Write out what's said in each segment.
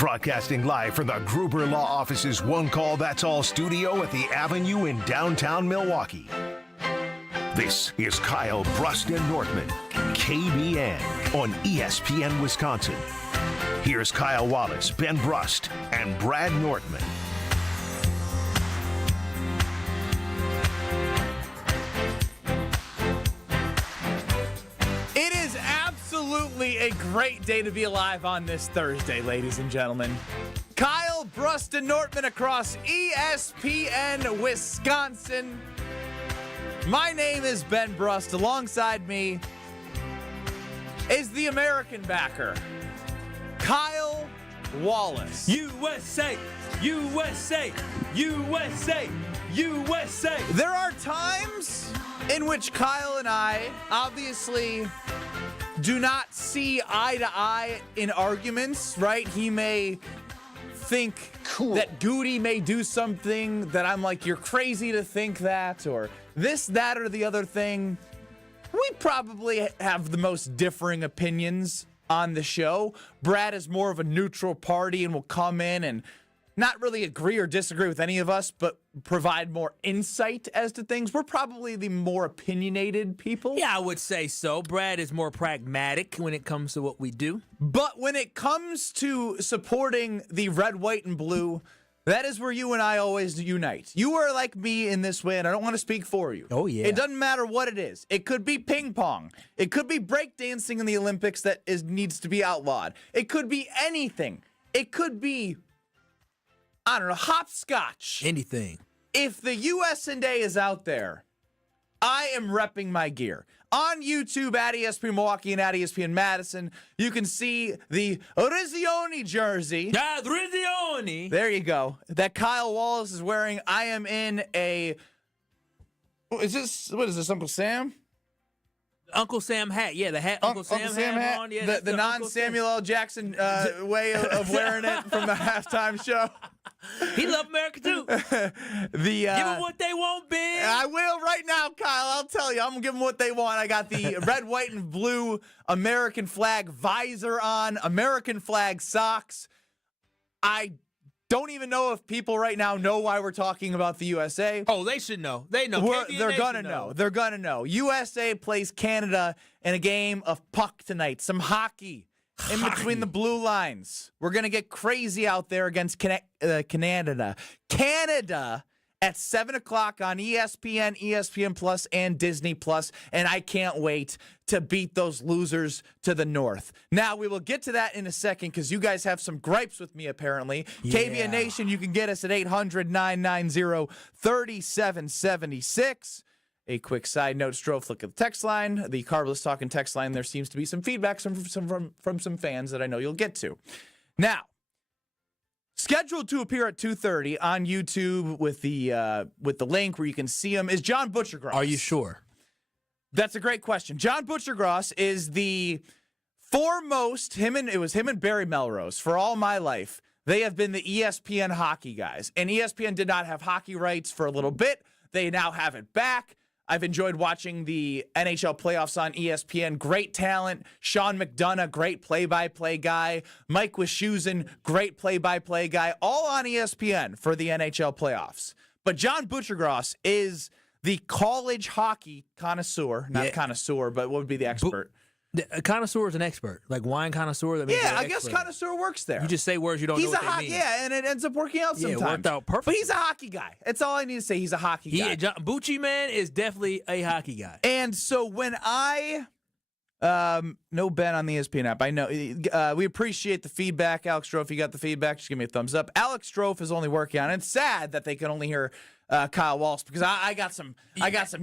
Broadcasting live from the Gruber Law Office's One Call That's All studio at the Avenue in downtown Milwaukee. This is Kyle, Brust, and Nortman, KBN on ESPN Wisconsin. Here's Kyle Wallace, Ben Brust, and Brad Nortman. It is absolutely a great day to be alive on this Thursday, ladies and gentlemen. Kyle, Brust, and Nortman across ESPN Wisconsin. My name is Ben Brust. Alongside me is the American backer, Kyle Wallace. USA, USA, USA, USA. There are times in which Kyle and I obviously do not see eye to eye in arguments, right? He may think that Goody may do something that I'm like, you're crazy to think that, or this, that, or the other thing. We probably have the most differing opinions on the show. Brad is more of a neutral party and will come in and not really agree or disagree with any of us, but provide more insight as to things. We're probably the more opinionated people. Yeah, I would say so. Brad is more pragmatic when it comes to what we do. But when it comes to supporting the red, white, and blue, that is where you and I always unite. You are like me in this way, and I don't want to speak for you. Oh, yeah. It doesn't matter what it is. It could be ping pong. It could be breakdancing in the Olympics that needs to be outlawed. It could be anything. It could be, I don't know, hopscotch. Anything. If the USA is out there, I am repping my gear. On YouTube at ESPN Milwaukee and at ESPN Madison, you can see the Rizzioni jersey. Yeah, Rizzioni. There you go. That Kyle Wallace is wearing. I am in a... what is this, Uncle Sam? Uncle Sam hat. Yeah, the hat Uncle Sam had on. Yeah, the non-Samuel L. Jackson way of wearing it from the halftime show. He loved America, too. Give them what they want, Ben. I will right now, Kyle. I'll tell you. I'm going to give them what they want. I got the red, white, and blue American flag visor on, American flag socks. I don't even know if people right now know why we're talking about the USA. Oh, they should know. They know. They're going to know. They're going to know. USA plays Canada in a game of puck tonight. Some hockey in between the blue lines. We're going to get crazy out there against Canada. Canada at 7 o'clock on ESPN, ESPN Plus, and Disney Plus, and I can't wait to beat those losers to the north. Now, we will get to that in a second because you guys have some gripes with me, apparently. Yeah. KBN Nation, you can get us at 800-990-3776. A quick side note, Strofe, look at the text line. The Carbless Talking text line, there seems to be some feedback from some fans that I know you'll get to. Now, scheduled to appear at 2:30 on YouTube with the link where you can see him is John Butchergross. Are you sure? That's a great question. John Butchergross is the foremost. It was him and Barry Melrose for all my life. They have been the ESPN hockey guys, and ESPN did not have hockey rights for a little bit. They now have it back. I've enjoyed watching the NHL playoffs on ESPN. Great talent. Sean McDonough, great play-by-play guy. Mike Wischusen, great play-by-play guy. All on ESPN for the NHL playoffs. But John Butchergross is the college hockey connoisseur. Not connoisseur, but what would be the expert? A connoisseur is an expert, like wine connoisseur. That makes I guess connoisseur works there. You just say words you don't know what they mean. Yeah, and it ends up working out sometimes. Yeah, it worked out perfectly. But he's a hockey guy. That's all I need to say. He's a hockey guy. Bucci man is definitely a hockey guy. And so when I no Ben on the ESPN app. I know we appreciate the feedback, Alex Strofe. You got the feedback? Just give me a thumbs up. Alex Strofe is only working on it. It's sad that they can only hear Kyle Wallace because I got some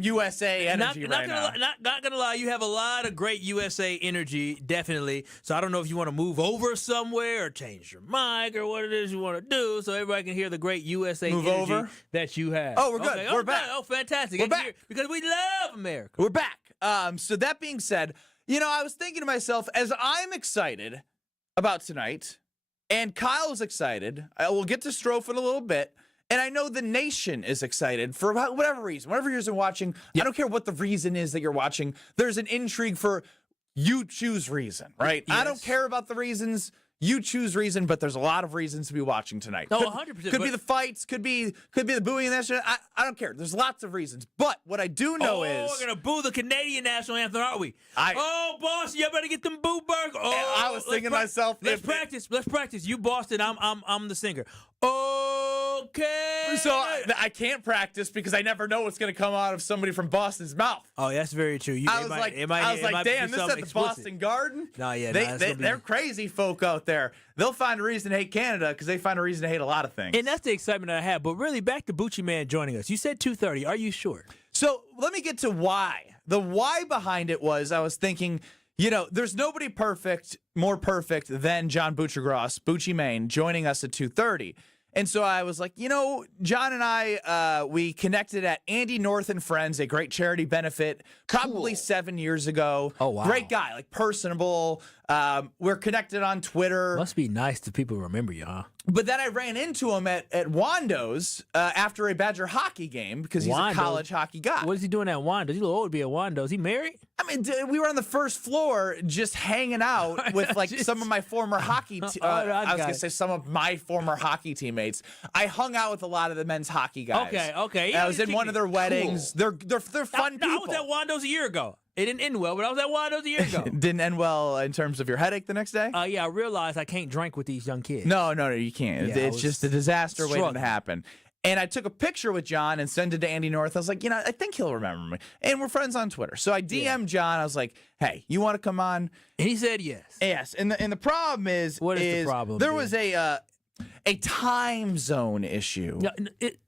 USA energy now. Not gonna lie, you have a lot of great USA energy, definitely. So I don't know if you want to move over somewhere or change your mic or what it is you want to do, so everybody can hear the great USA energy that you have. Oh, we're good. Okay. We're back. Oh, fantastic. We're back because we love America. We're back. So that being said, I was thinking to myself, as I'm excited about tonight, and Kyle's excited, we'll get to Strofe in a little bit, and I know the nation is excited for whatever reason. Whatever you're watching, I don't care what the reason is that you're watching, there's an intrigue for you choose reason, right? Yes. I don't care about the reasons. You choose reason, but there's a lot of reasons to be watching tonight. No, 100%. Could be the fights, could be the booing and that. I don't care. There's lots of reasons. But what I do know is we're gonna boo the Canadian national anthem, aren't we? Boston, you better get them boo burgers. I was thinking to myself, let's practice. Let's practice. You Boston, I'm the singer. Okay. So I can't practice because I never know what's going to come out of somebody from Boston's mouth. Oh, that's very true. I was like, damn, this is at the Boston Garden. No, yeah, they're crazy folk out there. They'll find a reason to hate Canada because they find a reason to hate a lot of things. And that's the excitement I have. But really, back to Bucci Man joining us. You said 2:30. Are you sure? So let me get to why. The why behind it was I was thinking, there's nobody more perfect than John Bucci Mane, joining us at 2:30. And so I was like, John and I, we connected at Andy North and Friends, a great charity benefit, probably 7 years ago. Oh, wow. Great guy, like personable. We're connected on Twitter. Must be nice to people who remember you, huh? But then I ran into him at Wando's after a Badger hockey game because he's a college hockey guy. What is he doing at Wando's? He's a little old to be at Wando's. Is he married? I mean, we were on the first floor just hanging out with some of my former hockey I was going to say some of my former hockey teammates. I hung out with a lot of the men's hockey guys. Okay. I was in one of their weddings. Cool. They're fun people. I was at Wando's a year ago. It didn't end well, but I was at Wando's a year ago. Didn't end well in terms of your headache the next day? Yeah, I realized I can't drink with these young kids. No, you can't. Yeah, it's just a disaster waiting to happen. And I took a picture with John and sent it to Andy North. I was like, I think he'll remember me. And we're friends on Twitter. So I DM'd John. I was like, hey, you want to come on? And he said yes. Yes. And the problem is... What is the problem? There was a time zone issue.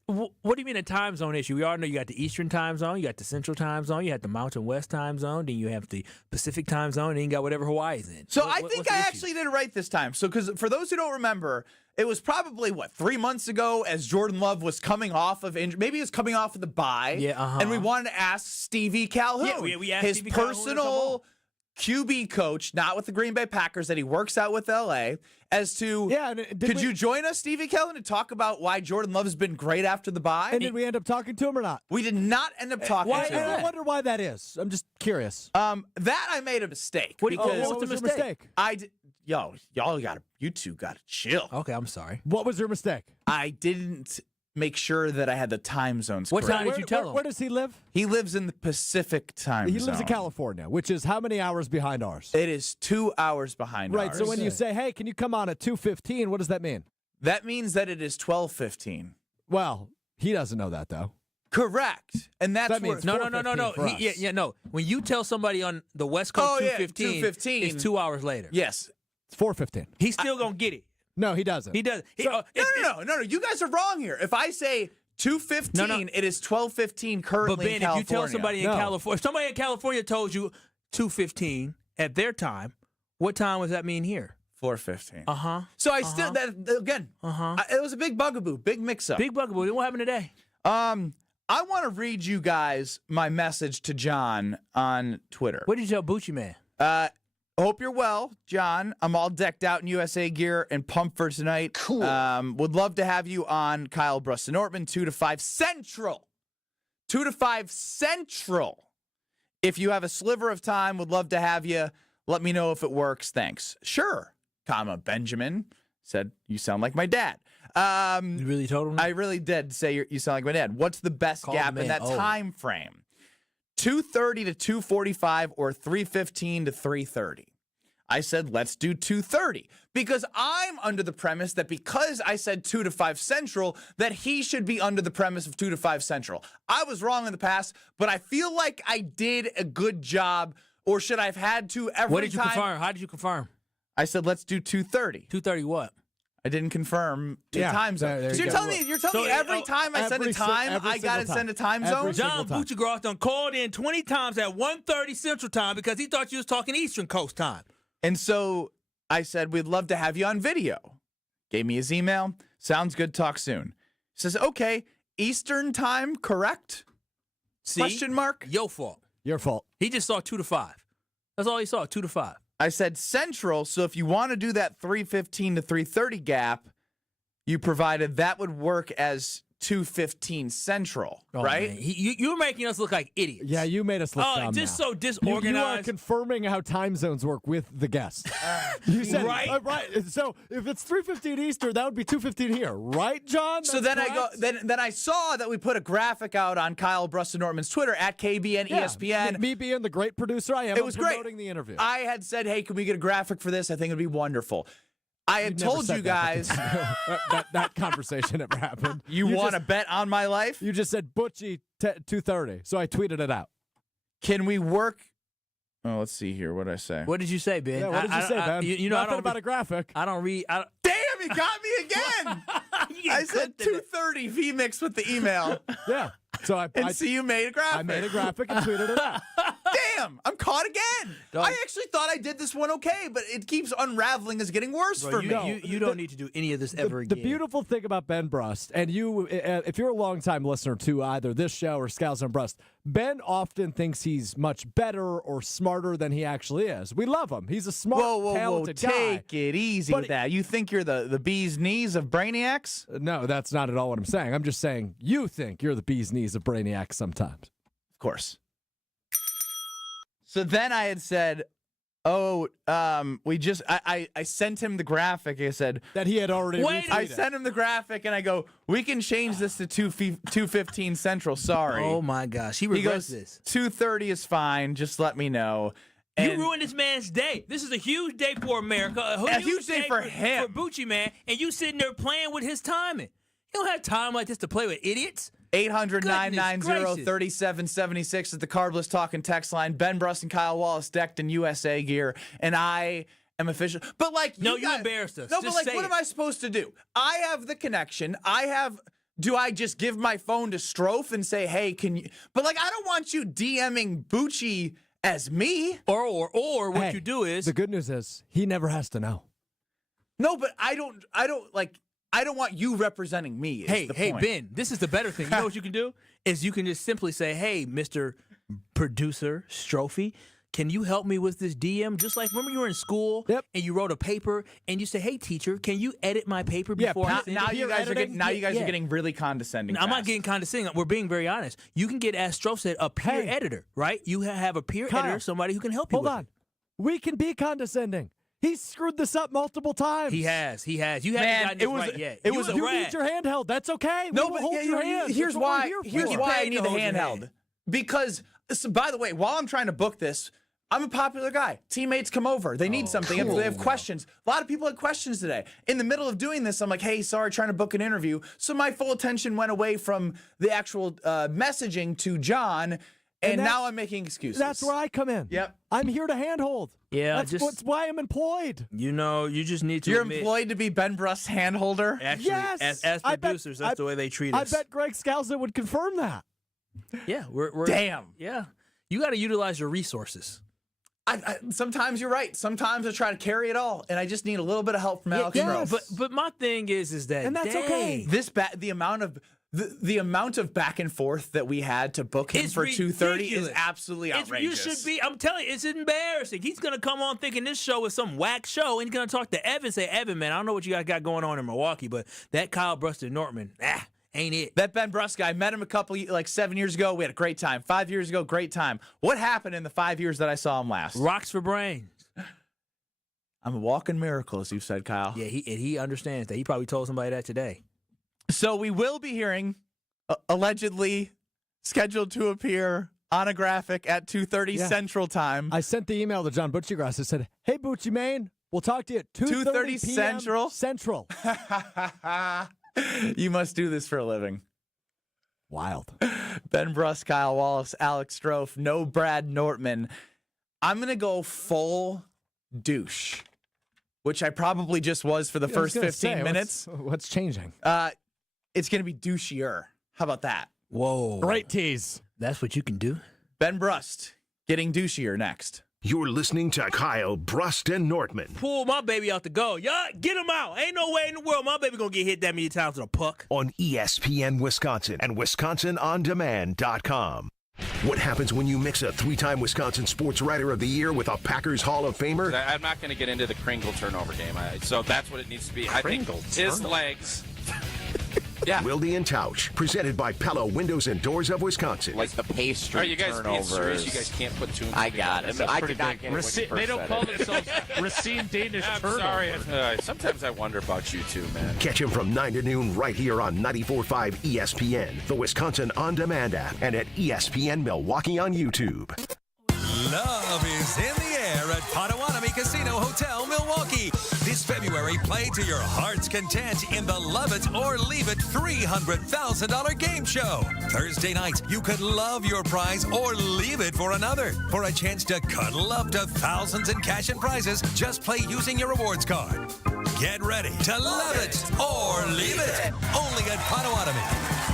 What do you mean a time zone issue? We all know you got the Eastern time zone, you got the Central time zone, you got the Mountain West time zone, then you have the Pacific time zone, and then you got whatever Hawaii's in. So I think I actually did it right this time. So because for those who don't remember, it was probably, 3 months ago as Jordan Love was coming off of injury. Maybe he was coming off of the bye. Yeah, And we wanted to ask Stevie Calhoun. Yeah, we asked his Stevie personal QB coach, not with the Green Bay Packers, that he works out with L.A., as to, could you join us, Stevie Calhoun, to talk about why Jordan Love has been great after the bye? And did we end up talking to him or not? We did not end up talking to him. I wonder why that is. I'm just curious. That I made a mistake. What was your mistake? You two got to chill. Okay, I'm sorry. What was your mistake? I didn't make sure that I had the time zones correct. correct. What time did you tell him? Where does he live? He lives in the Pacific time zone. He lives in California, which is how many hours behind ours? It is 2 hours behind ours. Right, so when you say, hey, can you come on at 2:15, what does that mean? That means that it is 12:15. Well, he doesn't know that, though. Correct. And that's that means no. No. When you tell somebody on the West Coast 2:15, it's 2 hours later. Yes. It's 4:15. He's still going to get it. No, he doesn't. He doesn't. No. You guys are wrong here. If I say 2:15, it is 12:15 currently but Ben, in California. if you tell somebody in California, if somebody in California told you 2:15 at their time, what time does that mean here? 4:15. So I still it was a big bugaboo, big mix-up. Big bugaboo. Then what happened today? I want to read you guys my message to John on Twitter. What did you tell Bucci Man? Hope you're well, John. I'm all decked out in USA gear and pumped for tonight. Cool. Would love to have you on Kyle, Brust, and Nortman, 2 to 5 Central. 2 to 5 Central. If you have a sliver of time, would love to have you. Let me know if it works. Thanks. Sure, Benjamin said, you sound like my dad. You really told him that? I really did say you sound like my dad. What's the best gap in that time frame? 2:30 to 2:45 or 3:15 to 3:30. I said, let's do 2:30 because I'm under the premise that because I said 2 to 5 Central, that he should be under the premise of 2 to 5 Central. I was wrong in the past, but I feel like I did a good job, or should I have had to every time? What did you confirm? How did you confirm? I said, let's do 2:30. 2:30 what? I didn't confirm the time zone. There So you're telling me every time I send a time, I got to send a time zone? John Bucci done called in 20 times at 1:30 Central Time because he thought you was talking Eastern Coast time. And so I said, we'd love to have you on video. Gave me his email. Sounds good. Talk soon. Says, okay, Eastern time, correct? See? Question mark? Your fault. Your fault. He just saw 2 to 5. That's all he saw, 2 to 5. I said Central, so if you want to do that 3:15 to 3:30 gap, you provided that would work as 2:15 Central, right? Man. You're making us look like idiots. Yeah, you made us look dumb just now. so disorganized. You are confirming how time zones work with the guest. You said Right. right. So if it's 3:15 Eastern, that would be 2:15 here, right, John? So then then I saw that we put a graphic out on Kyle Brust and Nortman's Twitter at KBN Yeah, ESPN. Me being the great producer I am, It was I'm great. promoting the interview. I had said, "Hey, can we get a graphic for this? I think it'd be wonderful." I had Never told said you that, guys, that conversation never happened. you want to just- bet on my life? You just said Butchie 2:30, so I tweeted it out. Can we work? Oh, let's see here. What did I say? What did you say, Ben? Yeah, what did you say, Ben? You know, I Nothing don't about a graphic. I don't read. Damn, you got me again. I said 2:30 V-Mix with the email. Yeah. So I So you made a graphic. I made a graphic and tweeted it out. Damn, I'm caught again. I actually thought I did this one okay, but it keeps unraveling as getting worse for me. You don't need to do any of this ever The again. beautiful thing about Ben Brust, and you, if you're a longtime listener to either this show or Scouts on Brust, Ben often thinks he's much better or smarter than he actually is. We love him. He's a smart, talented guy. Take it easy But with that. You think you're the bee's knees of brainiacs? No, that's not at all what I'm saying. I'm just saying you think you're the bee's knees of Brainiac sometimes. Of course. So then I had said, I sent him the graphic. I said, That he had already Wait, I retweeted. sent him the graphic, and I go, we can change this to 2:15 Central. Sorry. Oh my gosh, he He reversed goes, this. 2:30 is fine. Just let me know. You And ruined this man's day. This is a huge day for America. A huge day for him. For Bucci, man. And you sitting there playing with his timing. You don't have time like this to play with idiots. 800-990-3776 is the Carbless Talking text line. Ben Brust and Kyle Wallace decked in USA gear, and I am official. But No, you you embarrassed us. No, Just but like, say what it. am I supposed to do? I have the connection. Do I just give my phone to Strofe and say, hey, can you? But like, I don't want you DMing Bucci as me. Or what Hey, you do is The good news is he never has to know. No, but I don't want you representing me. is Hey, the hey, point. Ben, this is the better thing. You know what you can do? Is you can just simply say, hey, Mr. Producer Strophe, can you help me with this DM? Just like, remember you were in school Yep. and you wrote a paper and you say, hey, teacher, can you edit my paper Yeah, before I Now, send now it? you guys are editing? getting Yeah. are getting really condescending. I'm not fast. getting condescending. We're being very honest. You can get, as Strofe said, a peer Hey. editor, right? You have a peer Kyle, editor, somebody who can help you Hold with on. it. We can be condescending. He's screwed this up multiple times. He has. You Man, haven't gotten it this was- right yet. it You was- a You rat. need your handheld. That's okay. No, we will but hold yeah, your hand. here's That's what why. we're here Here's for. why I paid need to the hold your handheld. hand. Because, so, by the way, while I'm trying to book this, I'm a popular guy. Teammates come over. They need something. They have questions. A lot of people had questions today. In the middle of doing this, I'm like, hey, sorry, trying to book an interview. So my full attention went away from the actual messaging to John, and that- now I'm making excuses. That's where I come in. Yep. I'm here to handhold. Yeah, That's why I'm employed. You know, you just need to You're admit, employed to be Ben Brust's handholder? Actually, Yes. as I bet- producers, that's the way they treat us. I bet Greg Scalza would confirm that. Yeah, we're Damn. Yeah, you got to utilize your resources. Sometimes you're right. Sometimes I try to carry it all, and I just need a little bit of help from Alex yes. Strofe. But my thing is that And that's okay. The amount of back and forth that we had to book him It's for 2:30 is ridiculous. absolutely outrageous. You should be. I'm telling you, it's embarrassing. He's gonna come on thinking this show is some whack show, and he's gonna talk to Evan. Say, Evan, man, I don't know what you guys got going on in Milwaukee, but that Kyle Brust and Nortman, ain't it? That Ben Brust guy, met him 7 years ago. We had a great time. 5 years ago, great time. What happened in the 5 years that I saw him last? Rocks for brains. I'm a walking miracle, as you said, Kyle. Yeah, he understands that. He probably told somebody that today. So we will be hearing, allegedly scheduled to appear on a graphic at 2:30 Yeah. Central Time. I sent the email to John Butchiegrass. I said, hey, Bucci Main, we'll talk to you at 2:30 2:30 Central? Central. You must do this for a living. Wild. Ben Brust, Kyle Wallace, Alex Strofe, no Brad Nortman. I'm going to go full douche, which I probably just was for the first 15 minutes. What's changing? It's going to be douchier. How about that? Whoa, Great tease. That's what you can do. Ben Brust getting douchier next. You're listening to Kyle Brust and Nortman Pull my baby out the goal. Y'all get him out. Ain't no way in the world my baby gonna get hit that many times with a puck. on ESPN Wisconsin and WisconsinOnDemand.com. What happens when you mix a three-time Wisconsin Sports Writer of the Year with a Packers Hall of Famer? I'm not going to get into the Kringle turnover game. So that's what it needs to be. I think his legs Yeah. Wilde and Tausch, presented by Pella Windows and Doors of Wisconsin. Like the pastry you guys being serious? turnovers. You guys can't put two and two I got together. it. I did not get it when you first They don't said call it. themselves Racine Danish I'm turnovers. sorry. Sometimes I wonder about you two, man. Catch him from 9 to noon right here on 94.5 ESPN, the Wisconsin On Demand app, and at ESPN Milwaukee on YouTube. Love is in the air at Potawatomi Casino Hotel, Milwaukee. This February, play to your heart's content in the Love It or Leave It $300,000 game show. Thursday night, you could love your prize or leave it for another. For a chance to cuddle up to thousands in cash and prizes, just play using your rewards card. Get ready to love it or leave it. Only at Potawatomi.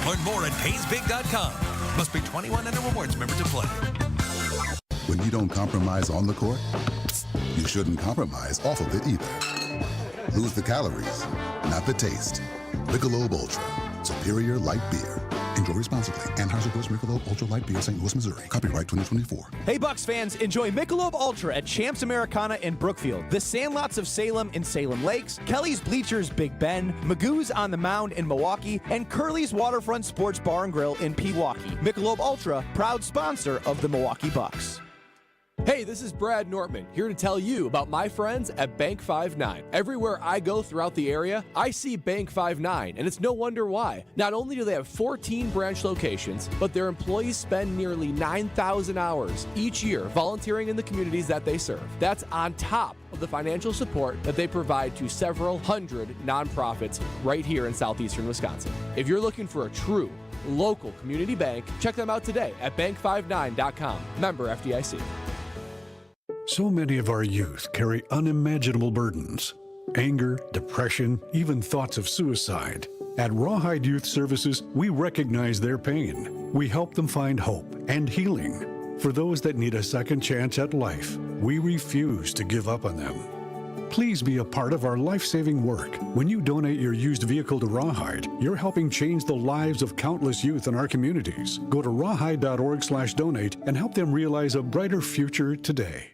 Learn more at PaysBig.com. Must be 21 and a rewards member to play. When you don't compromise on the court, you shouldn't compromise off of it either. Lose the calories, not the taste. Michelob Ultra, superior light beer. Enjoy responsibly. Anheuser-Busch Michelob Ultra Light Beer, St. Louis, Missouri. Copyright 2024. Hey, Bucks fans, enjoy Michelob Ultra at Champs Americana in Brookfield, the Sandlots of Salem in Salem Lakes, Kelly's Bleachers Big Bend, Magoo's on the Mound in Milwaukee, and Curly's Waterfront Sports Bar and Grill in Pewaukee. Michelob Ultra, proud sponsor of the Milwaukee Bucks. Hey, this is Brad Nortman, here to tell you about my friends at Bank 5-9. Everywhere I go throughout the area, I see Bank 5-9, and it's no wonder why. Not only do they have 14 branch locations, but their employees spend nearly 9,000 hours each year volunteering in the communities that they serve. That's on top of the financial support that they provide to several hundred nonprofits right here in southeastern Wisconsin. If you're looking for a true local community bank, check them out today at bank59.com. Member FDIC. So many of our youth carry unimaginable burdens. Anger, depression, even thoughts of suicide. At Rawhide Youth Services, we recognize their pain. We help them find hope and healing. For those that need a second chance at life, we refuse to give up on them. Please be a part of our life-saving work. When you donate your used vehicle to Rawhide, you're helping change the lives of countless youth in our communities. Go to rawhide.org/donate and help them realize a brighter future today.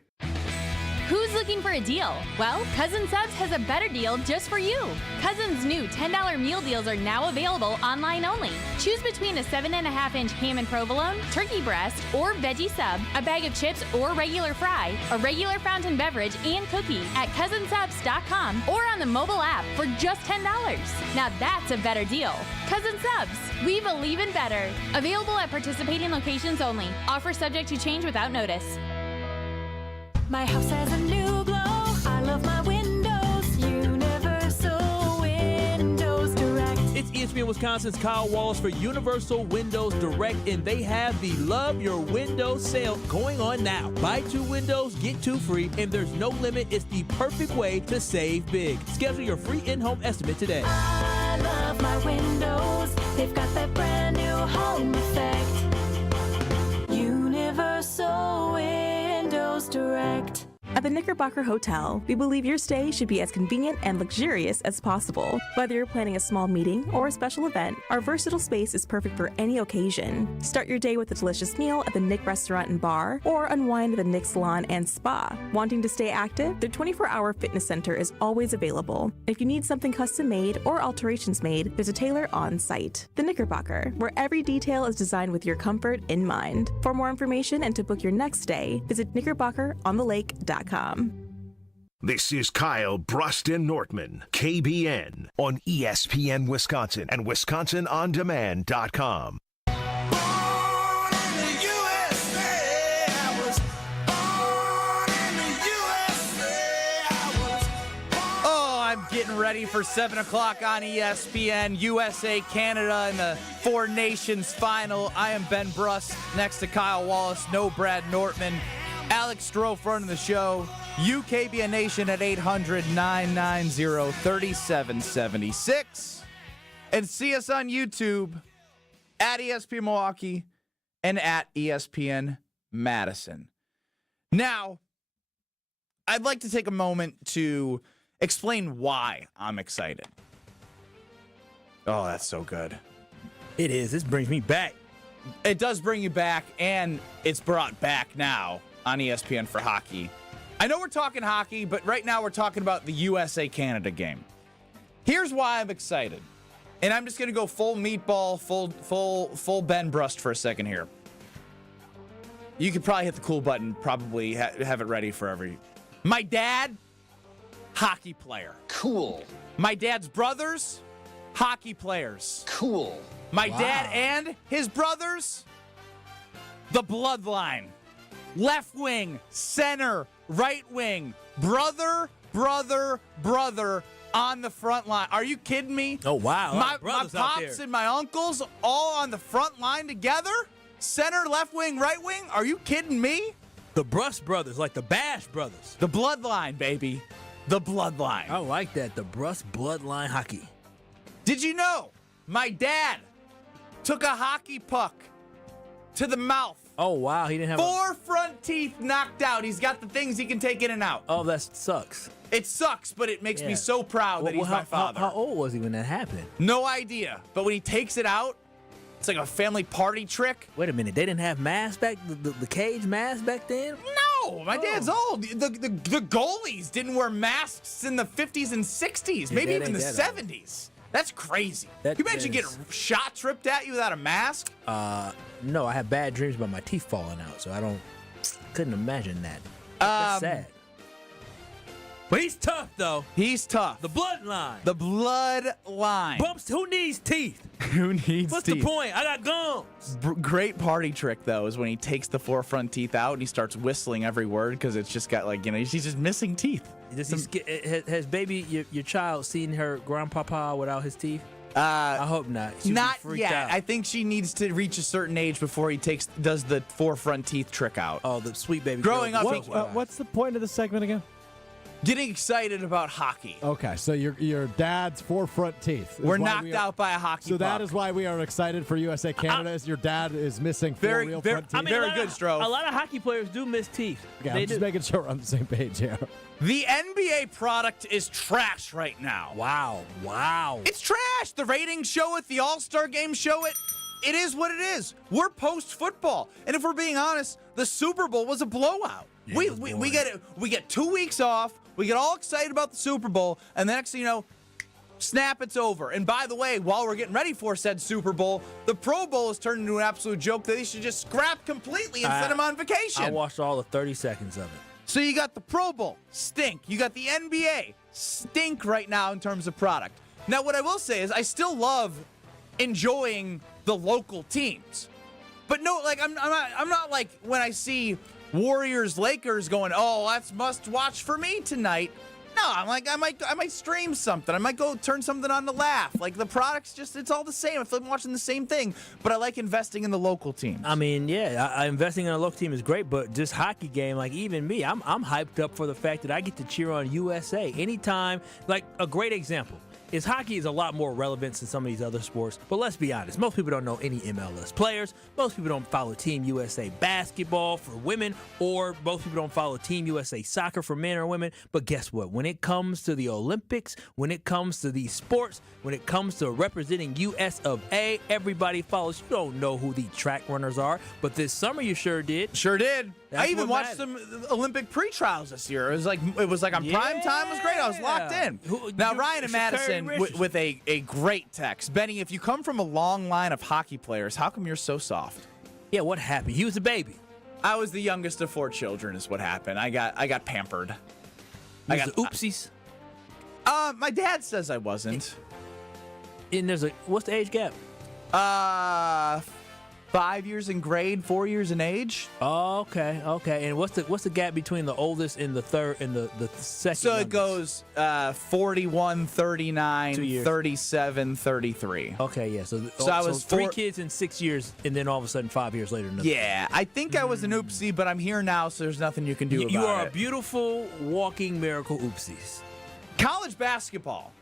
Who's looking for a deal? Well, Cousin Subs has a better deal just for you. Cousin's new $10 meal deals are now available online only. Choose between a 7.5-inch ham and provolone, turkey breast, or veggie sub, a bag of chips or regular fry, a regular fountain beverage, and cookie at cousinsubs.com or on the mobile app for just $10. Now that's a better deal. Cousin Subs, we believe in better. Available at participating locations only. Offer subject to change without notice. My house has a new glow. I love my windows. Universal Windows Direct. It's ESPN Wisconsin's Kyle Wallace for Universal Windows Direct, and they have the Love Your Windows sale going on now. Buy 2 windows, get 2 free, and there's no limit. It's the perfect way to save big. Schedule your free in-home estimate today. I love my windows. They've got that brand new home effect. Universal Windows Direct. At the Knickerbocker Hotel, we believe your stay should be as convenient and luxurious as possible. Whether you're planning a small meeting or a special event, our versatile space is perfect for any occasion. Start your day with a delicious meal at the Nick Restaurant and Bar, or unwind at the Nick Salon and Spa. Wanting to stay active? Their 24-hour fitness center is always available. If you need something custom made or alterations made, there's a tailor on site. The Knickerbocker, where every detail is designed with your comfort in mind. For more information and to book your next stay, visit knickerbockeronthelake.com. This is Kyle, Brust, and Nortman, KBN, on ESPN Wisconsin and WisconsinOnDemand.com. I'm getting ready for 7 o'clock on ESPN, USA, Canada, in the Four Nations final. I am Ben Brust, next to Kyle Wallace, no Brad Nortman. Alex Strofe running the show. UKBN Nation at 800-990-3776. And see us on YouTube at ESPN Milwaukee and at ESPN Madison. Now, I'd like to take a moment to explain why I'm excited. Oh, that's so good. It is. This brings me back. It does bring you back, and it's brought back now on ESPN for hockey. I know we're talking hockey, but right now we're talking about the USA-Canada game. Here's why I'm excited. And I'm just going to go full meatball, full Ben Brust for a second here. You could probably hit the cool button, probably have it ready for every. My dad, hockey player. Cool. My dad's brothers, hockey players. Cool. My dad and his brothers, the bloodline. Left wing, center, right wing, brother on the front line. Are you kidding me? Oh, wow. My pops and my uncles all on the front line together? Center, left wing, right wing? Are you kidding me? The Brust brothers, like the Bash brothers. The bloodline, baby. The bloodline. I like that. The Brust bloodline hockey. Did you know my dad took a hockey puck to the mouth? Oh, wow. He didn't have 4 front teeth knocked out. He's got the things he can take in and out. Oh, that sucks. It sucks, but it makes me so proud that he's my father. How old was he when that happened? No idea. But when he takes it out, it's like a family party trick. Wait a minute. They didn't have masks back, the cage mask back then? No, my dad's old. The goalies didn't wear masks in the 50s and 60s, maybe even the 70s. That's crazy. Can you imagine getting shot tripped at you without a mask? No, I have bad dreams about my teeth falling out, so couldn't imagine that. That's sad. But he's tough, though. He's tough. The bloodline. The bloodline. Bumps, who needs teeth? Who needs What's teeth? the point? I got gums. Great party trick, though, is when he takes the 4 front teeth out and he starts whistling every word because it's just got, he's just missing teeth. Has baby, your child, seen her grandpapa without his teeth? I hope not. Not yet. Out. I think she needs to reach a certain age before he does the 4 front teeth trick out. Oh, the sweet baby. Growing up, what's the point of the segment again? Getting excited about hockey. Okay, so your dad's 4 front teeth. We're knocked out by a hockey So puck. that is why we are excited for USA Canada. As your dad is missing 4 real front teeth. Very good, Stroh. A lot of hockey players do miss teeth. Okay, I'm just making sure we're on the same page here. The NBA product is trash right now. Wow. It's trash. The ratings show it. The All-Star game show it. It is what it is. We're post-football. And if we're being honest, the Super Bowl was a blowout. Yeah, we get 2 weeks off. We get all excited about the Super Bowl, and the next thing you know, snap, it's over. And by the way, while we're getting ready for said Super Bowl, the Pro Bowl has turned into an absolute joke that they should just scrap completely and send them on vacation. I watched all the 30 seconds of it. So you got the Pro Bowl, stink. You got the NBA, stink right now in terms of product. Now, what I will say is I still love enjoying the local teams. But no, I'm not like when I see Warriors Lakers going, oh, that's must watch for me tonight. No, I'm like I might stream something. I might go turn something on to laugh. Like the product's it's all the same. I feel like I'm watching the same thing, but I like investing in the local teams. I mean, yeah, investing in a local team is great, but just hockey game, like even me, I'm hyped up for the fact that I get to cheer on USA anytime. Like a great example is hockey is a lot more relevant than some of these other sports. But let's be honest, most people don't know any MLS players. Most people don't follow Team USA basketball for women, or most people don't follow Team USA soccer for men or women. But guess what? When it comes to the Olympics, when it comes to these sports, when it comes to representing US of A, everybody follows. You don't know who the track runners are, but this summer you sure did. Sure did. That's I even what watched matters. some Olympic pre-trials this year. It was like on prime time. It was great. I was locked in. Now Ryan and Madison with a great text. Benny, if you come from a long line of hockey players, how come you're so soft? Yeah, what happened? He was a baby. I was the youngest of 4 children. Is what happened. I got pampered. I got oopsies. My dad says I wasn't. And what's the age gap? 5 years in grade, 4 years in age. Oh, okay. And what's the gap between the oldest and the third and the second? So it goes 41, 39, 2 years. 37, 33. Okay, yeah. So I was 3 kids in 6 years, and then all of a sudden 5 years later. Yeah, I think I was an oopsie, but I'm here now, so there's nothing you can do about it. You are a beautiful walking miracle oopsies. College basketball.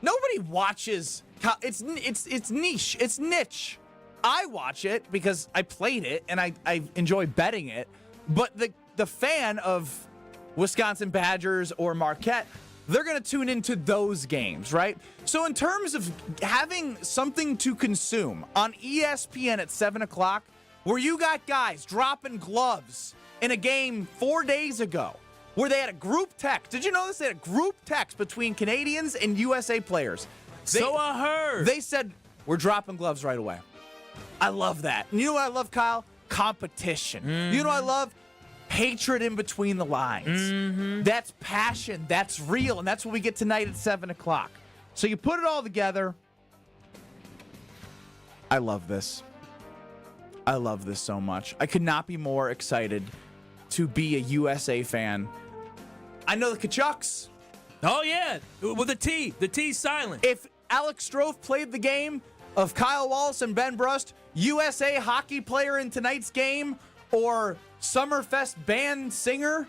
Nobody watches. It's niche. It's niche. I watch it because I played it and I enjoy betting it. But the fan of Wisconsin Badgers or Marquette, they're going to tune into those games, right? So in terms of having something to consume on ESPN at 7 o'clock, where you got guys dropping gloves in a game 4 days ago, where they had a group text. Did you know this? They had a group text between Canadians and USA players. So I heard. They said, we're dropping gloves right away. I love that. And you know what I love, Kyle? Competition. You know what I love? Hatred in between the lines. That's passion. That's real. And that's what we get tonight at 7 o'clock. So you put it all together. I love this. I love this so much. I could not be more excited to be a USA fan. I know the Kachucks. Oh, yeah. With a T. The T's silent. If Alex Strofe played the game of Kyle Wallace and Ben Brust, USA hockey player in tonight's game, or Summerfest band singer,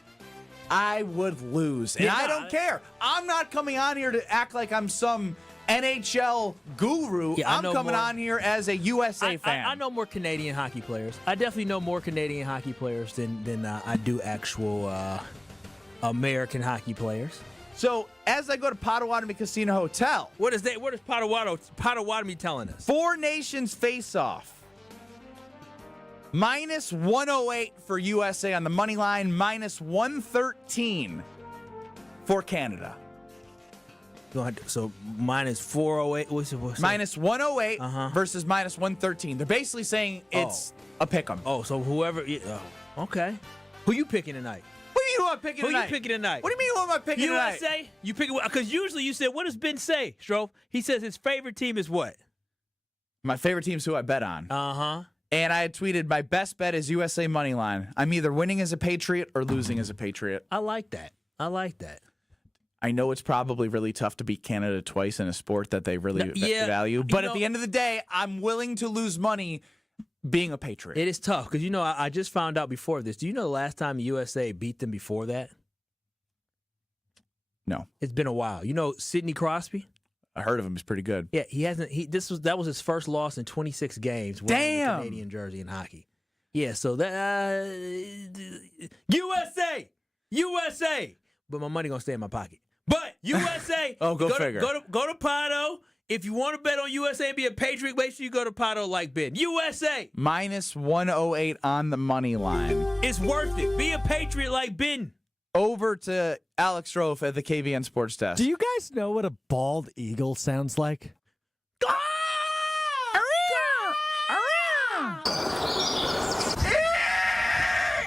I would lose. And I don't care. I'm not coming on here to act like I'm some NHL guru. Yeah, I'm coming on here as a USA fan. I know more Canadian hockey players. I definitely know more Canadian hockey players than I do actual American hockey players. So as I go to Potawatomi Casino Hotel, what is Potawatomi telling us? Four Nations face-off. Minus 108 for USA on the money line, minus 113 for Canada. So minus 408. What's minus 108 versus minus 113. They're basically saying it's a pick 'em. Oh, so whoever. Okay. Who you picking tonight? What do you know I'm picking tonight? Who you picking tonight? What do you mean who am I picking tonight? USA? You pick it because usually you said, what does Ben say, Strofe? He says his favorite team is what? My favorite team's who I bet on. Uh-huh. And I had tweeted, my best bet is USA money line. I'm either winning as a Patriot or losing as a Patriot. I like that. I know it's probably really tough to beat Canada twice in a sport that they really value. But at the end of the day, I'm willing to lose money being a Patriot. It is tough because, I just found out before this. Do you know the last time USA beat them before that? No. It's been a while. You know Sidney Crosby? I heard of him. He's pretty good. Yeah, he hasn't. That was his first loss in 26 games wearing the Canadian jersey in hockey. Yeah, so that USA. But my money gonna stay in my pocket. But USA. Go figure. Go to Pato. If you want to bet on USA and be a Patriot, make sure you go to Pato like Ben. USA minus 108 on the money line. It's worth it. Be a Patriot like Ben. Over to Alex Strofe at the KBN Sports Desk. Do you guys know what a bald eagle sounds like?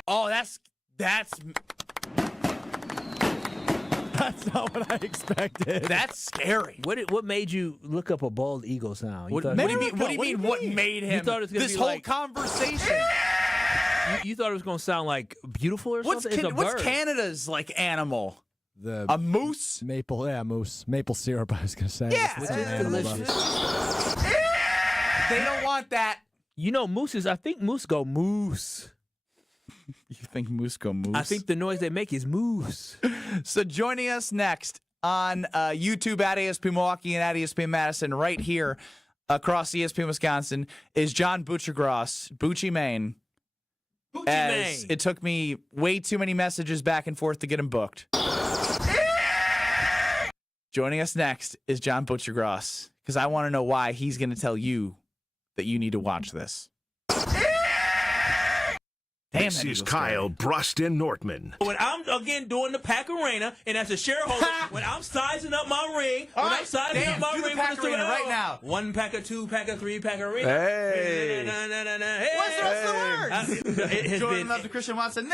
Oh, that's not what I expected. That's scary. What made you look up a bald eagle sound? What do you mean? What made him? You thought it was this be whole like, conversation. You thought it was going to sound like beautiful or something? What's Canada's animal? A moose? Moose. Maple syrup, I was going to say. Yeah. Delicious. They don't want that. Mooses, I think moose go moose. You think moose go moose? I think the noise they make is moose. So joining us next on YouTube at ESPN Milwaukee and at ESPN Madison, right here across ESPN Wisconsin, is John Butchergross, Bucci Maine. As it took me way too many messages back and forth to get him booked. Joining us next is John Butchergross, because I want to know why he's going to tell you that you need to watch this. This is Kyle, Brust, and Nortman. When I'm, again, doing the Pack Arena, and as a shareholder, when I'm sizing up my ring, right now. 1 packer, 2 packer, 3 packer arena. Hey. What's the rest of the words? Jordan Love to Christian Watson.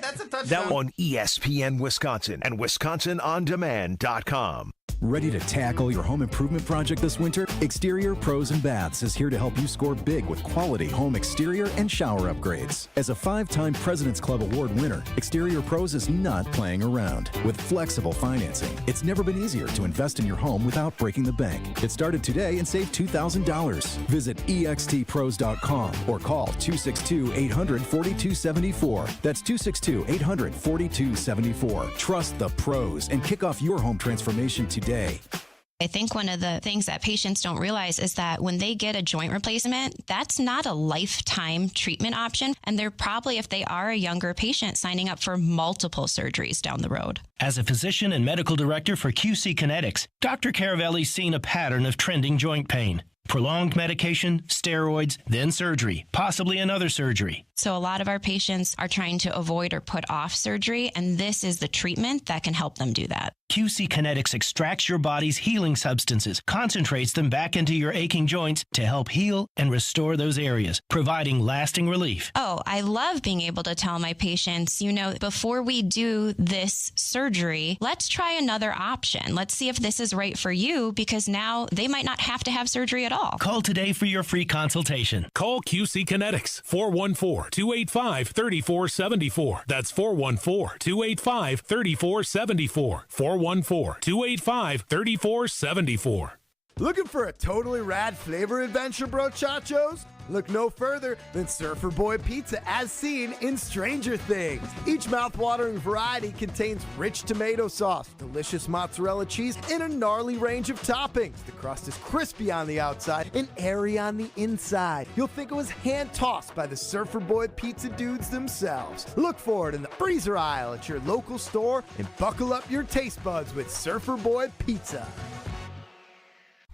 That's a touchdown. On ESPN Wisconsin and WisconsinOnDemand.com. Ready to tackle your home improvement project this winter? Exterior Pros and Baths is here to help you score big with quality home exterior and shower upgrades. As a 5-time President's Club Award winner, Exterior Pros is not playing around. With flexible financing, it's never been easier to invest in your home without breaking the bank. Get started today and save $2,000. Visit extpros.com or call 262-800-4274. That's 262-800-4274. Trust the pros and kick off your home transformation today. I think one of the things that patients don't realize is that when they get a joint replacement, that's not a lifetime treatment option. And they're probably, if they are a younger patient, signing up for multiple surgeries down the road. As a physician and medical director for QC Kinetics, Dr. Caravelli's seen a pattern of trending joint pain. Prolonged medication, steroids, then surgery, possibly another surgery. So a lot of our patients are trying to avoid or put off surgery, and this is the treatment that can help them do that. QC Kinetics extracts your body's healing substances, concentrates them back into your aching joints to help heal and restore those areas, providing lasting relief. Oh, I love being able to tell my patients, before we do this surgery, let's try another option. Let's see if this is right for you, because now they might not have to have surgery at all. Call today for your free consultation. Call QC Kinetics, 414-285-3474. That's 414-285-3474. 414-285-3474. Looking for a totally rad flavor adventure, brochachos? Look no further than Surfer Boy Pizza as seen in Stranger Things. Each mouth-watering variety contains rich tomato sauce, delicious mozzarella cheese, and a gnarly range of toppings. The crust is crispy on the outside and airy on the inside. You'll think it was hand-tossed by the Surfer Boy Pizza dudes themselves. Look for it in the freezer aisle at your local store and buckle up your taste buds with Surfer Boy Pizza.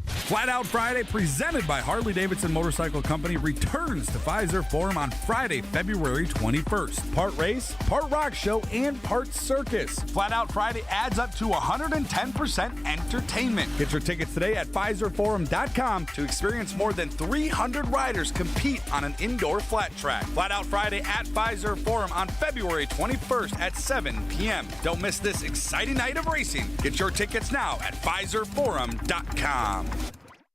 Flat Out Friday, presented by Harley-Davidson Motorcycle Company, returns to Pfizer Forum on Friday, February 21st. Part race, part rock show, and part circus. Flat Out Friday adds up to 110% entertainment. Get your tickets today at PfizerForum.com to experience more than 300 riders compete on an indoor flat track. Flat Out Friday at Pfizer Forum on February 21st at 7 p.m. Don't miss this exciting night of racing. Get your tickets now at PfizerForum.com.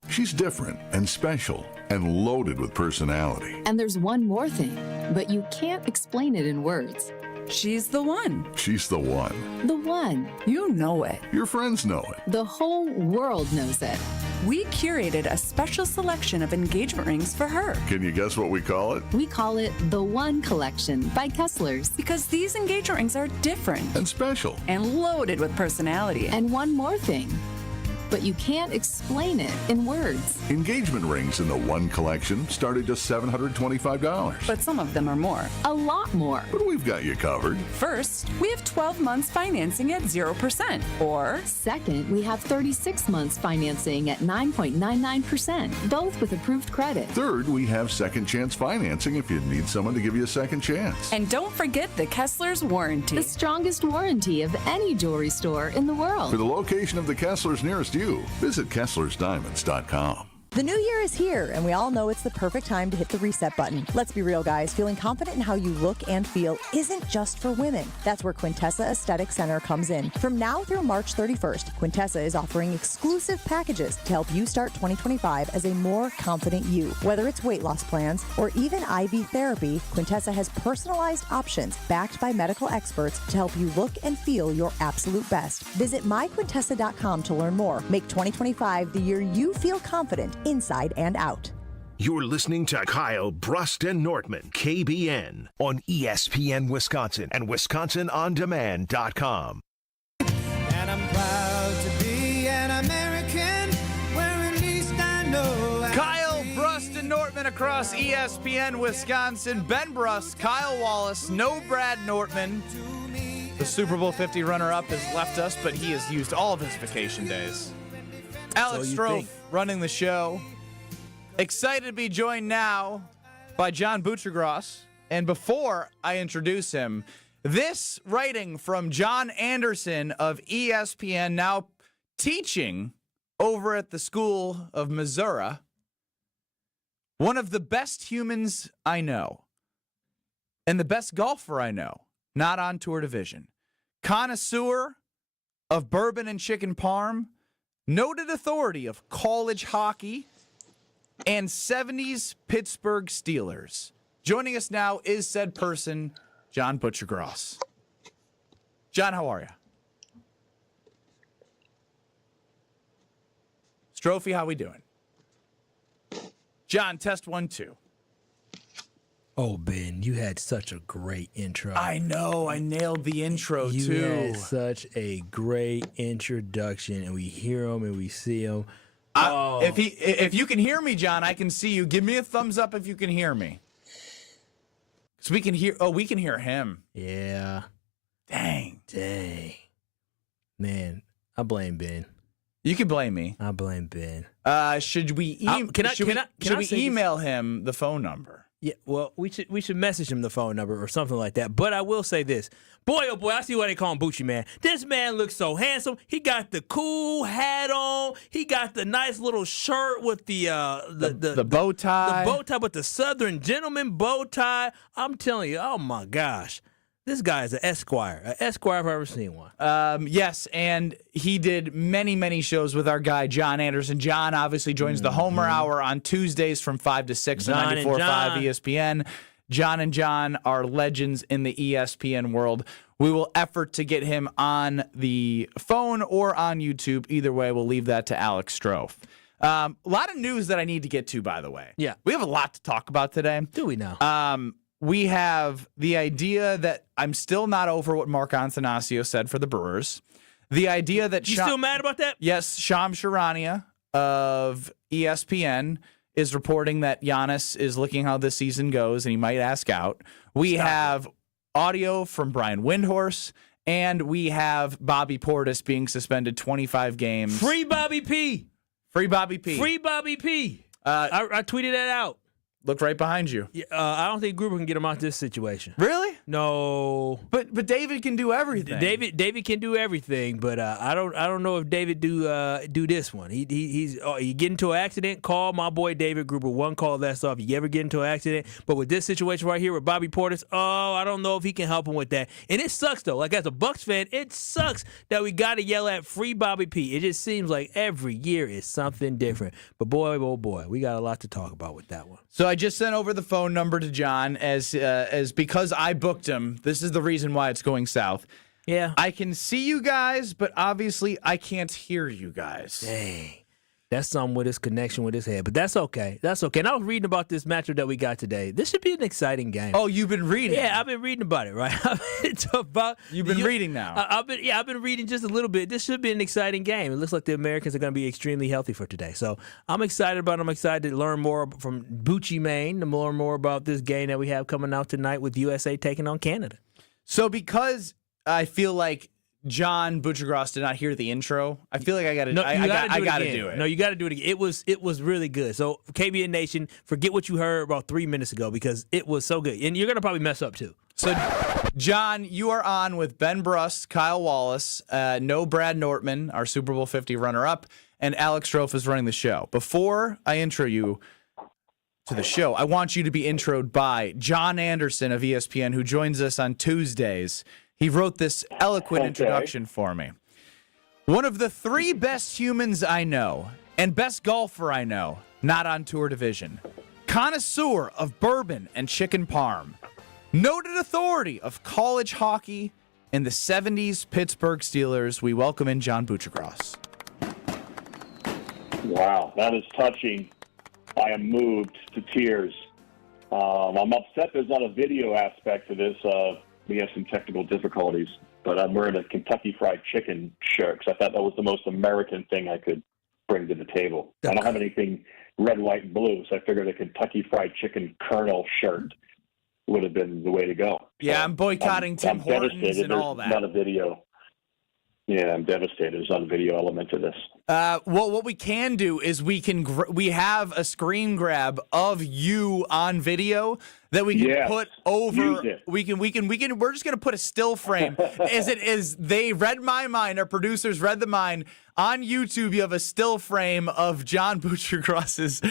She's different and special and loaded with personality. And there's one more thing, but you can't explain it in words. She's the one. She's the one. The one. You know it. Your friends know it. The whole world knows it. We curated a special selection of engagement rings for her. Can you guess what we call it? We call it the One Collection by Kessler's. Because these engagement rings are different. And special. And loaded with personality. And one more thing. But you can't explain it in words. Engagement rings in the One Collection start at just $725. But some of them are more. A lot more. But we've got you covered. First, we have 12 months financing at 0%. Or second, we have 36 months financing at 9.99%, both with approved credit. Third, we have second chance financing if you need someone to give you a second chance. And don't forget the Kessler's warranty. The strongest warranty of any jewelry store in the world. For the location of the Kessler's nearest you, visit KesslersDiamonds.com. The new year is here, and we all know it's the perfect time to hit the reset button. Let's be real, guys. Feeling confident in how you look and feel isn't just for women. That's where Quintessa Aesthetic Center comes in. From now through March 31st, Quintessa is offering exclusive packages to help you start 2025 as a more confident you. Whether it's weight loss plans or even IV therapy, Quintessa has personalized options backed by medical experts to help you look and feel your absolute best. Visit myquintessa.com to learn more. Make 2025 the year you feel confident inside and out. You're listening to Kyle, Brust, and Nortman, KBN, on ESPN Wisconsin and WisconsinOnDemand.com. And I'm proud to be an American, where at least I know Kyle, Brust, and Nortman across ESPN Wisconsin. Ben Brust, Kyle Wallace, no Brad Nortman. The Super Bowl 50 runner-up has left us, but he has used all of his vacation days. Alex Strofe running the show. Excited to be joined now by John Butchergross. And before I introduce him, this writing from John Anderson of ESPN, now teaching over at the School of Missouri. One of the best humans I know, and the best golfer I know, not on Tour Division. Connoisseur of bourbon and chicken parm, noted authority of college hockey, and 70s Pittsburgh Steelers. Joining us now is said person, John Butchergross. John, how are you? Strophy, how we doing? John, test 1, 2. Oh, Ben, you had such a great intro. I know. I nailed the intro, you too. You had such a great introduction, and we hear him and we see him. If you can hear me, John, I can see you. Give me a thumbs up if you can hear me. So we can hear. Oh, we can hear him. Yeah. Dang. Man, I blame Ben. You can blame me. I blame Ben. Should we email him the phone number? Yeah, well, we should message him the phone number or something like that. But I will say this. Boy, oh boy, I see why they call him Bucci Man. This man looks so handsome. He got the cool hat on. He got the nice little shirt with the bow tie. The bow tie with the Southern gentleman bow tie. I'm telling you, oh my gosh. This guy is an Esquire. An Esquire if I've ever seen one. Yes, and he did many, many shows with our guy, John Anderson. John obviously joins the Homer Hour on Tuesdays from 5 to 6 on 94.5 ESPN. John and John are legends in the ESPN world. We will effort to get him on the phone or on YouTube. Either way, we'll leave that to Alex Strofe. A lot of news that I need to get to, by the way. Yeah. We have a lot to talk about today. Do we now? We have the idea that I'm still not over what Mark Antanasio said for the Brewers. The idea that you still mad about that? Yes, Sham Charania of ESPN is reporting that Giannis is looking how this season goes and he might ask out. We have audio from Brian Windhorst, and we have Bobby Portis being suspended 25 games. Free Bobby P. Free Bobby P. Free Bobby P. I tweeted that out. Look right behind you. I don't think Gruber can get him out of this situation. Really? No. But David can do everything. David can do everything, but I don't know if David do this one. You get into an accident, call my boy David Gruber. One call, that's off. You ever get into an accident, but with this situation right here with Bobby Portis, I don't know if he can help him with that. And it sucks though. Like as a Bucks fan, it sucks that we got to yell at free Bobby P. It just seems like every year is something different. But boy, oh boy, we got a lot to talk about with that one. So I just sent over the phone number to John as because I booked him. This is the reason why it's going south. Yeah. I can see you guys, but obviously I can't hear you guys. Dang. That's something with his connection with his head, but that's okay. That's okay. And I was reading about this matchup that we got today. This should be an exciting game. Oh, you've been reading? Yeah, I've been reading about it, right? You've been reading now. I've been reading just a little bit. This should be an exciting game. It looks like the Americans are going to be extremely healthy for today. So I'm excited about it. I'm excited to learn more from Bucci Maine, to learn more about this game that we have coming out tonight with USA taking on Canada. So because I feel like John Butchergross did not hear the intro, I feel like I got to do it. No, you got to do it again. It was really good. So KBN Nation, forget what you heard about 3 minutes ago because it was so good. And you're going to probably mess up too. So, John, you are on with Ben Brust, Kyle Wallace, no Brad Nortman, our Super Bowl 50 runner-up, and Alex Strofe is running the show. Before I intro you to the show, I want you to be introed by John Anderson of ESPN, who joins us on Tuesdays. He wrote this eloquent introduction for me. One of the 3 best humans I know and best golfer I know, not on tour division. Connoisseur of bourbon and chicken parm. Noted authority of college hockey and the 70s Pittsburgh Steelers. We welcome in John Butchergross. Wow, that is touching. I am moved to tears. I'm upset there's not a video aspect to this. We have some technical difficulties, but I'm wearing a Kentucky Fried Chicken shirt because I thought that was the most American thing I could bring to the table. I don't have anything red, white, and blue, so I figured a Kentucky Fried Chicken Colonel shirt would have been the way to go. Yeah, I'm boycotting Tim Hortons and all that. Not a video. Yeah, I'm devastated. There's not a video element to this. Well, what we can do is we have a screen grab of you on video that we can put over. We're just gonna put a still frame. As they read my mind, our producers read the mind. On YouTube, you have a still frame of John Butchergross's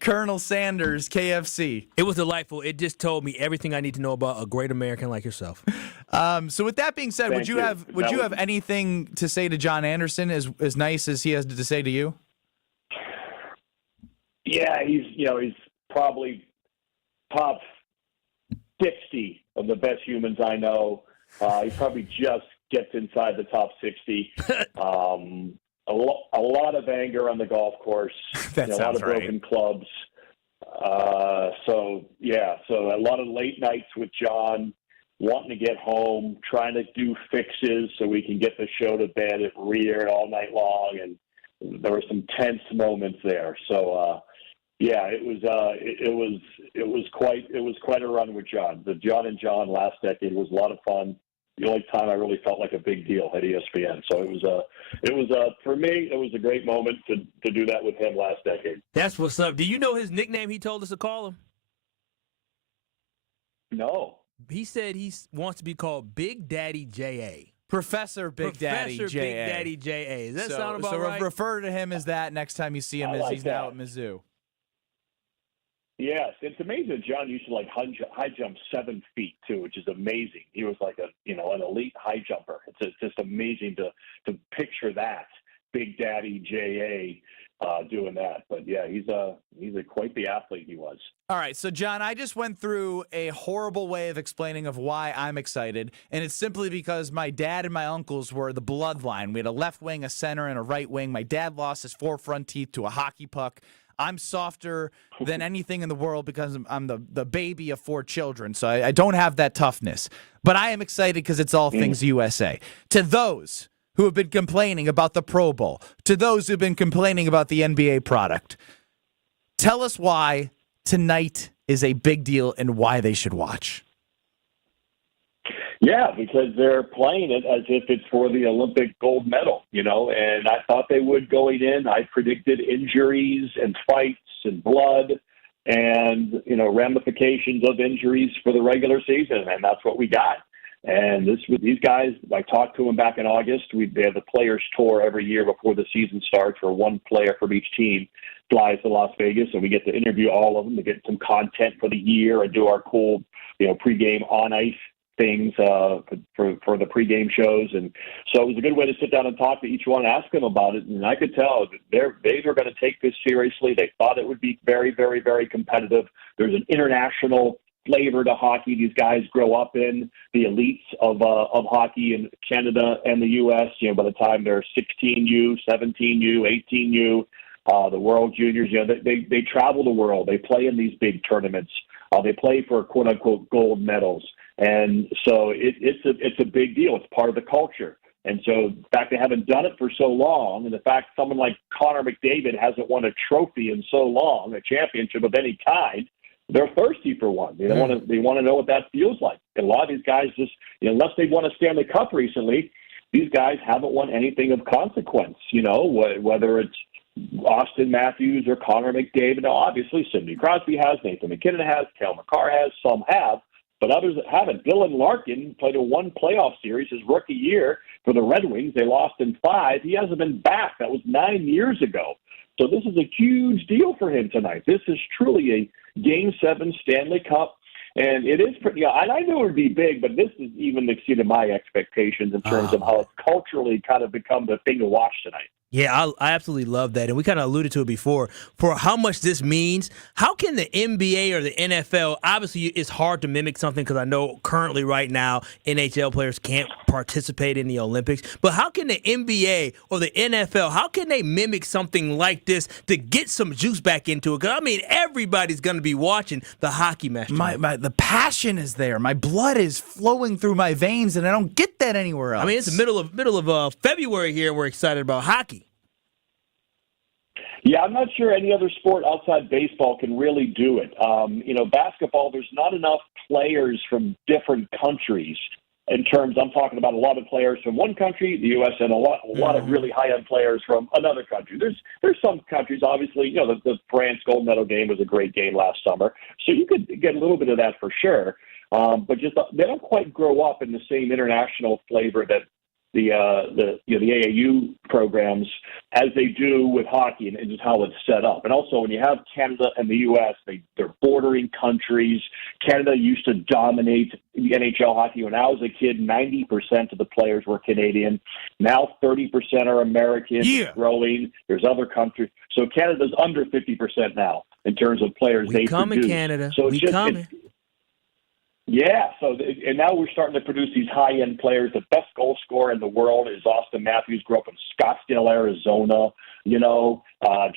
Colonel Sanders KFC. It was delightful. It just told me everything I need to know about a great American like yourself. So with that being said, would you have anything to say to John Anderson as nice as he has to say to you? Yeah, he's probably top 60 of the best humans I know. He probably just gets inside the top 60. A lot of anger on the golf course. A lot of broken clubs. So a lot of late nights with John, wanting to get home, trying to do fixes so we can get the show to bed. It reared all night long, and there were some tense moments there. So it was quite a run with John. The John and John last decade was a lot of fun. The only time I really felt like a big deal at ESPN. So for me, it was a great moment to do that with him last decade. That's what's up. Do you know his nickname he told us to call him? No. He said he wants to be called Big Daddy J.A. Professor Big Daddy J.A. Big Daddy J.A. Does that sound about right? Refer to him as that next time you see him, as he's now at Mizzou. Yes, it's amazing that John used to high jump 7 feet too, which is amazing. He was like an elite high jumper. It's just amazing to picture that Big Daddy J.A. Doing that. But yeah, he's quite the athlete he was. All right, so John, I just went through a horrible way of explaining of why I'm excited, and it's simply because my dad and my uncles were the bloodline. We had a left wing, a center, and a right wing. My dad lost his 4 front teeth to a hockey puck. I'm softer than anything in the world because I'm the baby of 4 children, so I don't have that toughness. But I am excited because it's all things USA. To those who have been complaining about the Pro Bowl, to those who have been complaining about the NBA product, tell us why tonight is a big deal and why they should watch. Yeah, because they're playing it as if it's for the Olympic gold medal, and I thought they would going in. I predicted injuries and fights and blood and, ramifications of injuries for the regular season, and that's what we got. And these guys, I talked to them back in August. They have the Players Tour every year before the season starts, where one player from each team flies to Las Vegas, and we get to interview all of them to get some content for the year and do our cool, pregame on ice things for the pregame shows. And so it was a good way to sit down and talk to each one, ask them about it. And I could tell that they were going to take this seriously. They thought it would be very, very, very competitive. There's an international flavor to hockey these guys grow up in, the elites of hockey in Canada and the U.S. By the time they're 16U, 17U, 18U, the World Juniors, they travel the world. They play in these big tournaments. They play for quote unquote gold medals, and so it's a big deal. It's part of the culture. And so the fact they haven't done it for so long, and the fact someone like Connor McDavid hasn't won a trophy in so long, a championship of any kind, they're thirsty for one. They want to know what that feels like. And a lot of these guys just, unless they've won a Stanley Cup recently, these guys haven't won anything of consequence. Whether it's Austin Matthews or Connor McDavid. Now, obviously, Sidney Crosby has, Nathan McKinnon has, Cale Makar has, some have, but others that haven't. Dylan Larkin played a 1 playoff series his rookie year for the Red Wings. They lost in 5. He hasn't been back. That was 9 years ago. So this is a huge deal for him tonight. This is truly a Game 7 Stanley Cup. And it is pretty, and I knew it would be big, but this has even exceeded my expectations in terms of how it's culturally kind of become the thing to watch tonight. Yeah, I absolutely love that. And we kind of alluded to it before. For how much this means, how can the NBA or the NFL, obviously it's hard to mimic something because I know currently right now NHL players can't participate in the Olympics. But how can the NBA or the NFL, how can they mimic something like this to get some juice back into it? Because, everybody's going to be watching the hockey match. The passion is there. My blood is flowing through my veins, and I don't get that anywhere else. It's the middle of February here, and we're excited about hockey. Yeah, I'm not sure any other sport outside baseball can really do it. Basketball, there's not enough players from different countries in terms, I'm talking about a lot of players from one country, the U.S., and a lot of really high-end players from another country. There's some countries, obviously, the France gold medal game was a great game last summer, so you could get a little bit of that for sure. But just they don't quite grow up in the same international flavor that the AAU programs as they do with hockey and just how it's set up. And also when you have Canada and the U.S., they're bordering countries. Canada used to dominate the NHL hockey. When I was a kid, 90% of the players were Canadian. Now 30% are American. It's growing. There's other countries. So Canada's under 50% now in terms of players they produce. Canada. So we coming. Yeah, and now we're starting to produce these high-end players. The best goal scorer in the world is Austin Matthews, grew up in Scottsdale, Arizona.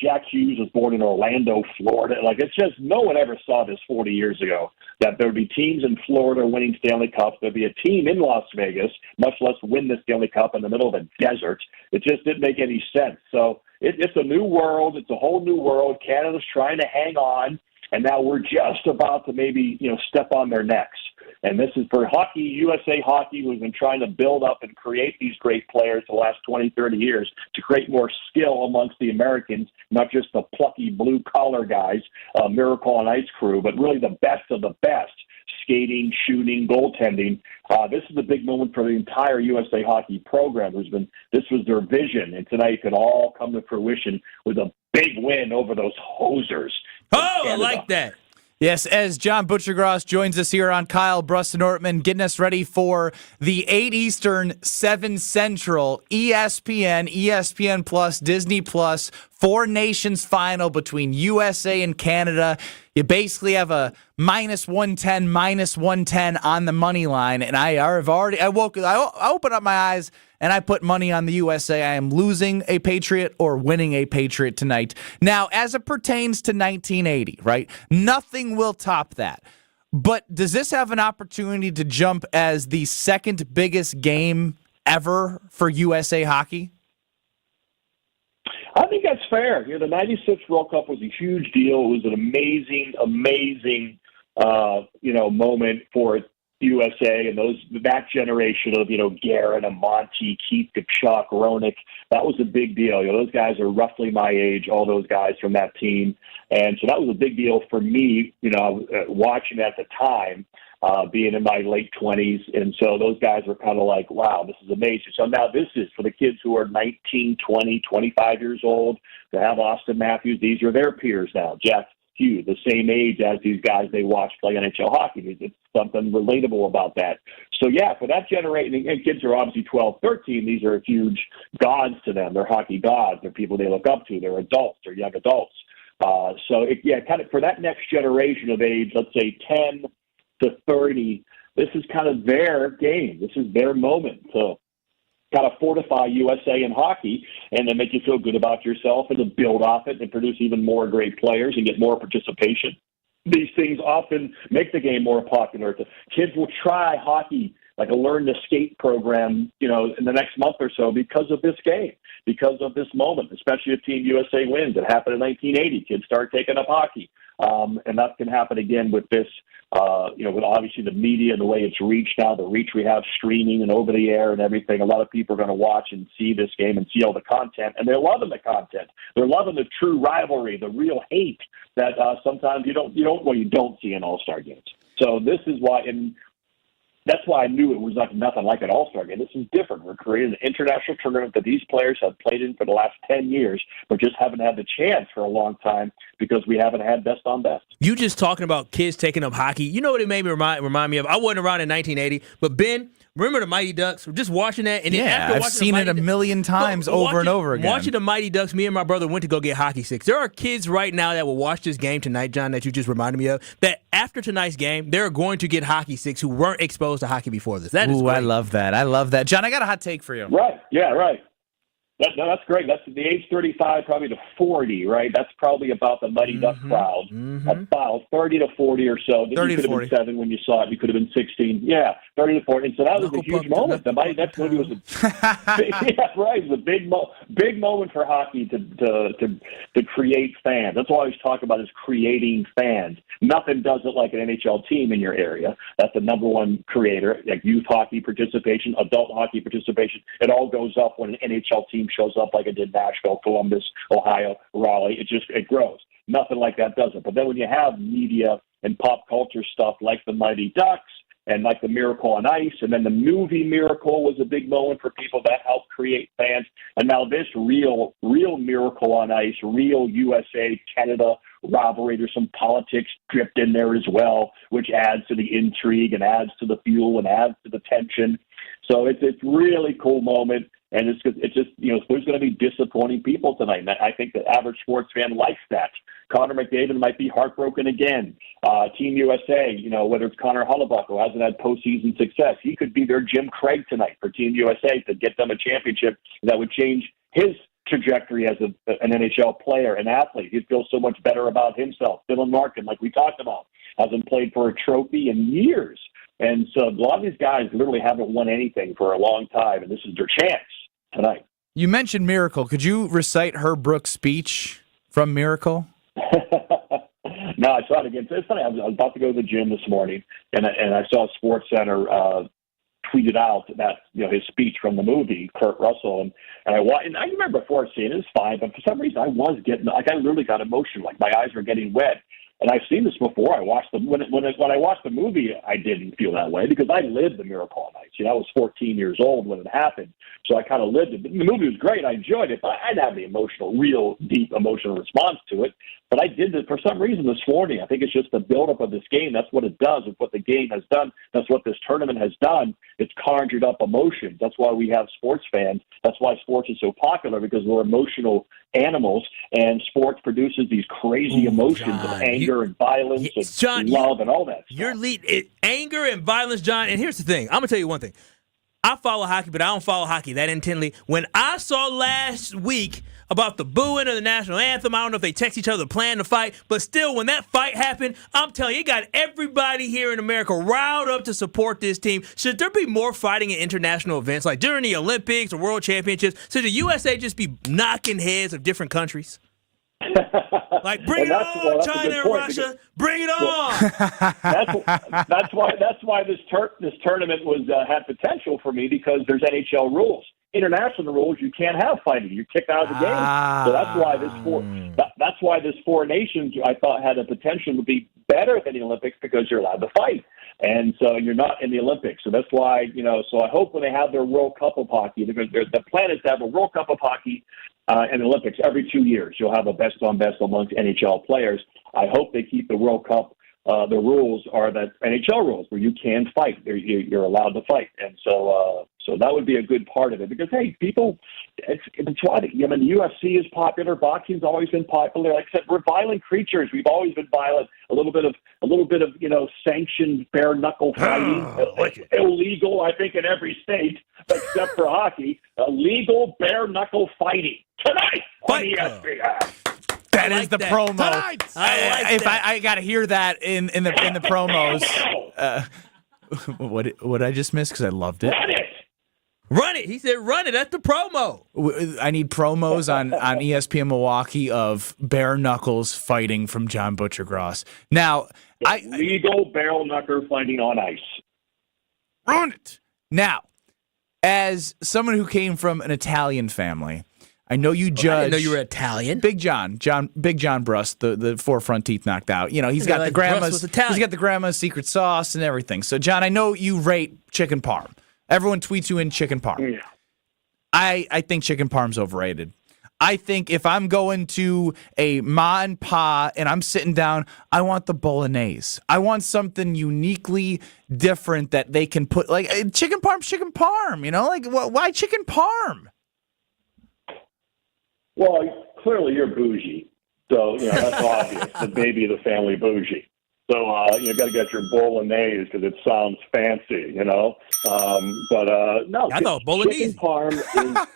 Jack Hughes was born in Orlando, Florida. It's just no one ever saw this 40 years ago, that there would be teams in Florida winning Stanley Cups. There'd be a team in Las Vegas, much less win the Stanley Cup in the middle of a desert. It just didn't make any sense. So it's a new world. It's a whole new world. Canada's trying to hang on. And now we're just about to maybe, step on their necks. And this is for hockey, USA Hockey, who's been trying to build up and create these great players the last 20, 30 years to create more skill amongst the Americans, not just the plucky blue-collar guys, Miracle on Ice crew, but really the best of the best, skating, shooting, goaltending. This is a big moment for the entire USA Hockey program. This was their vision, and tonight it could all come to fruition with a big win over those hosers. Oh, I like that. Yes, as John Butchergross joins us here on Kyle, Brust, and Nortman, getting us ready for the 8 Eastern, 7 Central, ESPN, ESPN Plus, Disney Plus, Four Nations final between USA and Canada. You basically have a minus 110, minus 110 on the money line, and I opened up my eyes and I put money on the USA. I am losing a Patriot or winning a Patriot tonight. Now, as it pertains to 1980, right, nothing will top that. But does this have an opportunity to jump as the second biggest game ever for USA Hockey? I think that's fair. The 96 World Cup was a huge deal. It was an amazing, moment for USA and that generation of, Guerin, Monty, Keith Kachuk, Roenick. That was a big deal. Those guys are roughly my age, all those guys from that team. And so that was a big deal for me, watching at the time, being in my late 20s. And so those guys were kind of like, wow, this is amazing. So now this is for the kids who are 19, 20, 25 years old, to have Austin Matthews. These are their peers now. Jack Hughes, the same age as these guys they watch play NHL hockey. It's something relatable about that. So, yeah, for that generation, and kids are obviously 12, 13, these are huge gods to them. They're hockey gods. They're people they look up to. They're adults. They're young adults. Kind of for that next generation of age, let's say 10 to 30, this is kind of their game. This is their moment to kind of fortify USA in hockey and then make you feel good about yourself and to build off it and produce even more great players and get more participation. These things often make the game more popular. Kids will try hockey, like a learn to skate program, in the next month or so because of this game, because of this moment, especially if Team USA wins. It happened in 1980. Kids start taking up hockey. And that can happen again with this, with obviously the media and the way it's reached now, the reach we have streaming and over the air and everything. A lot of people are going to watch and see this game and see all the content, and they're loving the content. They're loving the true rivalry, the real hate that sometimes you don't see in All-Star games. So this is why, and that's why I knew it was like nothing like an All-Star game. This is different. We're creating an international tournament that these players have played in for the last 10 years, but just haven't had the chance for a long time because we haven't had best on best. You just talking about kids taking up hockey. You know what it made me remind me of? I wasn't around in 1980, but Ben, remember the Mighty Ducks? We're just watching that. And then after I've seen it a million times over and over again. Watching the Mighty Ducks, me and my brother went to go get hockey sticks. There are kids right now that will watch this game tonight, John, that you just reminded me of, that after tonight's game, they're going to get hockey sticks who weren't exposed to hockey before this. That is great. I love that. I love that. John, I got a hot take for you. Right. Yeah, right. That's great. That's the age 35 probably to 40, right? That's probably about the Mighty Duck crowd. About 30 to 40 or so. You could have been 7 when you saw it. You could have been 16. Yeah, 30 to 40. And so that was a huge moment. The Mighty Ducks movie was a big moment for hockey to create fans. That's what I always talk about, is creating fans. Nothing does it like an NHL team in your area. That's the number one creator, like youth hockey participation, adult hockey participation. It all goes up when an NHL team shows up like it did Nashville, Columbus, Ohio, Raleigh. It grows. Nothing like that does it. But then when you have media and pop culture stuff like the Mighty Ducks and like the Miracle on Ice, and then the movie Miracle was a big moment for people that helped create fans. And now this real Miracle on Ice, real USA-Canada rivalry. There's some politics dripped in there as well, which adds to the intrigue and adds to the fuel and adds to the tension. So it's a really cool moment. And it's just, there's going to be disappointing people tonight. And I think the average sports fan likes that. Connor McDavid might be heartbroken again. Team USA, whether it's Connor Hellebuyck, who hasn't had postseason success, he could be their Jim Craig tonight for Team USA to get them a championship that would change his trajectory as an NHL player, an athlete. He'd feel so much better about himself. Dylan Larkin, like we talked about, hasn't played for a trophy in years. And so a lot of these guys literally haven't won anything for a long time, and this is their chance tonight. You mentioned Miracle. Could you recite Herb Brooks' speech from Miracle? No, I saw it again. It's funny. I was about to go to the gym this morning, and I saw SportsCenter tweeted out that his speech from the movie, Kurt Russell, and I remember before seeing it was fine, but for some reason I was getting I literally got emotional, like my eyes were getting wet. And I've seen this before. I watched when I watched the movie, I didn't feel that way because I lived the Miracle on Ice. I was 14 years old when it happened, so I kind of lived it. The movie was great. I enjoyed it. But I didn't have the real deep emotional response to it. But I did it for some reason this morning. I think it's just the buildup of this game. That's what it does. It's what the game has done. That's what this tournament has done. It's conjured up emotions. That's why we have sports fans. That's why sports is so popular, because we're emotional animals, and sports produces these crazy emotions of anger and violence and love and all that stuff. Anger and violence, John. And here's the thing. I'm going to tell you one thing. I follow hockey, but I don't follow hockey that intently. When I saw last week about the booing of the national anthem, I don't know if they text each other, plan to fight, but still, when that fight happened, I'm telling you, it got everybody here in America riled up to support this team. Should there be more fighting at international events, like during the Olympics or World Championships? Should the USA just be knocking heads of different countries? Like, bring it on, China and Russia. Bring it on. That's why this tournament was had potential for me, because there's NHL rules. International rules, you can't have fighting. You're kicked out of the game. So that's why this four nations I thought had a potential to be better than the Olympics, because you're allowed to fight. And so you're not in the Olympics. So that's why, so I hope when they have their World Cup of hockey, because the plan is to have a World Cup of hockey and the Olympics every 2 years. You'll have a best-on-best amongst NHL players. I hope they keep the World Cup. The rules are that NHL rules where you can fight. You're allowed to fight. And so that would be a good part of it, because, hey, people, it's why the UFC is popular. Boxing's always been popular. Like I said, we're violent creatures. We've always been violent. A little bit of sanctioned bare knuckle fighting. Illegal, I think, in every state except for hockey. Illegal bare knuckle fighting tonight on ESPN. That is the promo. I got to hear that in the promos. What I just missed, because I loved it. Run it. He said run it. That's the promo. I need promos on ESPN Milwaukee of bare knuckles fighting from John Butchergross. Now, legal bare knuckle fighting on ice. Run it. Now, as someone who came from an Italian family, I know you judge. I didn't know you were Italian. Big John Brust, the forefront teeth knocked out. He's got the grandma's. He's got the grandma's secret sauce and everything. So, John, I know you rate chicken parm. Everyone tweets you in chicken parm. Yeah. I think chicken parm's overrated. I think if I'm going to a ma and pa and I'm sitting down, I want the bolognese. I want something uniquely different that they can put, like chicken parm. Like why chicken parm? Well, clearly you're bougie, so that's obvious. The baby of the family, bougie. So you got to get your bolognese because it sounds fancy, no. I thought bolognese. Chicken parm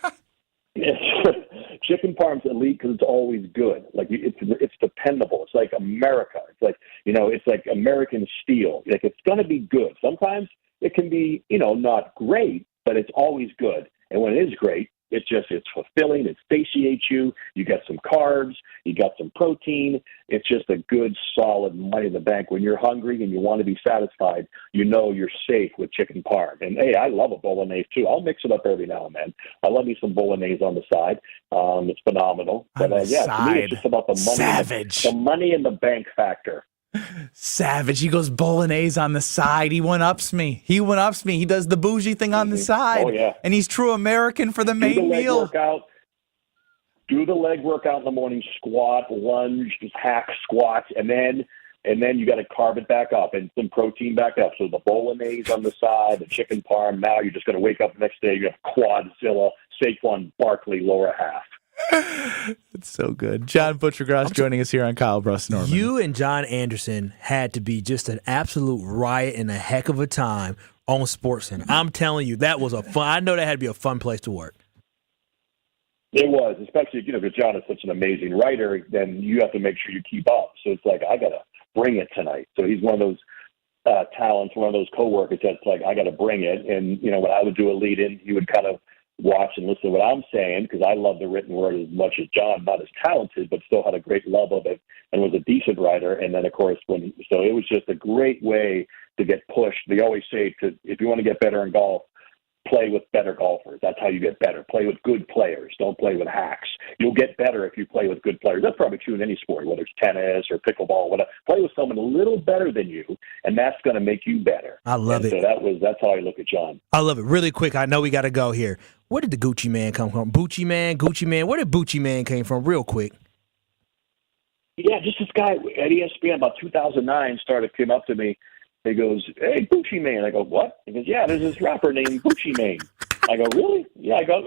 chicken parm's elite because it's always good. Like it's dependable. It's like America. It's like it's like American steel. Like it's going to be good. Sometimes it can be not great, but it's always good. And when it is great, it's fulfilling. It satiates you. You get some carbs. You got some protein. It's just a good, solid money in the bank. When you're hungry and you want to be satisfied, you're safe with chicken parm. And, hey, I love a bolognese, too. I'll mix it up every now and then. I love me some bolognese on the side. It's phenomenal. But, to me, it's just about the money. Savage. The money in the bank factor. Savage. He goes bolognese on the side. He one-ups me. He does the bougie thing on the side. Oh, yeah. And he's true American for the main meal. Do the leg workout in the morning, squat, lunge, just hack squats, and then you got to carb it back up and some protein back up. So the bolognese on the side, the chicken parm. Now you're just going to wake up the next day. You have Quadzilla, Saquon Barkley lower half. It's so good. John Butchergross joining us here on Kyle Brust Norman. You and John Anderson had to be just an absolute riot and a heck of a time on SportsCenter. I'm telling you, that was I know that had to be a fun place to work. It was, especially, because John is such an amazing writer, then you have to make sure you keep up. So it's like, I got to bring it tonight. So he's one of those talents, one of those coworkers that's like, I got to bring it. And, when I would do a lead-in, he would kind of watch and listen to what I'm saying, because I love the written word as much as John, not as talented, but still had a great love of it and was a decent writer. And then, of course, so it was just a great way to get pushed. They always say, if you want to get better in golf, play with better golfers. That's how you get better. Play with good players. Don't play with hacks. You'll get better if you play with good players. That's probably true in any sport, whether it's tennis or pickleball, whatever. Play with someone a little better than you, and that's going to make you better. I love it. So that's how I look at John. I love it. Really quick, I know we got to go here. Where did the Gucci Man come from? Gucci Man. Where did Gucci Man came from? Real quick. Yeah, just this guy at ESPN about 2009 came up to me. He goes, "Hey, Gucci Mane." I go, "What?" He goes, "Yeah, there's this rapper named Gucci Mane." I go, "Really?" Yeah, I go,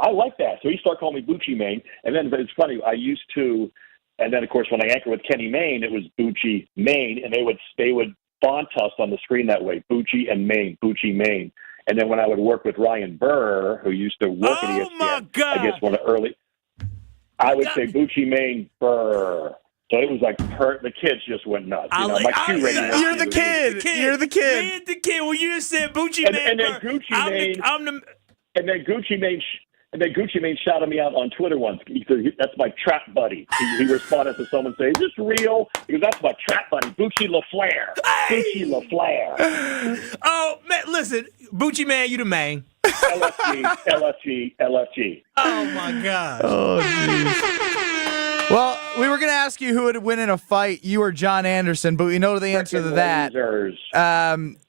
"I like that." So he started calling me Gucci Mane. And then it's funny, and then of course when I anchored with Kenny Mayne, it was Gucci Mane, and they would font us on the screen that way, Gucci and Mane, Gucci Mane. And then when I would work with Ryan Burr, who used to work at ESPN, my God. I guess I would say Gucci Mane Burr. So it was like the kids just went nuts. My Q rating. You're the kid. You're the kid. Me and the kid. When you said Gucci Man, and then Gucci Mane, and then Gucci Mane shouted me out on Twitter once. He said, "That's my trap buddy." He responded to someone saying, "Is this real?" He goes, "That's my trap buddy, Gucci LaFleur." Hey! Gucci LaFleur. Oh man, listen, Gucci Man, you the man. LFG. Oh my God. Oh, jeez. Well, we were going to ask you who would win in a fight, you or John Anderson, but we know the answer to that.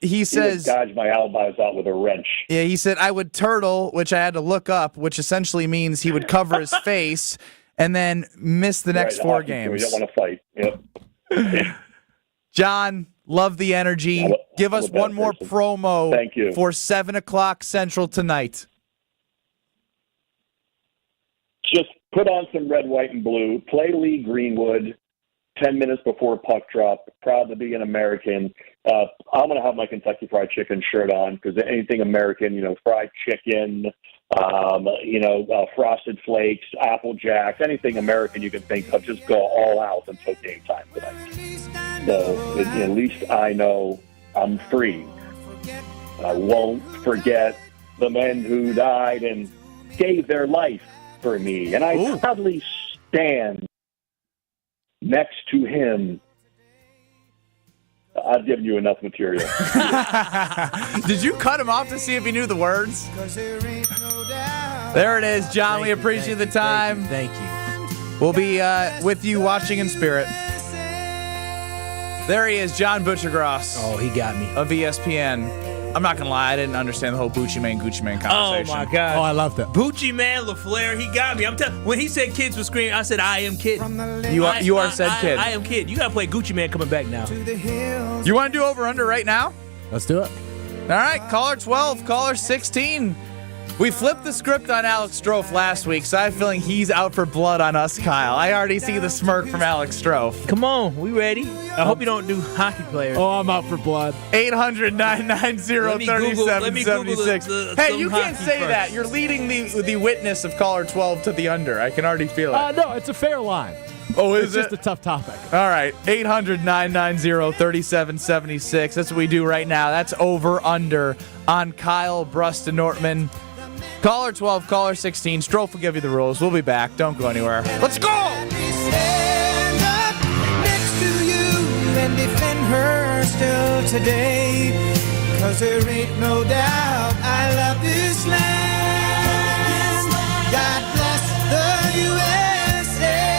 He says, "He would dodge my alibis out with a wrench." Yeah, he said, "I would turtle," which I had to look up, which essentially means he would cover his face and then miss the next 4 games. We don't want to fight. Yep. John, love the energy. Give us one more promo. Thank you. For 7 o'clock Central tonight. Just put on some red, white, and blue. Play Lee Greenwood 10 minutes before puck drop. Proud to be an American. I'm going to have my Kentucky Fried Chicken shirt on because anything American, fried chicken, Frosted Flakes, Apple Jacks, anything American you can think of, just go all out until game time tonight. So at least I know I'm free. I won't forget the men who died and gave their life for me, and I proudly stand next to him. I've given you enough material. Did you cut him off to see if he knew the words? There it is, John. We appreciate the time. Thank you. We'll be with you watching in spirit. There he is, John Butchergross. Oh, he got me. Of ESPN. I'm not going to lie, I didn't understand the whole Gucci Mane conversation. Oh, my God. Oh, I loved it. Gucci Man, LaFleur, he got me. I'm telling. When he said kids were screaming, I said, I am kid. You are said kid. I am kid. You got to play Gucci Man coming back now. You want to do over-under right now? Let's do it. All right, caller 12, caller 16. We flipped the script on Alex Strofe last week, so I have a feeling he's out for blood on us, Kyle. I already see the smirk from Alex Strofe. Come on, we ready? I hope you don't do hockey players. Oh, I'm out for blood. 800-990-3776. Hey, you can't say that. You're leading the witness of caller 12 to the under. I can already feel it. No, it's a fair line. Oh, it's just a tough topic. All right, 800-990-3776. That's what we do right now. That's over-under on Kyle, Brust, and Nortman. Caller 12, caller 16. Strofe will give you the rules. We'll be back. Don't go anywhere. Let's go! Stand up next to you and defend her still today. 'Cause there ain't no doubt I love this land. God bless the USA.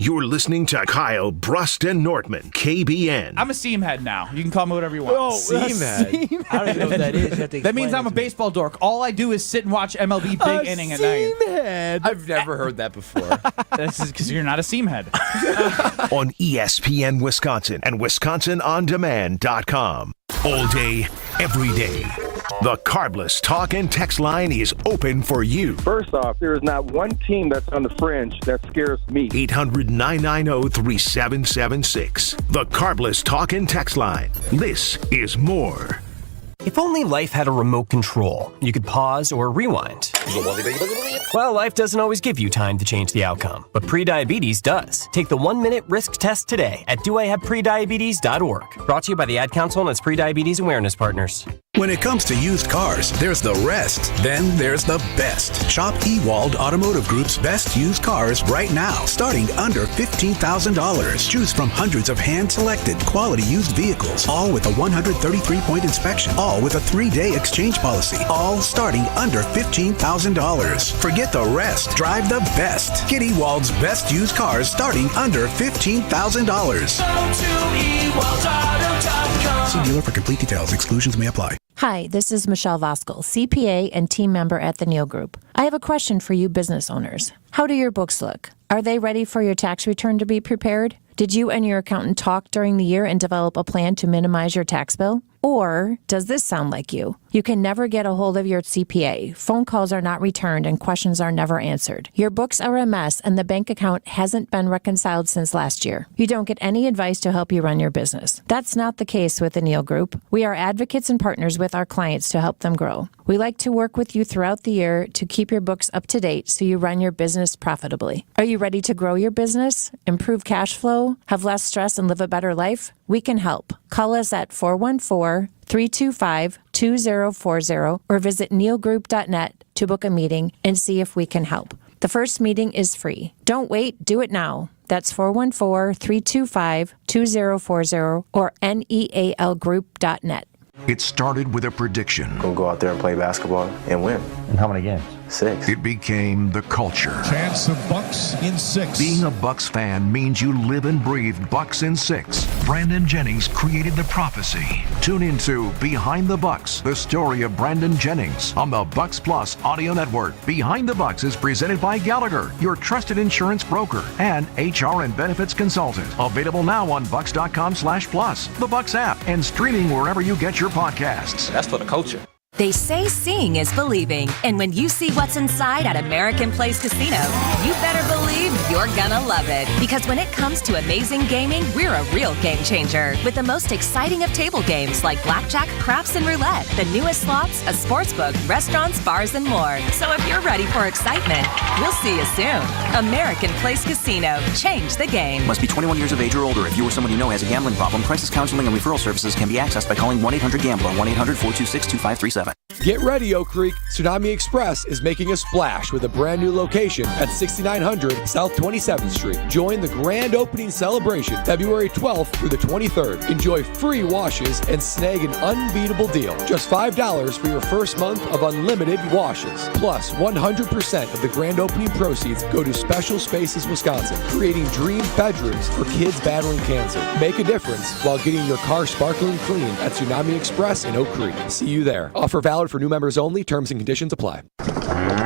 You're listening to Kyle, Brust, and Nortman, KBN. I'm a seam head now. You can call me whatever you want. Oh, seam head. I don't even know what that is. That means I'm a baseball dork. All I do is sit and watch MLB big inning at night. Seam head. I've never heard that before. This is because you're not a seam head. On ESPN Wisconsin and WisconsinOnDemand.com. All day, every day. The Carbless Talk and Text line is open for you. First off, there is not one team that's on the fringe that scares me. 800-990-3776. The Carbless Talk and Text line. This is more. If only life had a remote control, you could pause or rewind. Well, life doesn't always give you time to change the outcome, but prediabetes does. Take the 1-minute risk test today at doihaveprediabetes.org. Brought to you by the Ad Council and its prediabetes awareness partners. When it comes to used cars, there's the rest. Then there's the best. Shop Ewald Automotive Group's best used cars right now, starting under $15,000. Choose from hundreds of hand-selected quality used vehicles, all with a 133-point inspection, all with a 3-day exchange policy, all starting under $15,000. Forget the rest. Drive the best. Get Ewald's best used cars starting under $15,000. See dealer for complete details. Exclusions may apply. Hi, this is Michelle Voskel, CPA and team member at the Neal Group. I have a question for you business owners. How do your books look? Are they ready for your tax return to be prepared? Did you and your accountant talk during the year and develop a plan to minimize your tax bill? Or does this sound like you? You can never get a hold of your CPA. Phone calls are not returned and questions are never answered. Your books are a mess and the bank account hasn't been reconciled since last year. You don't get any advice to help you run your business. That's not the case with the Neal Group. We are advocates and partners with our clients to help them grow. We like to work with you throughout the year to keep your books up to date so you run your business profitably. Are you ready to grow your business, improve cash flow, have less stress, and live a better life? We can help. Call us at 414-325-2040 or visit nealgroup.net to book a meeting and see if we can help. The first meeting is free. Don't wait, do it now. That's 414-325-2040 or nealgroup.net. It started with a prediction. We'll go out there and play basketball and win. And how many games? 6. It became the culture. Chance of Bucks in 6. Being a Bucks fan means you live and breathe Bucks in 6. Brandon Jennings created the prophecy. Tune into Behind the Bucks, the story of Brandon Jennings on the Bucks Plus audio network. Behind the Bucks is presented by Gallagher, your trusted insurance broker and HR and benefits consultant. Available now on bucks.com/plus, the Bucks app, and streaming wherever you get your podcasts. That's for the culture. They say seeing is believing, and when you see what's inside at American Place Casino, you better believe you're gonna love it. Because when it comes to amazing gaming, we're a real game changer. With the most exciting of table games like blackjack, craps, and roulette, the newest slots, a sports book, restaurants, bars, and more. So if you're ready for excitement, we'll see you soon. American Place Casino. Change the game. Must be 21 years of age or older. If you or someone you know has a gambling problem, crisis counseling and referral services can be accessed by calling 1-800-GAMBLER, 1-800-426-2537. Get ready, Oak Creek. Tsunami Express is making a splash with a brand new location at 6900 South 27th Street. Join the grand opening celebration February 12th through the 23rd. Enjoy free washes and snag an unbeatable deal. Just $5 for your first month of unlimited washes. Plus, 100% of the grand opening proceeds go to Special Spaces Wisconsin, creating dream bedrooms for kids battling cancer. Make a difference while getting your car sparkling clean at Tsunami Express in Oak Creek. See you there. Offer valid for new members only. Terms and conditions apply.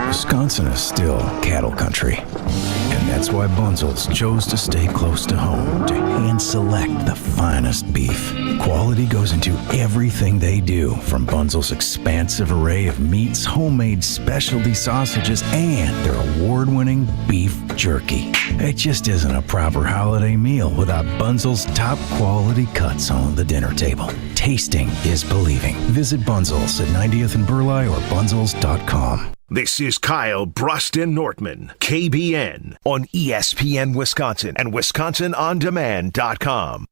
Wisconsin is still cattle country. And that's why Bunzel's chose to stay close to home to hand select the finest beef. Quality goes into everything they do, from Bunzel's expansive array of meats, homemade specialty sausages, and their award-winning beef jerky. It just isn't a proper holiday meal without Bunzel's top quality cuts on the dinner table. Tasting is believing. Visit Bunzel's at 90th and Burleigh or bunzels.com. This is Kyle Brust and Nortman, KBN, on ESPN Wisconsin and WisconsinOnDemand.com.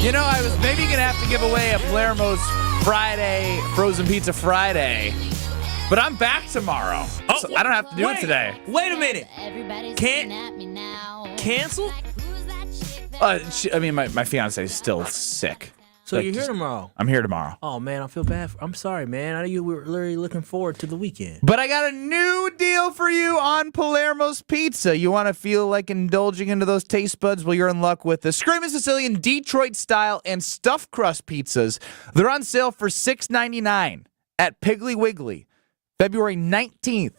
You know, I was maybe going to have to give away a Palermo's Friday, Frozen Pizza Friday, but I'm back tomorrow, so I don't have to do it today. Wait a minute. Can't cancel? I mean, my fiance is still sick. So you're here tomorrow? I'm here tomorrow. Oh, man, I feel bad. I'm sorry, man. I know you were literally looking forward to the weekend. But I got a new deal for you on Palermo's Pizza. You want to feel like indulging into those taste buds? Well, you're in luck with the Screamin' Sicilian Detroit style and stuffed crust pizzas. They're on sale for $6.99 at Piggly Wiggly, February 19th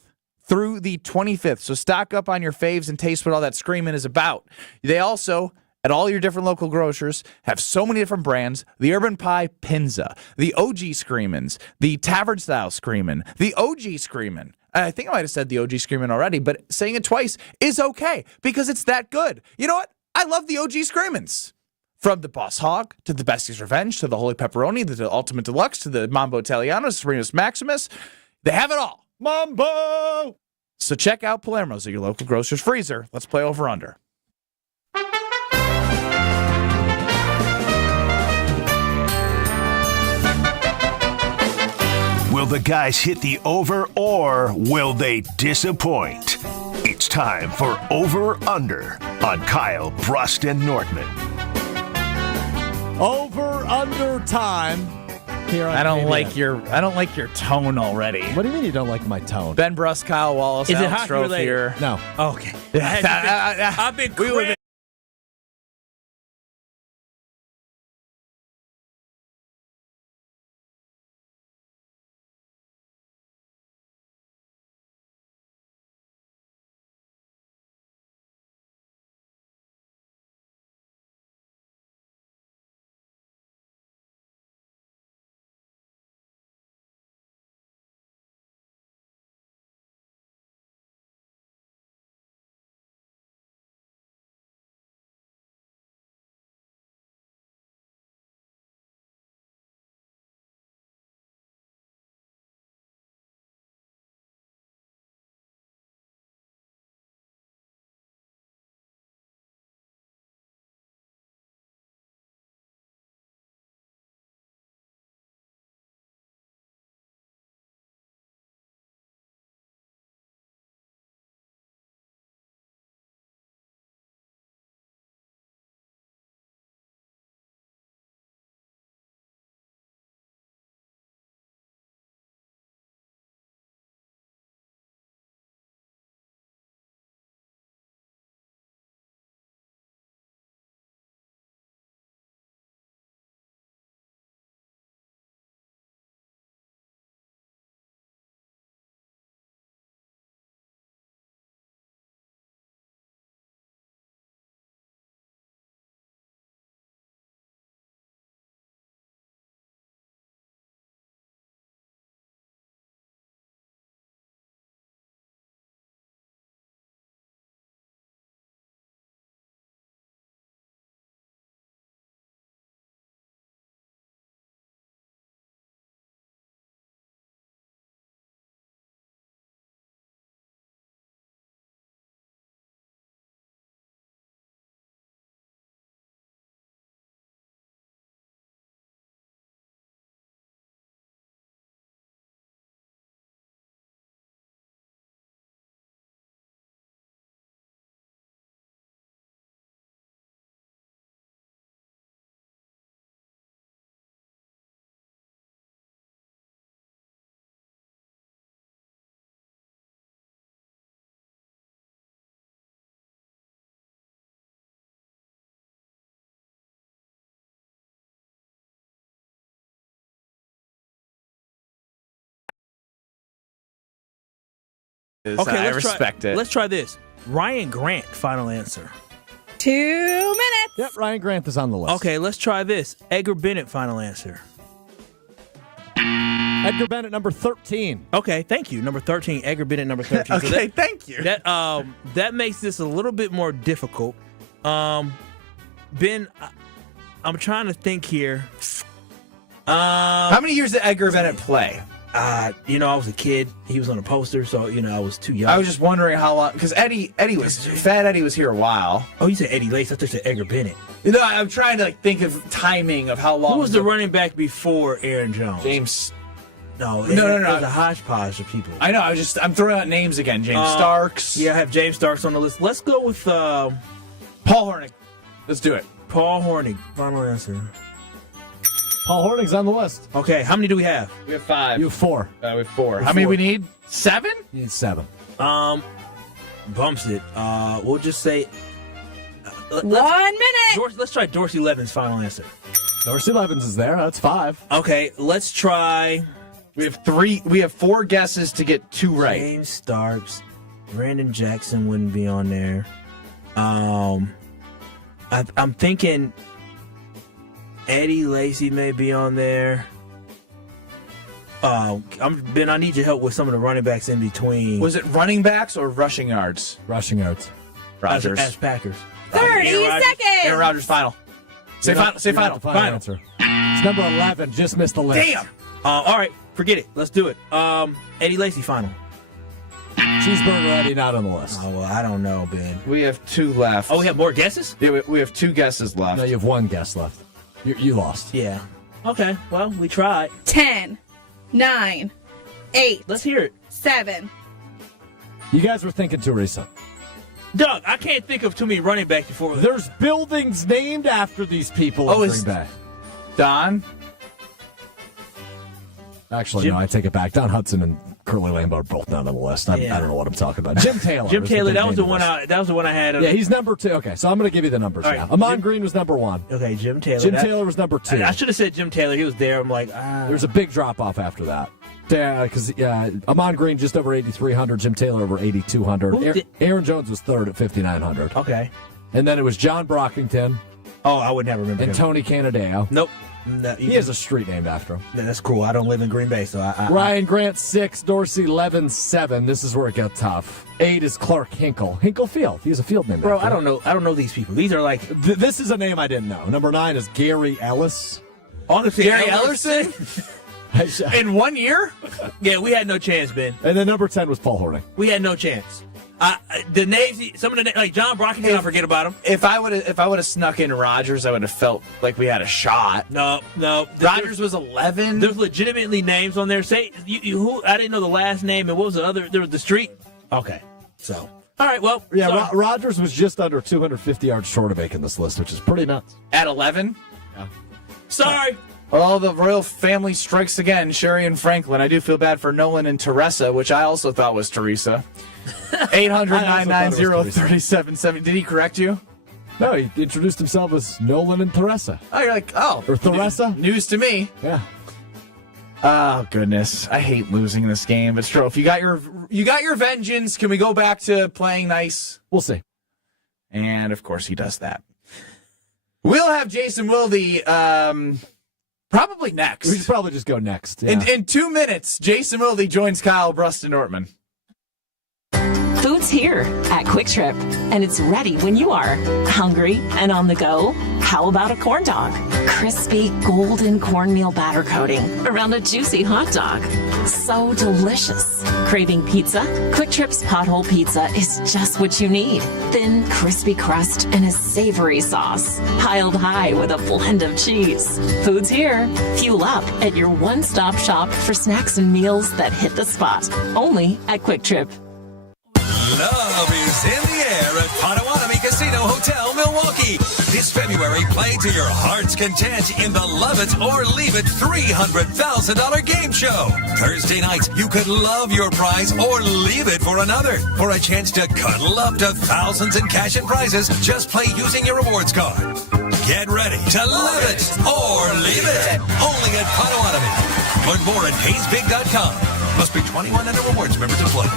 through the 25th. So stock up on your faves and taste what all that screaming is about. They also, at all your different local grocers, have so many different brands. The Urban Pie Pinza, the OG Screamin', the Tavern Style Screamin', the OG Screamin'. I think I might have said the OG Screamin' already, but saying it twice is okay because it's that good. You know what? I love the OG Screamin's. From the Boss Hog to the Bestie's Revenge to the Holy Pepperoni to the Ultimate Deluxe to the Mambo Italiano, Supremus Maximus. They have it all. Mambo! So check out Palermo's at your local grocer's freezer. Let's play over-under. Will the guys hit the over or will they disappoint? It's time for Over-Under on Kyle, Brust, and Nortman. Over-under time. Here on I don't KBN. like your tone already. What do you mean you don't like my tone? Ben Brust, Kyle Wallace, Is it Alex hockey Strofe related? here. No. Okay. I've been Okay, I respect it. Let's try this. Ryan Grant, final answer. 2 minutes. Yep, Ryan Grant is on the list. Okay, let's try this. Edgar Bennett, final answer. Edgar Bennett, number 13. Okay, thank you. Number 13. Edgar Bennett, number 13. Okay, thank you. That makes this a little bit more difficult. Ben, I'm trying to think here. How many years did Edgar Bennett play? I was a kid. He was on a poster, so I was too young. I was just wondering how long, because Eddie was here a while. Oh, you said Eddie Lace. I thought you said Edgar Bennett. I'm trying to think of timing of how long. Who was the running back before Aaron Jones? James. No. It was a hodgepodge of people. I know. I'm throwing out names again. James Starks. Yeah, I have James Starks on the list. Let's go with Paul Hornick. Let's do it. Paul Hornick. Final answer. Paul Hornick's on the list. Okay, how many do we have? We have 5. You have 4. We have 4. How many we need? 7? You need 7. Bumps it. We'll just say 1 minute. Let's try Dorsey Levin's final answer. Dorsey Levens is there. That's 5. Okay, let's try. We have 3. We have 4 guesses to get 2 right. James Starks, Brandon Jackson wouldn't be on there. I'm thinking Eddie Lacy may be on there. Ben, I need your help with some of the running backs in between. Was it running backs or rushing yards? Rushing yards. Rodgers. As Packers. 30 seconds. Aaron Rodgers, final. Say final. Say final. Final answer. It's number 11. Just missed the list. Damn. All right. Forget it. Let's do it. Eddie Lacy, final. Cheeseburger Eddie not on the list. Oh, well, I don't know, Ben. We have 2 left. Oh, we have more guesses? Yeah, we have 2 guesses left. No, you have 1 guess left. You lost. Yeah. Okay, well, we tried. 10, 9, 8. Let's hear it. 7. You guys were thinking Teresa. Doug, I can't think of too many running backs before. There's buildings named after these people in Green Bay. Don? Actually, no, I take it back. Don Hudson and Curly Lambeau are both not on the list. I don't know what I'm talking about. Jim Taylor. Jim Taylor, that was the one I had. Yeah, he's number 2. Okay, so I'm going to give you the numbers now. Right. Amon Green was number 1. Okay, Jim Taylor. Jim Taylor was number 2. I should have said Jim Taylor. He was there. I'm like, There's a big drop-off after that. Yeah, because Amon Green just over 8,300, Jim Taylor over 8,200. Aaron Jones was 3rd at 5,900. Okay. And then it was John Brockington. Oh, I would never remember And him. Tony Canadeo. Nope. No, he has a street named after him. That's cool. I don't live in Green Bay, so Ryan Grant 6, Dorsey 11, 7. This is where it got tough. 8 is Clark Hinkle. Hinkle Field. He has a field name. Bro, I don't know these people. These are like this is a name I didn't know. Number 9 is Gary Ellis. Honestly, Gary Ellerson? In 1 year? Yeah, we had no chance, Ben. And then number 10 was Paul Hornung. We had no chance. The names, some of the names, like John Brockington, I forget about him. If I would have snuck in Rodgers, I would have felt like we had a shot. No. Rodgers was 11. There's legitimately names on there. Say who? I didn't know the last name. And what was the other? There was the street. Okay, so all right. Well, yeah. Rodgers was just under 250 yards short of making this list, which is pretty nuts. At 11. Yeah. Sorry. Well, the royal family strikes again. Sherry and Franklin. I do feel bad for Nolan and Teresa, which I also thought was Teresa. 800-990-3770. Did he correct you? No, he introduced himself as Nolan and Teresa. Oh, you're like, oh. Or Teresa? News to me. Yeah. Oh, goodness. I hate losing this game. But Strofe, you got your vengeance. Can we go back to playing nice? We'll see. And, of course, he does that. We'll have Jason Wilde probably next. We should probably just go next. Yeah. In 2 minutes, Jason Wilde joins Kyle, Brust, and Nortman. Food's here at Quick Trip, and it's ready when you are. Hungry and on the go? How about a corn dog? Crispy golden cornmeal batter coating around a juicy hot dog. So delicious. Craving pizza? Quick Trip's Pothole Pizza is just what you need. Thin, crispy crust and a savory sauce, piled high with a blend of cheese. Food's here. Fuel up at your one-stop shop for snacks and meals that hit the spot. Only at Quick Trip. Love is in the air at Potawatomi Casino Hotel, Milwaukee. This February, play to your heart's content in the Love It or Leave It $300,000 game show. Thursday nights, you could love your prize or leave it for another. For a chance to cuddle up to thousands in cash and prizes, just play using your rewards card. Get ready to love it or leave it. Only at Potawatomi. Learn more at PaysBig.com. Must be 21 and a rewards member to play.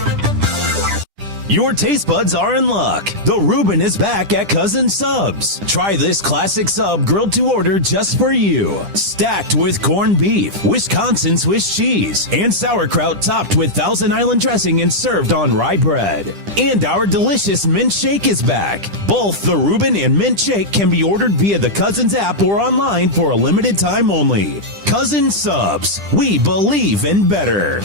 Your taste buds are in luck. The Reuben is back at Cousin Subs. Try this classic sub grilled to order just for you. Stacked with corned beef, Wisconsin Swiss cheese, and sauerkraut topped with Thousand Island dressing and served on rye bread. And our delicious mint shake is back. Both the Reuben and mint shake can be ordered via the Cousins app or online for a limited time only. Cousin Subs. We believe in better.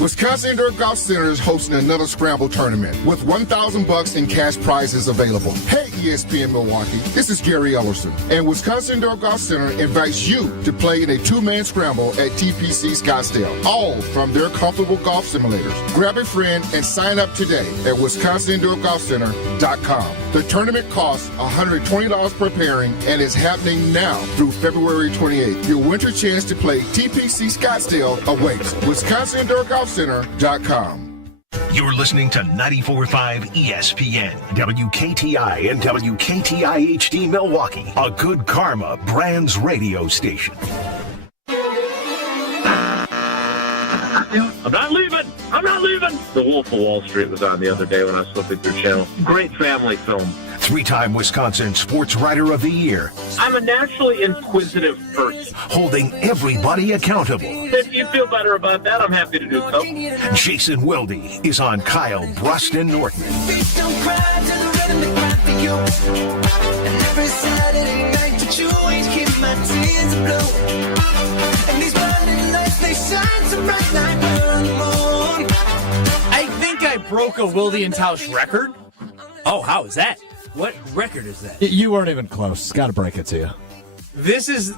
Wisconsin Indoor Golf Center is hosting another Scramble tournament with $1,000 in cash prizes available. Hey, ESPN Milwaukee, this is Gary Ellerson, and Wisconsin Indoor Golf Center invites you to play in a two-man scramble at TPC Scottsdale, all from their comfortable golf simulators. Grab a friend and sign up today at WisconsinIndoorGolfCenter.com. The tournament costs $120 per pairing and is happening now through February 28th. Your winter chance to play TPC Scottsdale awaits. WisconsinIndoorGolfCenter.com. You're listening to 94.5 ESPN, WKTI and WKTI HD Milwaukee, a Good Karma Brands radio station. I'm not leaving. I'm not leaving. The Wolf of Wall Street was on the other day when I was flipping through channel. Great family film. Three-time Wisconsin Sports Writer of the Year. I'm a naturally inquisitive person. Holding everybody accountable. If you feel better about that, I'm happy to do so. Jason Wilde is on Kyle, Brust, and Nortman. you. And every Saturday night that you ain't here, my tears are blue. And these blinding lights, they shine so bright like we're on the moon. I think I broke a Wilde and Tausch record. Oh, how is that? What record is that? You weren't even close. Got to break it to you. This is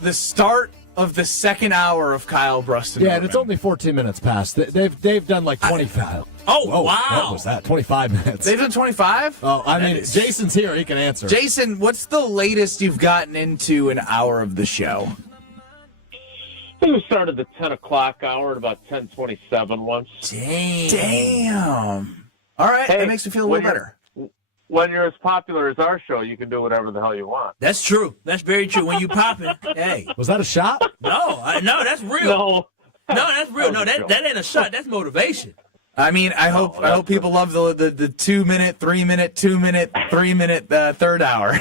the start of the second hour of Kyle Brust. Yeah, and it's only 14 minutes past. They've done like 25. Whoa, wow. What was that? 25 minutes. They've done 25? Oh, I mean, Jason's here. He can answer. Jason, what's the latest you've gotten into an hour of the show? I think we started the 10 o'clock hour at about 10:27 once. Damn. All right, that makes me feel a little better. When you're as popular as our show, you can do whatever the hell you want. That's true. That's very true. When you popping, hey. Was that a shot? No, that's real. No, that's real. No, that ain't a shot. That's motivation. I mean, I hope people love the 2 minute, 3 minute, 2 minute, 3 minute third hour.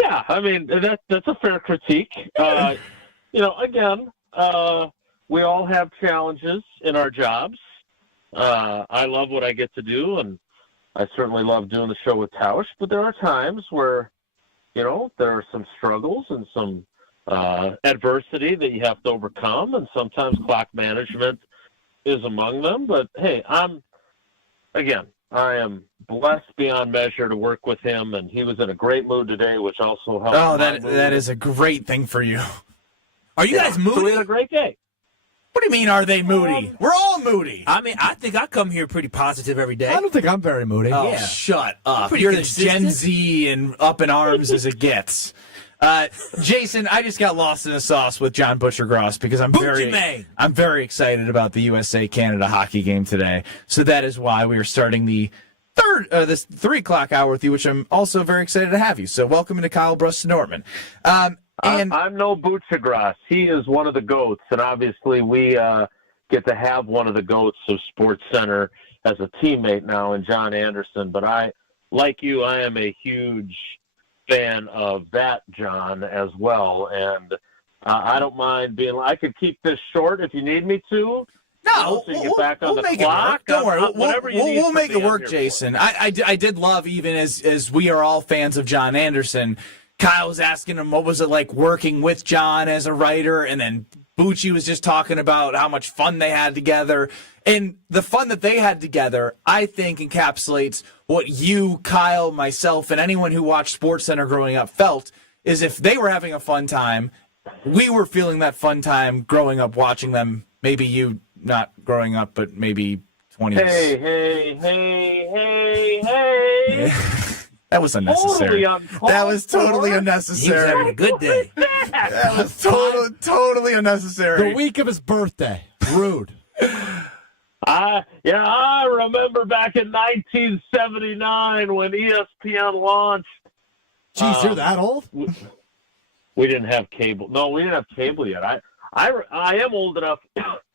Yeah, I mean that's a fair critique. Again, we all have challenges in our jobs. I love what I get to do, and I certainly love doing the show with Tausch, but there are times where, there are some struggles and some adversity that you have to overcome, and sometimes clock management is among them. But, hey, I am blessed beyond measure to work with him, and he was in a great mood today, which also helped. Oh, that is a great thing for you. Are you guys moody? So we had a great day. What do you mean, are they moody? We're all moody. I mean, I think I come here pretty positive every day. I don't think I'm very moody. Oh, yeah. Shut up. Pretty You're consistent. as Gen Z and up in arms as it gets. Jason, I just got lost in the sauce with John Butchergross because I'm very excited about the USA-Canada hockey game today. So that is why we are starting the this 3 o'clock hour with you, which I'm also very excited to have you. So welcome to Kyle Brust and Nortman. I'm no Butchergross. He is one of the GOATs, and obviously we get to have one of the GOATs of SportsCenter as a teammate now in John Anderson. But I am a huge fan of that John as well, and I don't mind I could keep this short if you need me to. No, so you get back on the make clock. It work. Don't worry, we'll make it work, I'm Jason. I did love, even as we are all fans of John Anderson, Kyle was asking him what was it like working with John as a writer, and then Bucci was just talking about how much fun they had together. And the fun that they had together, I think, encapsulates what you, Kyle, myself, and anyone who watched SportsCenter growing up felt, is if they were having a fun time, we were feeling that fun time growing up watching them. Maybe you not growing up, but maybe 20s. Hey. That was unnecessary. That was totally unnecessary. He was having a good day. That was totally unnecessary. The week of his birthday. Rude. I remember back in 1979 when ESPN launched. Jeez, you're that old? We didn't have cable. No, we didn't have cable yet. I am old enough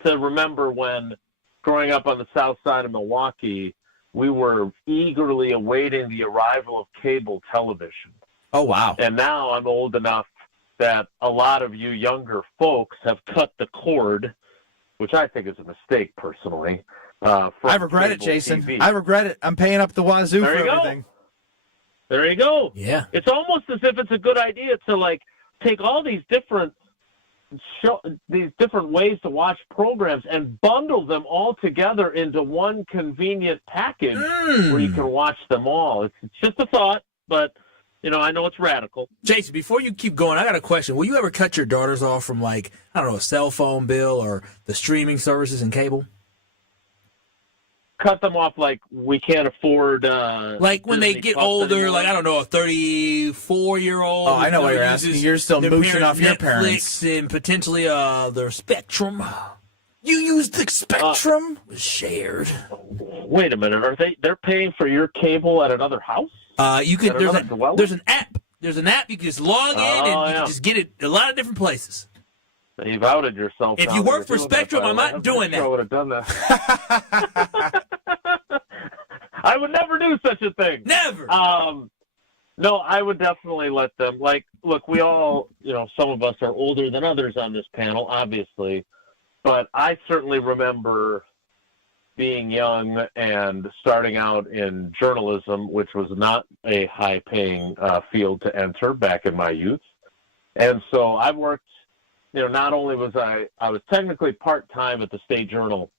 to remember when, growing up on the south side of Milwaukee, we were eagerly awaiting the arrival of cable television. Oh, wow. And now I'm old enough that a lot of you younger folks have cut the cord, which I think is a mistake, personally. I regret it, Jason. TV. I regret it. I'm paying up the wazoo There for you everything. Go. There you go. Yeah. It's almost as if it's a good idea to, take all these different ways to watch programs and bundle them all together into one convenient package where you can watch them all. It's just a thought, but I know it's radical. Jason, before you keep going, I got a question. Will you ever cut your daughters off from a cell phone bill or the streaming services and cable? Cut them off we can't afford when they get older, anymore. I don't know, a 34-year-old. Oh, I know what you're asking. You're still mooching off your Netflix parents. And potentially their Spectrum. You use the Spectrum? Shared. Wait a minute. They're paying for your cable at another house? You can. There's an app. There's an app you can just log in and you can just get it a lot of different places. You've outed yourself. If you work for Spectrum, I'm not doing that. I would have done that. I would never do such a thing. Never. No, I would definitely let them. Look, we all, some of us are older than others on this panel, obviously. But I certainly remember being young and starting out in journalism, which was not a high-paying field to enter back in my youth. And so I worked, not only was I was technically part-time at the State Journal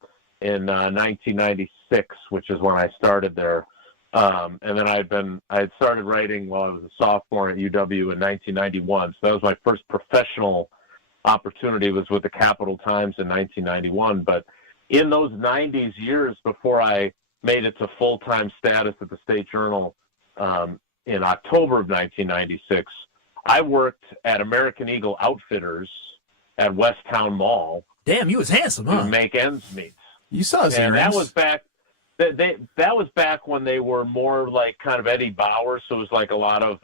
in 1996, which is when I started there. And then I had started writing while I was a sophomore at UW in 1991. So that was my first professional opportunity, was with the Capital Times in 1991. But in those 90s years before I made it to full-time status at the State Journal in October of 1996, I worked at American Eagle Outfitters at Westtown Mall. Damn, you was handsome, huh? To make ends meet. You saw his earrings. That was back. That was back when they were more like kind of Eddie Bauer, so it was like a lot of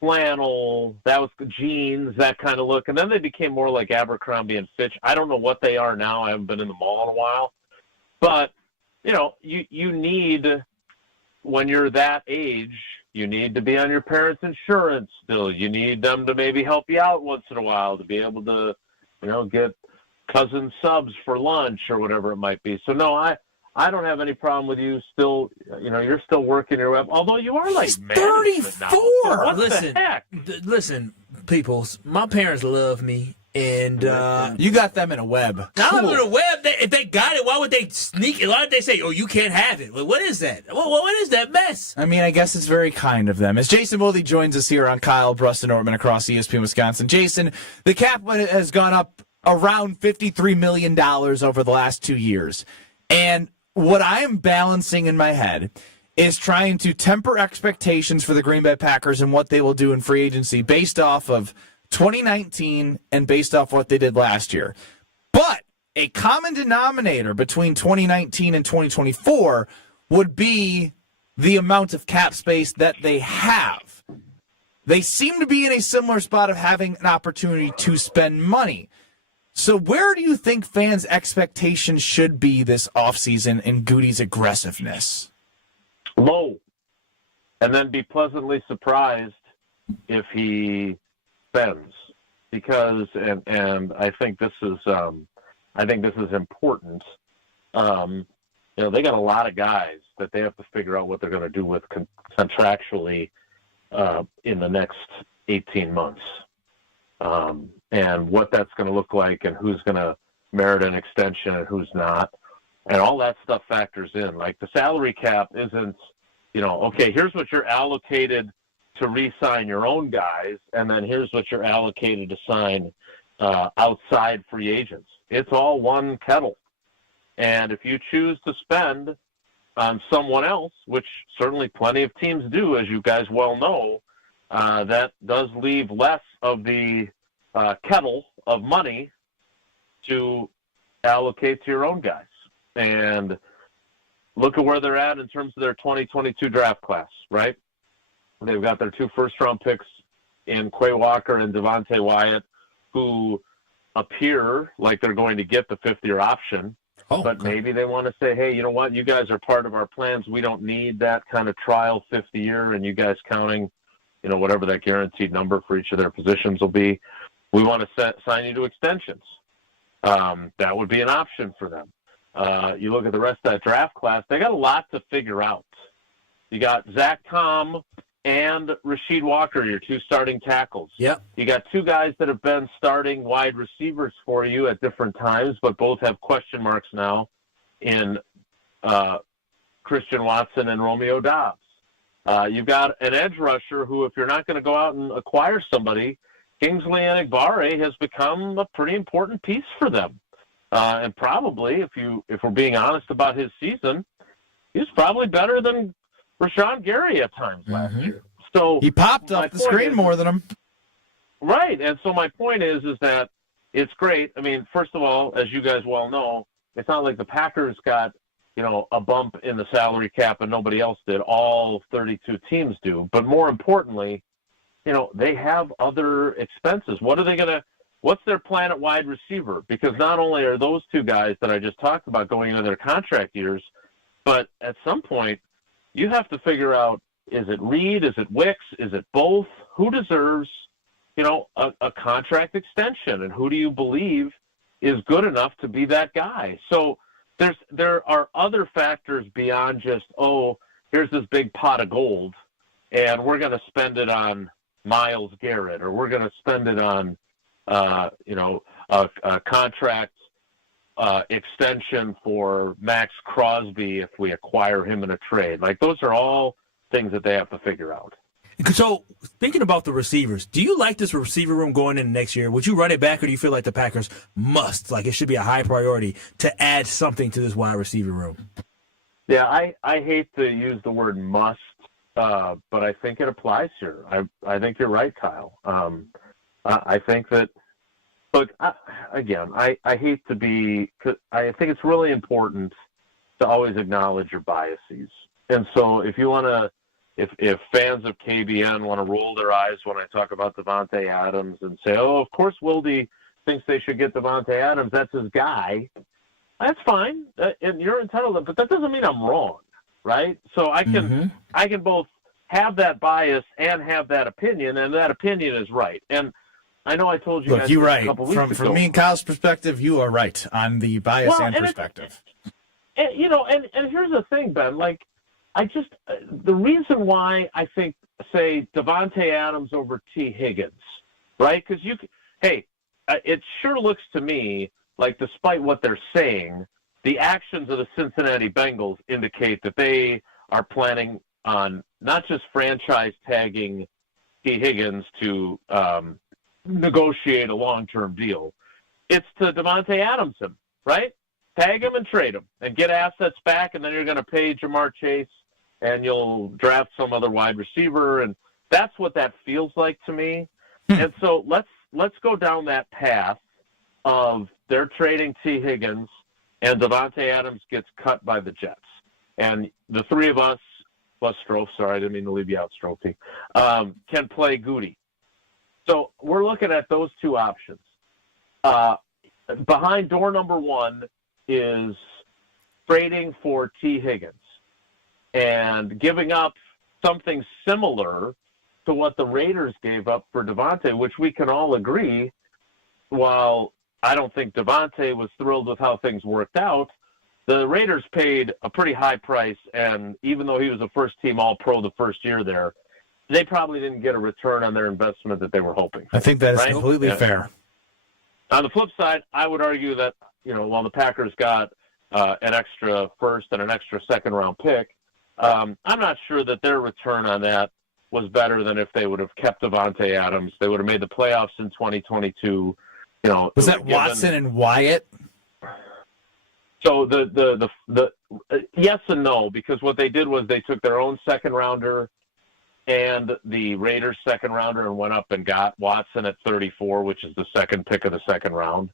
flannel. That was jeans, that kind of look, and then they became more like Abercrombie and Fitch. I don't know what they are now. I haven't been in the mall in a while, but you need, when you're that age, you need to be on your parents' insurance still. You need them to maybe help you out once in a while to be able to, get cousin subs for lunch or whatever it might be. So no, I don't have any problem with you still. You're still working your web, although you are like 34. What listen, the heck? Listen, peoples. My parents love me, and you got them in a web. Not in a web. If they got it, why would they sneak it? Why would they say, "Oh, you can't have it"? What is that? What is that mess? I mean, I guess it's very kind of them. As Jason Wilde joins us here on Kyle, Brust, and Nortman across ESPN Wisconsin. Jason, the cap has gone up around $53 million over the last 2 years, and what I am balancing in my head is trying to temper expectations for the Green Bay Packers and what they will do in free agency based off of 2019 and based off what they did last year. But a common denominator between 2019 and 2024 would be the amount of cap space that they have. They seem to be in a similar spot of having an opportunity to spend money. So where do you think fans' expectations should be this offseason in Goody's aggressiveness? Low. And then be pleasantly surprised if he spends. Because and I think this is important. They got a lot of guys that they have to figure out what they're going to do with contractually in the next 18 months. And what that's going to look like and who's going to merit an extension and who's not. And all that stuff factors in. Like the salary cap isn't, okay, here's what you're allocated to re-sign your own guys, and then here's what you're allocated to sign outside free agents. It's all one kettle. And if you choose to spend on someone else, which certainly plenty of teams do, as you guys well know, that does leave less of the kettle of money to allocate to your own guys. And look at where they're at in terms of their 2022 draft class, right? They've got their 2 first-round picks in Quay Walker and Devontae Wyatt, who appear like they're going to get the 5th-year option. But maybe they want to say, hey, you know what? You guys are part of our plans. We don't need that kind of trial 5th year, and you guys counting, whatever that guaranteed number for each of their positions will be. We want to sign you to extensions. That would be an option for them. You look at the rest of that draft class, they got a lot to figure out. You got Zach Tom and Rasheed Walker, your 2 starting tackles. Yep. You got 2 guys that have been starting wide receivers for you at different times, but both have question marks now in Christian Watson and Romeo Doubs. You've got an edge rusher who, if you're not going to go out and acquire somebody, Kingsley Enagbare has become a pretty important piece for them. And probably, if we're being honest about his season, he's probably better than Rashawn Gary at times last year. So he popped up the screen more than him. Right. And so my point is that it's great. I mean, first of all, as you guys well know, it's not like the Packers got, a bump in the salary cap and nobody else did. All 32 teams do. But more importantly, they have other expenses. What's their plan at wide receiver? Because not only are those 2 guys that I just talked about going into their contract years, but at some point you have to figure out, is it Reed? Is it Wicks? Is it both? Who deserves, a contract extension? And who do you believe is good enough to be that guy? So there are other factors beyond just, here's this big pot of gold, and we're going to spend it on Myles Garrett, or we're going to spend it on, a contract extension for Max Crosby if we acquire him in a trade. Like, those are all things that they have to figure out. So, thinking about the receivers, do you like this receiver room going into next year? Would you run it back, or do you feel like the Packers must, like it should be a high priority to add something to this wide receiver room? Yeah, I hate to use the word must, but I think it applies here. I think you're right, Kyle. I think that, look, I hate to be – I think it's really important to always acknowledge your biases. And so if you want to – if fans of KBN want to roll their eyes when I talk about Davante Adams and say, of course Wilde thinks they should get Davante Adams, that's his guy, that's fine. And you're entitled to, but that doesn't mean I'm wrong, right? So I can both have that bias and have that opinion, and that opinion is right. And I know I told you guys you're a right. couple weeks ago. From me and Kyle's perspective, you are right on the bias and perspective. And here's the thing, Ben, like, the reason why I think, say, Davante Adams over T. Higgins, right? Because it sure looks to me like, despite what they're saying, the actions of the Cincinnati Bengals indicate that they are planning on not just franchise tagging T. Higgins to negotiate a long-term deal. It's to Davante Adams him, right? Tag him and trade him and get assets back, and then you're going to pay Jamar Chase and you'll draft some other wide receiver, and that's what that feels like to me. And so let's go down that path of they're trading T. Higgins and Davante Adams gets cut by the Jets. And the three of us, plus Strofe, sorry, I didn't mean to leave you out, Strofe, can play Goody. So we're looking at those two options. Behind door number one is trading for T. Higgins and giving up something similar to what the Raiders gave up for Davante, which we can all agree, while I don't think Davante was thrilled with how things worked out, the Raiders paid a pretty high price, and even though he was a first-team All-Pro the first year there, they probably didn't get a return on their investment that they were hoping for. I think that is completely fair. On the flip side, I would argue that, while the Packers got an extra first and an extra second-round pick, I'm not sure that their return on that was better than if they would have kept Davante Adams. They would have made the playoffs in 2022. Was that Watson and Wyatt? So the yes and no, because what they did was they took their own second rounder and the Raiders second rounder and went up and got Watson at 34, which is the second pick of the second round.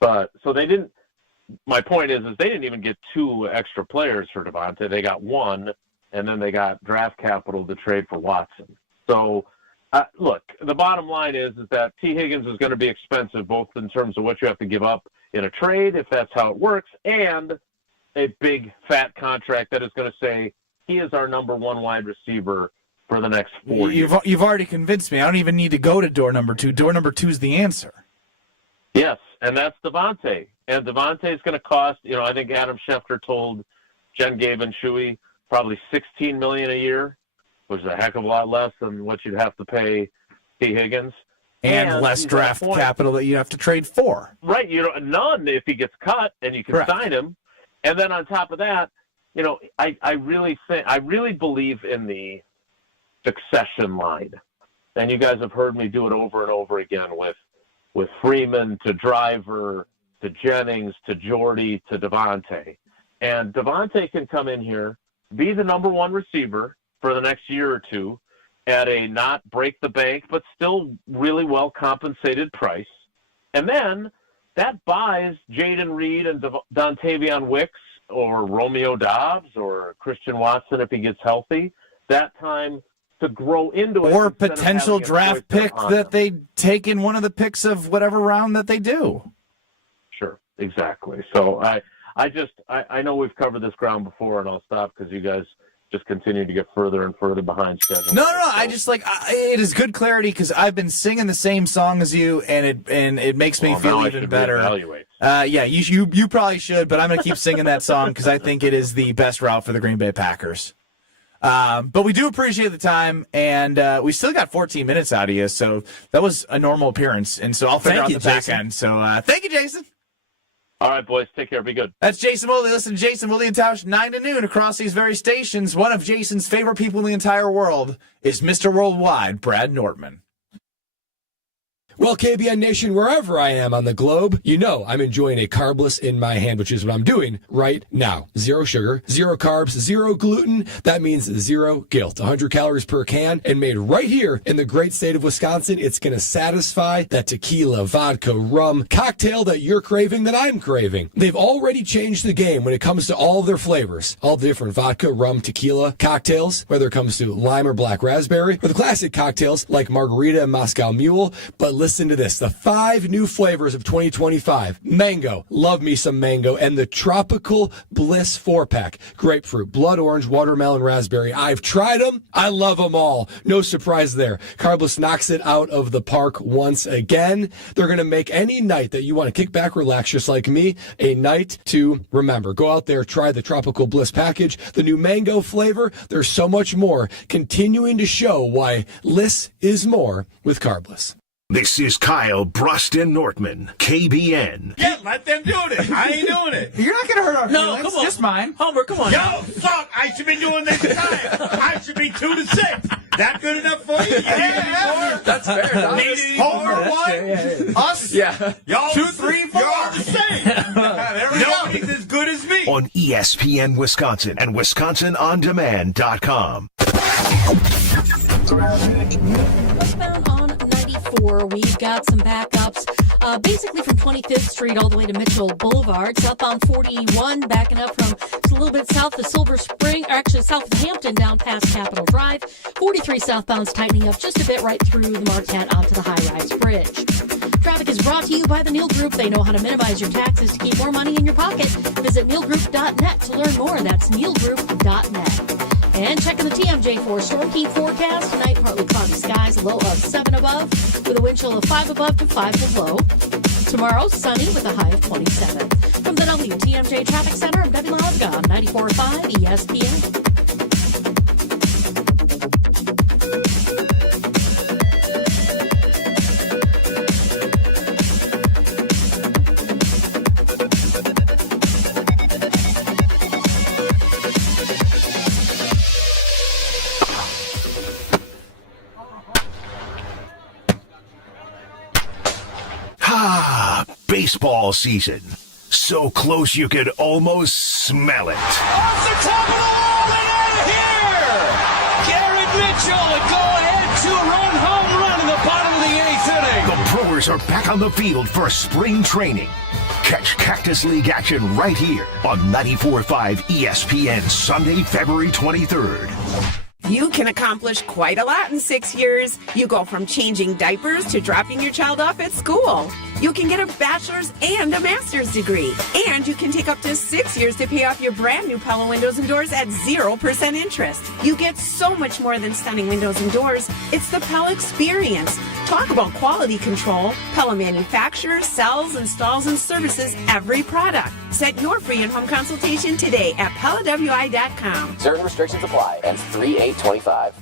But so they didn't. My point is they didn't even get two extra players for Davante. They got one, and then they got draft capital to trade for Watson. So, look, the bottom line is that T. Higgins is going to be expensive, both in terms of what you have to give up in a trade, if that's how it works, and a big, fat contract that is going to say he is our number one wide receiver for the next 4 years. You've already convinced me. I don't even need to go to door number two. Door number two is the answer. Yes, and that's Davante. And Davante is going to cost, I think Adam Schefter told Jen Gabe and Shuey probably $16 million a year, which is a heck of a lot less than what you'd have to pay T. Higgins. And less draft capital that you have to trade for. Right, none if he gets cut and you can sign him. And then on top of that, I really believe in the succession line. And you guys have heard me do it over and over again with Freeman to Driver to Jennings to Jordy to Davante. And Davante can come in here, be the number one receiver for the next year or two at a not break the bank, but still really well compensated price. And then that buys Jaden Reed and Dontavion Wicks or Romeo Doubs or Christian Watson if he gets healthy, that time to grow into it. Or potential draft pick that they take in one of the picks of whatever round that they do. Sure, exactly. So I know we've covered this ground before, and I'll stop because you guys just continue to get further and further behind schedule. No. I just it is good clarity because I've been singing the same song as you, and it makes me feel even better. Yeah, you probably should, but I'm going to keep singing that song because I think it is the best route for the Green Bay Packers. But we do appreciate the time, and we still got 14 minutes out of you, so that was a normal appearance, and so I'll figure out the back end. So thank you, Jason. All right, boys. Take care. Be good. That's Jason Woolley. Listen to Jason Woolley and Tausch 9 to noon across these very stations. One of Jason's favorite people in the entire world is Mr. Worldwide, Brad Nortman. Well, KBN Nation, wherever I am on the globe, you know I'm enjoying a carbless in my hand, which is what I'm doing right now. 0 sugar, 0 carbs, 0 gluten. That means 0 guilt. 100 calories per can and made right here in the great state of Wisconsin. It's going to satisfy that tequila, vodka, rum cocktail that you're craving, that I'm craving. They've already changed the game when it comes to all of their flavors. All the different vodka, rum, tequila cocktails, whether it comes to lime or black raspberry, or the classic cocktails like margarita and Moscow Mule. But listen to this, the 5 new flavors of 2025. Mango, love me some mango, and the Tropical Bliss 4-pack. Grapefruit, blood orange, watermelon, raspberry. I've tried them. I love them all. No surprise there. Carbless knocks it out of the park once again. They're going to make any night that you want to kick back, relax, just like me, a night to remember. Go out there, try the Tropical Bliss package, the new mango flavor. There's so much more, continuing to show why less is more with Carbless. This is Kyle, Brust, and Nortman, KBN. Yeah, let them do it. I ain't doing it. You're not going to hurt our feelings. Come on. Just mine. Homer, come on. Yo, fuck. I should be doing this time. I should be 2 to 6. That good enough for you? Yeah. That's fair. Homer 1. Yeah. Us. Yeah. Y'all 2, 3, 4. Y'all the same. There we Nobody's as good as me. On ESPN Wisconsin and WisconsinOnDemand.com. Westbound on 94, we've got some backups. Basically from 25th Street all the way to Mitchell Boulevard. Southbound 41 backing up from just a little bit south of Silver Spring, or actually south of Hampton down past Capitol Drive. 43 southbound's tightening up just a bit right through the Marquette onto the high-rise bridge. Traffic is brought to you by the Neal Group. They know how to minimize your taxes to keep more money in your pocket. Visit nealgroup.net to learn more. That's nealgroup.net. And checking the TMJ4 Storm Keep forecast. Tonight, partly cloudy skies, a low of 7 above, with a wind chill of 5 above to 5 below. Tomorrow, sunny with a high of 27. From the WTMJ Traffic Center, I'm Debbie Lavga on 94.5 ESPN. Baseball season. So close you could almost smell it. Off the top of the wall and out of here! Garrett Mitchell, a go-ahead 2-run home run in the bottom of the 8th inning. The Brewers are back on the field for spring training. Catch Cactus League action right here on 94.5 ESPN Sunday, February 23rd. You can accomplish quite a lot in 6 years. You go from changing diapers to dropping your child off at school. You can get a bachelor's and a master's degree. And you can take up to 6 years to pay off your brand new Pella windows and doors at 0% interest. You get so much more than stunning windows and doors. It's the Pella experience. Talk about quality control. Pella manufactures, sells, installs, and services every product. Set your free in-home consultation today at PellaWI.com. Certain restrictions apply. Ends 3/8/25.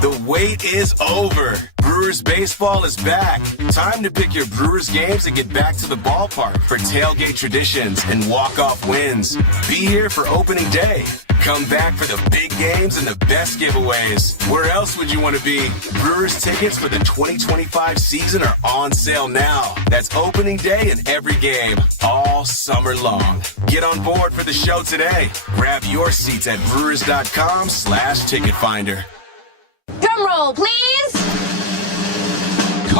The wait is over. Brewers baseball is back. Time to pick your Brewers games and get back to the ballpark for tailgate traditions and walk-off wins. Be here for opening day. Come back for the big games and the best giveaways. Where else would you want to be? Brewers tickets for the 2025 season are on sale now. That's opening day and every game, all summer long. Get on board for the show today. Grab your seats at brewers.com/ticket finder. Drum roll, please.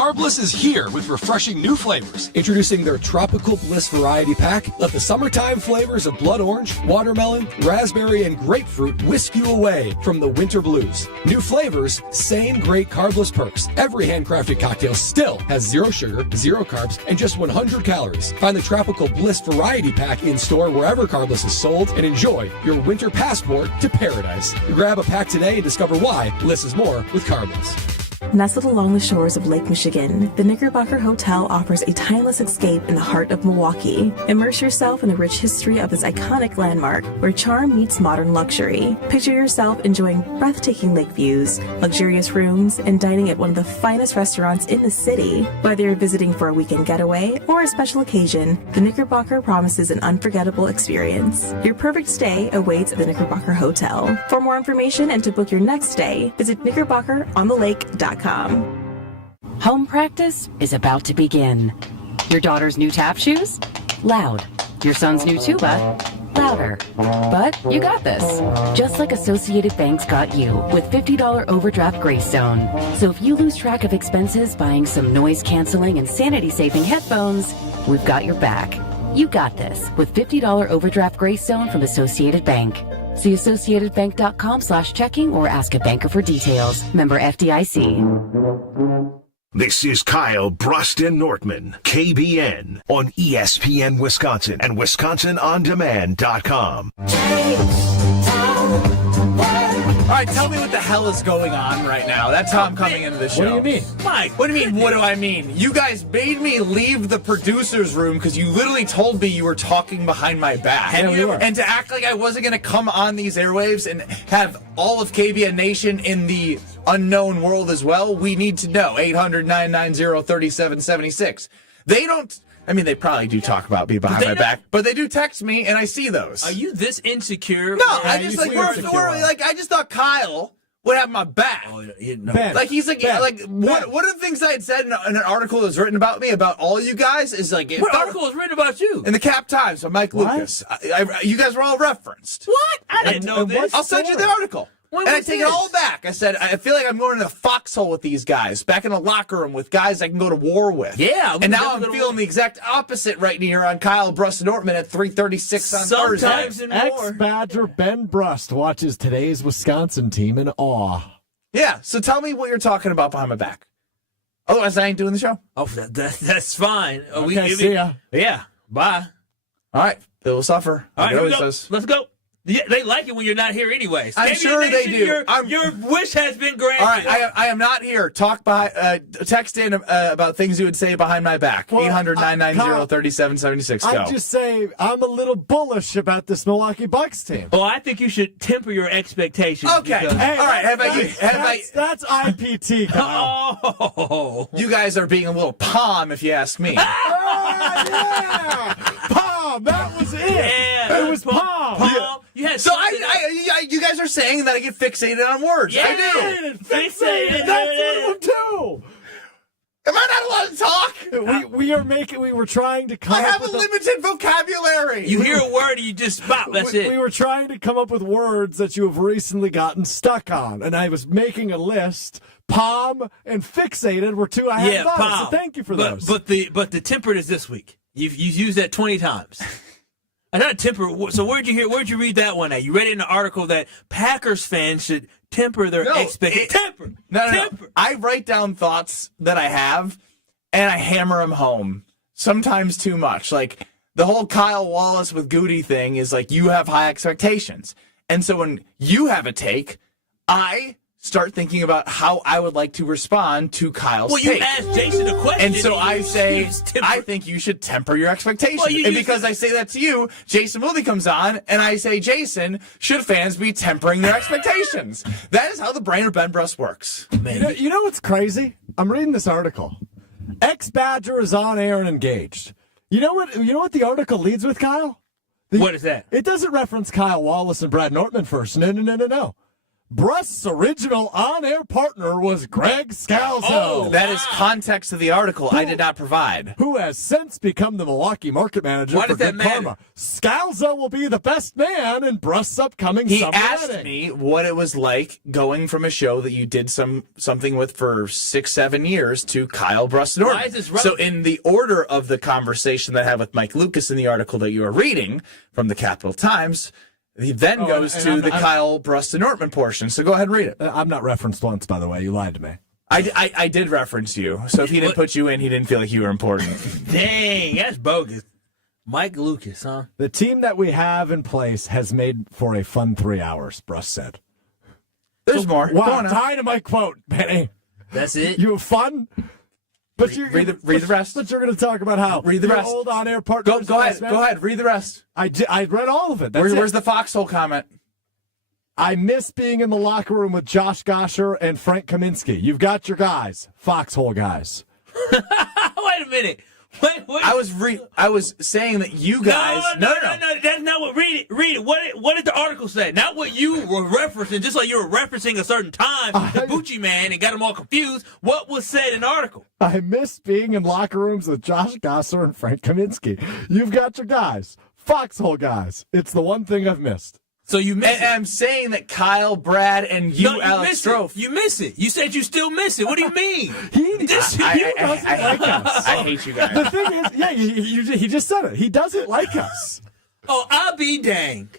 Carbliss is here with refreshing new flavors. Introducing their Tropical Bliss Variety Pack. Let the summertime flavors of blood orange, watermelon, raspberry, and grapefruit whisk you away from the winter blues. New flavors, same great Carbliss perks. Every handcrafted cocktail still has 0 sugar, 0 carbs, and just 100 calories. Find the Tropical Bliss Variety Pack in store wherever Carbliss is sold and enjoy your winter passport to paradise. Grab a pack today and discover why Bliss is more with Carbliss. Nestled along the shores of Lake Michigan, the Knickerbocker Hotel offers a timeless escape in the heart of Milwaukee. Immerse yourself in the rich history of this iconic landmark where charm meets modern luxury. Picture yourself enjoying breathtaking lake views, luxurious rooms, and dining at one of the finest restaurants in the city. Whether you're visiting for a weekend getaway or a special occasion, the Knickerbocker promises an unforgettable experience. Your perfect stay awaits at the Knickerbocker Hotel. For more information and to book your next stay, visit knickerbockerontheLake.com. Home practice is about to begin. Your daughter's new tap shoes? Loud. Your son's new tuba? Louder. But you got this. Just like Associated Bank's got you with $50 overdraft Greystone. So if you lose track of expenses buying some noise canceling and sanity saving headphones, we've got your back. You got this with $50 overdraft Greystone from Associated Bank. See AssociatedBank.com/checking or ask a banker for details. Member FDIC. This is Kyle, Brust, and Nortman, KBN, on ESPN Wisconsin and WisconsinOnDemand.com. All right, tell me what the hell is going on right now. That's how I'm coming into the show. What do you mean? Mike, what do you mean, what do I mean? You guys made me leave the producer's room because you literally told me you were talking behind my back. And to act like I wasn't going to come on these airwaves and have all of KBN Nation in the unknown world as well, we need to know. 800-990-3776. They don't... I mean, they probably do talk about me behind my back, but they do text me, and I see those. Are you this insecure? No, I just I just thought Kyle would have my back. Oh, like he's like, one of the things I had said in an article that was written about me about all you guys is like, what article was written about you? In the Cap Times by Mike Lucas. You guys were all referenced. What? I didn't know this. I'll send you the article. And I take it all back. I said, I feel like I'm going in a foxhole with these guys, back in a locker room with guys I can go to war with. Yeah. And now I'm feeling the exact opposite right here on Kyle, Brust, and Nortman at 3:36 on Thursday. Sometimes in war. Ex-Badger Ben Brust watches today's Wisconsin team in awe. Yeah, so tell me what you're talking about behind my back. Otherwise, I ain't doing the show. Oh, that's fine. See ya. Yeah, bye. All right, they will suffer. All right, here we go. Let's go. Yeah, they like it when you're not here anyways. I'm sure they do. Your wish has been granted. All right, I am not here. Text in about things you would say behind my back. 800-990-3776. I'm just saying, I'm a little bullish about this Milwaukee Bucks team. Well, I think you should temper your expectations. Okay. Hey, all right. That's IPT, Kyle. Oh. You guys are being a little palm, if you ask me. Yeah! Palm, that was it. Yeah, it was palm. You had so you guys are saying that I get fixated on words. Yeah, I do. Fixated. That's one of them too. Am I not allowed to talk? We were trying to come I up have with a limited vocabulary. You hear a word and you just pop. That's it. We were trying to come up with words that you have recently gotten stuck on, and I was making a list. Palm and fixated were two I hadn't thought of, so thank you for those. But the tempered is this week. You've used that 20 times. I not temper. So where'd you read that one at? You read it in an article that Packers fans should temper their expectations. No. I write down thoughts that I have, and I hammer them home. Sometimes too much. Like the whole Kyle Wallace with Goody thing is like you have high expectations, and so when you have a take, I start thinking about how I would like to respond to Kyle's take. Well, you asked Jason a question. And so I say, I think you should temper your expectations. Well, and because I say that to you, Jason Wilde comes on, and I say, Jason, should fans be tempering their expectations? That is how the brain of Ben Brust works. You know what's crazy? I'm reading this article. Ex-Badger is on air and engaged. You know what the article leads with, Kyle? What is that? It doesn't reference Kyle Wallace and Brad Nortman first. No. Brust's original on-air partner was Greg Scalzo. Oh, that is context of the article I did not provide. Who has since become the Milwaukee market manager Why for does that Good Karma. Scalzo will be the best man in Brust's upcoming He summer asked wedding. me what it was like going from a show that you did something with for 6-7 years to Kyle Brust and Nortman. Why is this So relevant? in the order of the conversation that I had with Mike Lucas in the article that you are reading from the Capital Times, he then goes to the Kyle Brust and Nortman portion. So go ahead and read it. I'm not referenced once, by the way. You lied to me. I did reference you. So if he didn't put you in, he didn't feel like you were important. Dang, that's bogus. Mike Lucas, huh? The team that we have in place has made for a fun 3 hours, Brust said. There's more. Go Wow, on now. dynamite quote, Benny. That's it? You have fun? But Read the rest. But you're going to talk about how Read the your rest. old on-air partner. Go ahead. Read the rest. I read all of it. Where's the foxhole comment? I miss being in the locker room with Josh Gosher and Frank Kaminsky. You've got your guys, foxhole guys. Wait a minute. Wait. I was saying that you guys. No. That's not what. Read it. What did the article say? Not what you were referencing. Just like you were referencing a certain time, the Bucci man, and got them all confused. What was said in the article? I miss being in locker rooms with Josh Gosser and Frank Kaminsky. You've got your guys, foxhole guys. It's the one thing I've missed. So you miss it. And I'm saying that Kyle, Brad, and you, Alex Strofe. You miss it. You said you still miss it. What do you mean? He doesn't like us. I hate you guys. The thing is, yeah, he just said it. He doesn't like us. Oh, I'll be danged.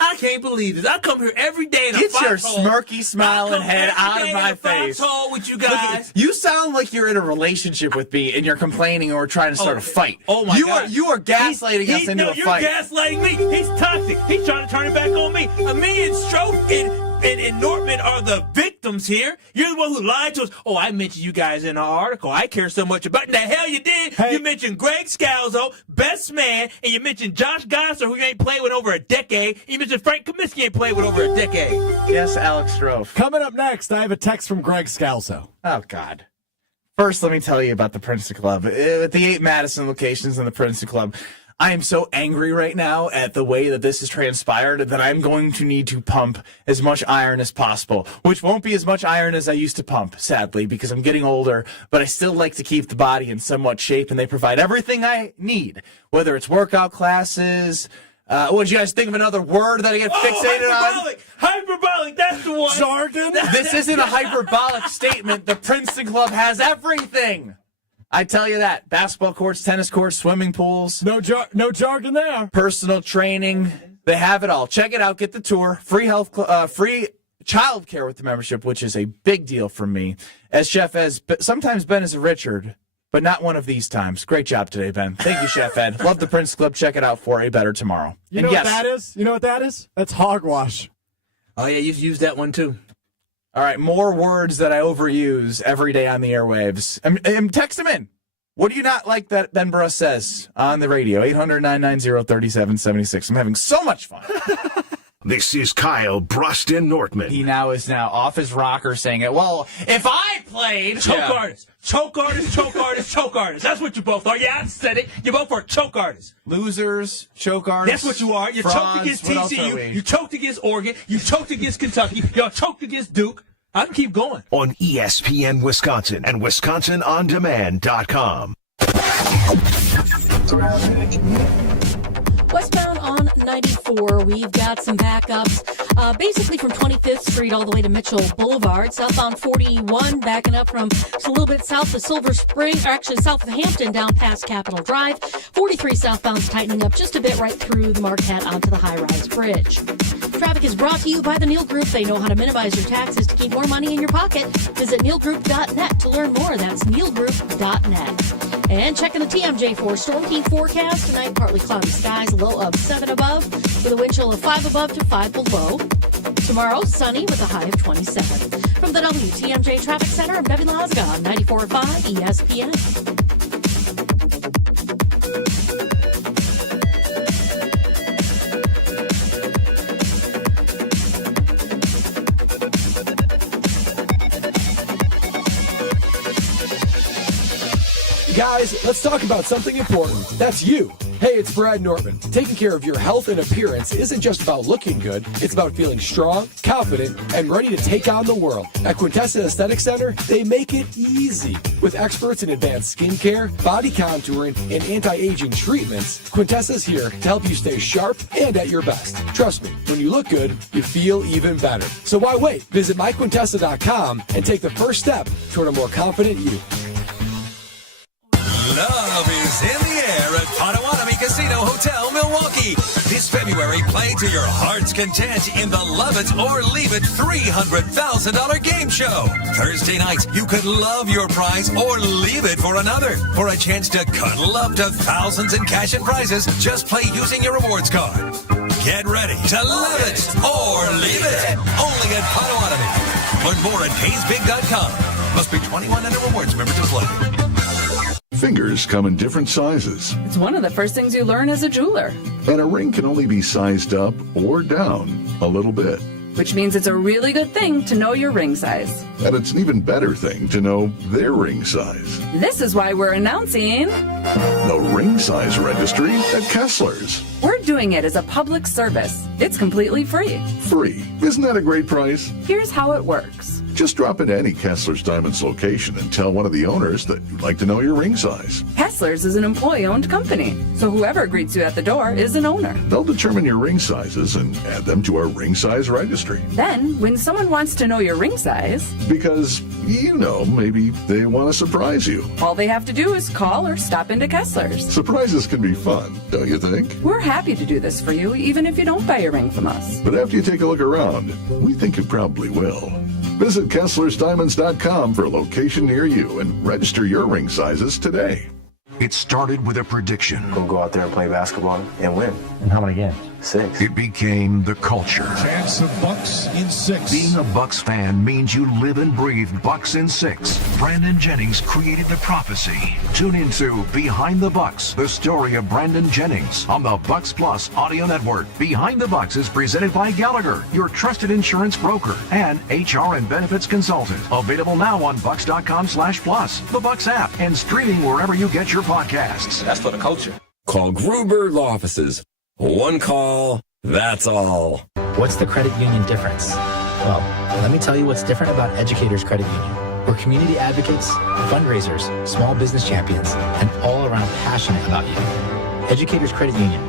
I can't believe this. I come here every day in a Get your foxhole. smirky smiling head out of my face. Foxhole with you Look, guys. you sound like you're in a relationship with me and you're complaining or trying to start a fight. Oh my God. You are gaslighting us into a fight. You're gaslighting me. He's toxic. He's trying to turn it back on me. Me and Strofe and Nortman are the victims here. You're the one who lied to us. Oh, I mentioned you guys in our article. I care so much about. The hell you did. Hey. You mentioned Greg Scalzo, best man, and you mentioned Josh Gosser, who you ain't played with over a decade. And you mentioned Frank Kaminsky ain't played with over a decade. Yes, Alex Strofe. Coming up next, I have a text from Greg Scalzo. Oh, God. First, let me tell you about the Princeton Club. At the 8 Madison locations in the Princeton Club, I am so angry right now at the way that this has transpired that I'm going to need to pump as much iron as possible, which won't be as much iron as I used to pump, sadly, because I'm getting older, but I still like to keep the body in somewhat shape, and they provide everything I need, whether it's workout classes. What did you guys think of another word that I get fixated on? Hyperbolic, that's the one. Jargon? This isn't a hyperbolic statement. The Princeton Club has everything. I tell you that. Basketball courts, tennis courts, swimming pools. No jargon there. Personal training. They have it all. Check it out. Get the tour. Free free child care with the membership, which is a big deal for me. As Chef Ed, sometimes Ben is a Richard, but not one of these times. Great job today, Ben. Thank you, Chef Ed. Love the Prince Club. Check it out for a better tomorrow. You know what that is? You know what that is? That's hogwash. Oh, yeah, you've used that one, too. All right, more words that I overuse every day on the airwaves. Text them in. What do you not like that Ben Brust says on the radio? 800-990-3776. I'm having so much fun. This is Kyle Brust and Nortman. He is now off his rocker saying it. Well, if I played... Choke artist. Choke artist, choke artist, choke artist. That's what you both are. Yeah, I said it. You both are choke artists. Losers, choke artists. That's what you are. You frauds, choked against what else are TCU. we? You choked against Oregon. You choked against Kentucky. Y'all choked against Duke. I can keep going. On ESPN Wisconsin and WisconsinOnDemand.com. Westbound on 94, we've got some backups. Basically from 25th Street all the way to Mitchell Boulevard. Southbound 41 backing up from just a little bit south of Silver Spring, or actually south of Hampton down past Capitol Drive. 43 southbound's tightening up just a bit right through the Marquette onto the high-rise bridge. Traffic is brought to you by the Neal Group. They know how to minimize your taxes to keep more money in your pocket. Visit nealgroup.net to learn more. That's nealgroup.net. And checking the TMJ for Storm Team forecast. Tonight, partly cloudy skies, a low of 7 above, with a wind chill of 5 above to 5 below. Tomorrow, sunny with a high of 27. From the WTMJ Traffic Center, I'm Debbie Lazga on 94.5 ESPN. Guys, let's talk about something important. That's you. Hey, it's Brad Nortman. Taking care of your health and appearance isn't just about looking good. It's about feeling strong, confident, and ready to take on the world. At Quintessa Aesthetic Center, they make it easy. With experts in advanced skincare, body contouring, and anti-aging treatments, Quintessa's here to help you stay sharp and at your best. Trust me, when you look good, you feel even better. So why wait? Visit myquintessa.com and take the first step toward a more confident you. Love is in the air at Potawatomi Casino Hotel, Milwaukee. This February, play to your heart's content in the Love It or Leave It $300,000 game show. Thursday nights, you could love your prize or leave it for another. For a chance to cuddle up to thousands in cash and prizes, just play using your rewards card. Get ready to love it or leave it. Only at Potawatomi. Learn more at PaysBig.com. Must be 21 and a rewards member to play. Fingers come in different sizes. It's one of the first things you learn as a jeweler. And a ring can only be sized up or down a little bit. Which means it's a really good thing to know your ring size. And it's an even better thing to know their ring size. This is why we're announcing The Ring Size Registry at Kessler's. we're doing it as a public service. It's completely free. Free. Isn't that a great price? Here's how it works. Just drop into any Kessler's Diamonds location and tell one of the owners that you'd like to know your ring size. Kessler's is an employee-owned company, so whoever greets you at the door is an owner. They'll determine your ring sizes and add them to our ring size registry. Then, when someone wants to know your ring size, Because, maybe they want to surprise you. all they have to do is call or stop into Kessler's. Surprises can be fun, don't you think? We're happy to do this for you, even if you don't buy a ring from us. But after you take a look around, we think you probably will. Visit KesslersDiamonds.com for a location near you and register your ring sizes today. It started with a prediction. We'll go out there and play basketball and win. And how many games? 6. It became the culture. Chance of Bucks in 6. Being a Bucks fan means you live and breathe Bucks in 6. Brandon Jennings created the prophecy. Tune into Behind the Bucks, the story of Brandon Jennings on the Bucks Plus audio network. Behind the Bucks is presented by Gallagher, your trusted insurance broker and HR and benefits consultant. Available now on Bucks.com/plus, the Bucks app, and streaming wherever you get your podcasts. That's for the culture. Call Gruber Law Offices. One call, that's all. What's the credit union difference? Well, let me tell you what's different about Educators Credit Union. We're community advocates, fundraisers, small business champions, and all around passionate about you. Educators Credit Union,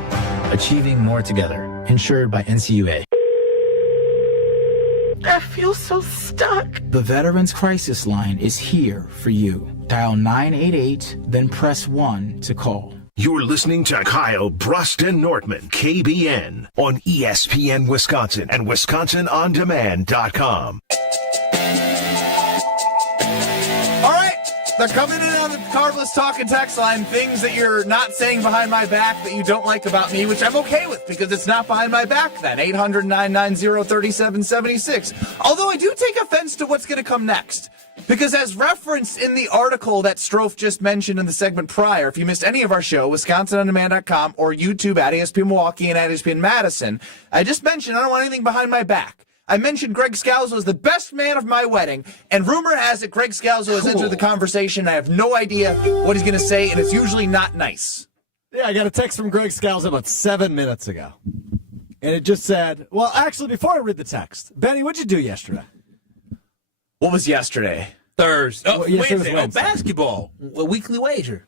achieving more together. Insured by NCUA. I feel so stuck. The Veterans Crisis Line is here for you. Dial 988, then press 1 to call. You're listening to Kyle, Brust, and Nortman, KBN, on ESPN Wisconsin and WisconsinOnDemand.com. All right, they're coming in on the Carbless Talk and Text line, things that you're not saying behind my back that you don't like about me, which I'm okay with because it's not behind my back then. 800-990-3776. Although I do take offense to what's going to come next. Because as referenced in the article that Strofe just mentioned in the segment prior, if you missed any of our show, WisconsinOnDemand.com or YouTube at ESPN Milwaukee and at ESPN Madison, I just mentioned I don't want anything behind my back. I mentioned Greg Scalzo is the best man of my wedding, and rumor has it Greg Scalzo has entered the conversation. I have no idea what he's going to say, and it's usually not nice. Yeah, I got a text from Greg Scalzo about 7 minutes ago. And it just said, well, actually, before I read the text, Benny, what'd you do yesterday? What was yesterday? Thursday. Oh, Wednesday. Basketball. A weekly wager.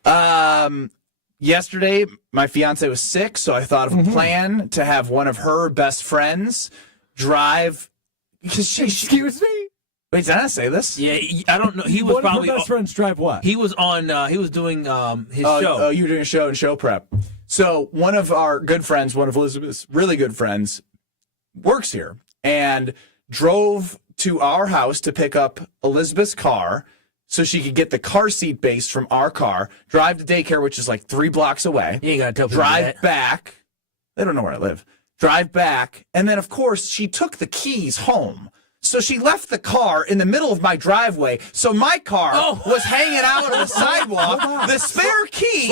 Yesterday, my fiance was sick, so I thought of a plan to have one of her best friends drive. Excuse me? Wait, did I say this? Yeah, I don't know. He was probably. One of her best friends drive what? He was on. He was doing his show. Oh, you were doing a show and show prep. So one of our good friends, one of Elizabeth's really good friends, works here and drove to our house to pick up Elizabeth's car so she could get the car seat base from our car, drive to daycare, which is like 3 blocks away. You ain't got to tell people drive that. back. They don't know where I live. Drive back. And then, of course, she took the keys home. So she left the car in the middle of my driveway. So my car was hanging out on the sidewalk. The spare key,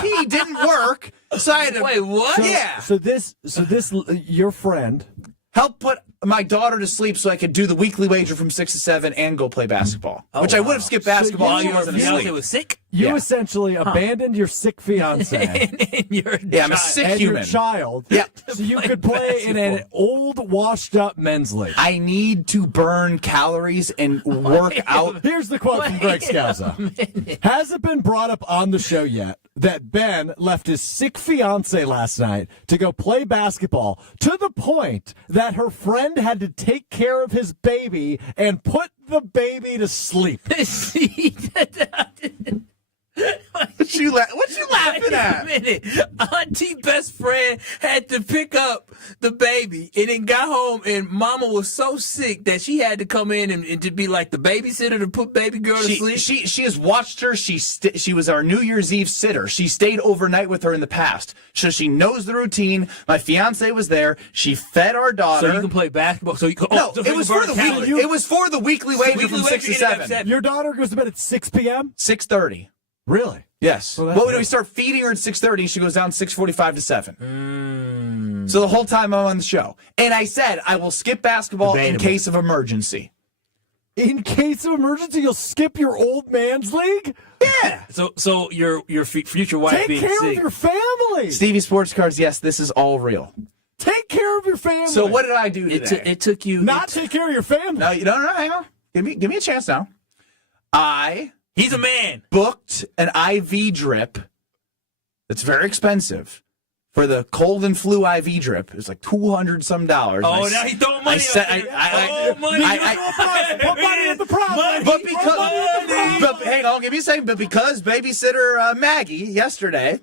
key didn't work. So I had to, wait, what? Yeah. So this, your friend helped put my daughter to sleep so I could do the weekly wager from 6 to 7 and go play basketball, which I would have skipped basketball if she wasn't asleep. Was sick? You essentially abandoned your sick fiance. I'm a sick and human. Your child. Yeah. So you could play in an old, washed-up men's league. I need to burn calories and work out. Here's the quote from Greg Scalzo. Has it been brought up on the show yet that Ben left his sick fiance last night to go play basketball to the point that her friend had to take care of his baby and put the baby to sleep? What you laughing at? Wait a minute. Auntie best friend had to pick up the baby and then got home, and Mama was so sick that she had to come in and to be like the babysitter to put baby girl to sleep. She has watched her. She was our New Year's Eve sitter. She stayed overnight with her in the past, so she knows the routine. My fiance was there. She fed our daughter. So you can play basketball. So you can, it was for the weekly. It was for the weekly wager from 6 to 7. Your daughter goes to bed at 6 p.m. 6:30. Really? Yes. Well, we start feeding her at 6:30. She goes down 6:45 to 7. So the whole time I'm on the show, and I said I will skip basketball in case of emergency. In case of emergency, you'll skip your old man's league? Yeah. So your future wife Take being care sick. of your family. Stevie Sports Cards. Yes, this is all real. Take care of your family. So what did I do today? It took you not take care of your family. No, hang on. Give me a chance now. He's a man. Booked an IV drip that's very expensive for the cold and flu IV drip. It was like $200 some. Oh, now he's throwing money. Put money in the problem. But hang on, give me a second. But because babysitter Maggie yesterday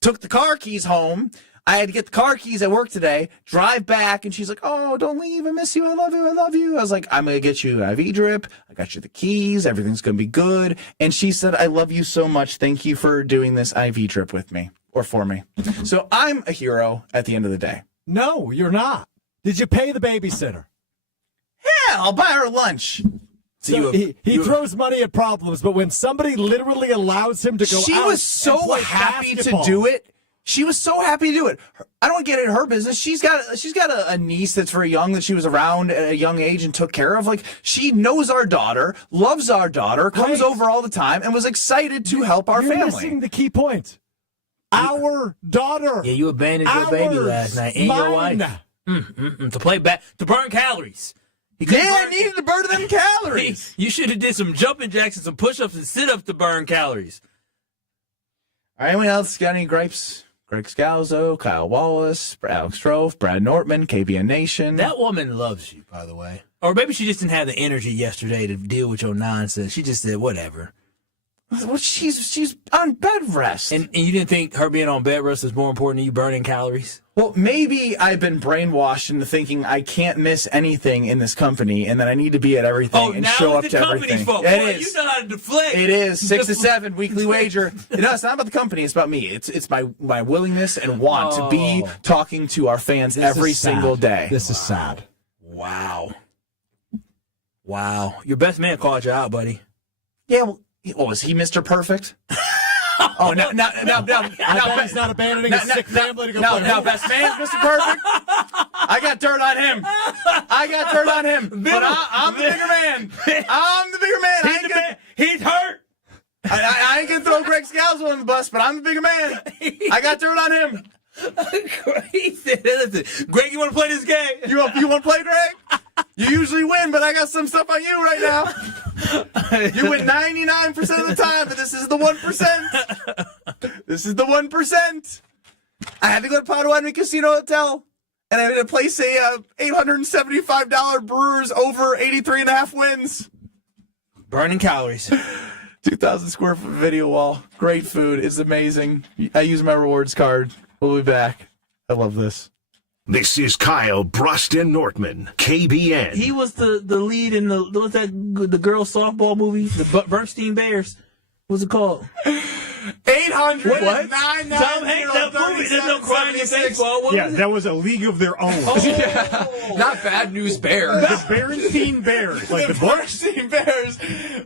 took the car keys home, I had to get the car keys at work today, drive back, and she's like, oh, don't leave. I miss you. I love you. I love you. I was like, I'm going to get you an IV drip. I got you the keys. Everything's going to be good. And she said, I love you so much. Thank you for doing this IV drip with me or for me. So I'm a hero at the end of the day. No, you're not. Did you pay the babysitter? Yeah, I'll buy her lunch. So he throws money at problems, but when somebody literally allows him to go she out was so and happy basketball, to do it. She was so happy to do it. I don't get it in her business. She's got a niece that's very young that she was around at a young age and took care of. Like, she knows our daughter, loves our daughter, comes over all the time, and was excited to help our family. You're missing the key point. Our daughter. Yeah, you abandoned your baby last night and your wife. To burn calories. I needed to burn them calories. You should have did some jumping jacks and some push-ups and sit-ups to burn calories. All right, anyone else got any gripes? Greg Scalzo, Kyle Wallace, Alex Strofe, Brad Nortman, KBN Nation. That woman loves you, by the way. Or maybe she just didn't have the energy yesterday to deal with your nonsense. She just said, whatever. Well, she's on bed rest. And you didn't think her being on bed rest is more important than you burning calories? Well, maybe I've been brainwashed into thinking I can't miss anything in this company and that I need to be at everything and show up to everything. Fault. Boy, you know how to deflect. It is 6 to 7 weekly wager. No, it's not about the company. It's about me. It's my willingness and want to be talking to our fans every single day. This is sad. Wow. Your best man called you out, buddy. Yeah, well, was he Mr. Perfect? Oh, no, he's not abandoning his sick family to go play. No, best man's Mr. Perfect. I got dirt on him. But I'm the bigger man. I'm the bigger man. He's hurt. I ain't gonna throw Greg Scalzo on the bus, but I'm the bigger man. I got dirt on him. Listen, Greg, you want to play this game? You want to play, Greg? You usually win, but I got some stuff on you right now. You win 99% of the time, but this is the 1%. This is the 1%. I had to go to Potawatomi Casino Hotel, and I had to place a $875 Brewers over 83.5 wins. Burning calories. 2,000 square foot video wall. Great food. It's amazing. I use my rewards card. We'll be back. I love this. This is Kyle, Brust, and Nortman, KBN. He was the lead in the girls softball movie, the Bernstein Bears. What's it called? 800 what? 990 Tom Hanks, that movie. There's no crying in baseball. Yeah, that was a league of their own. Yeah. Not Bad News Bears. The Bernstein Bears. Like the Bernstein Bears.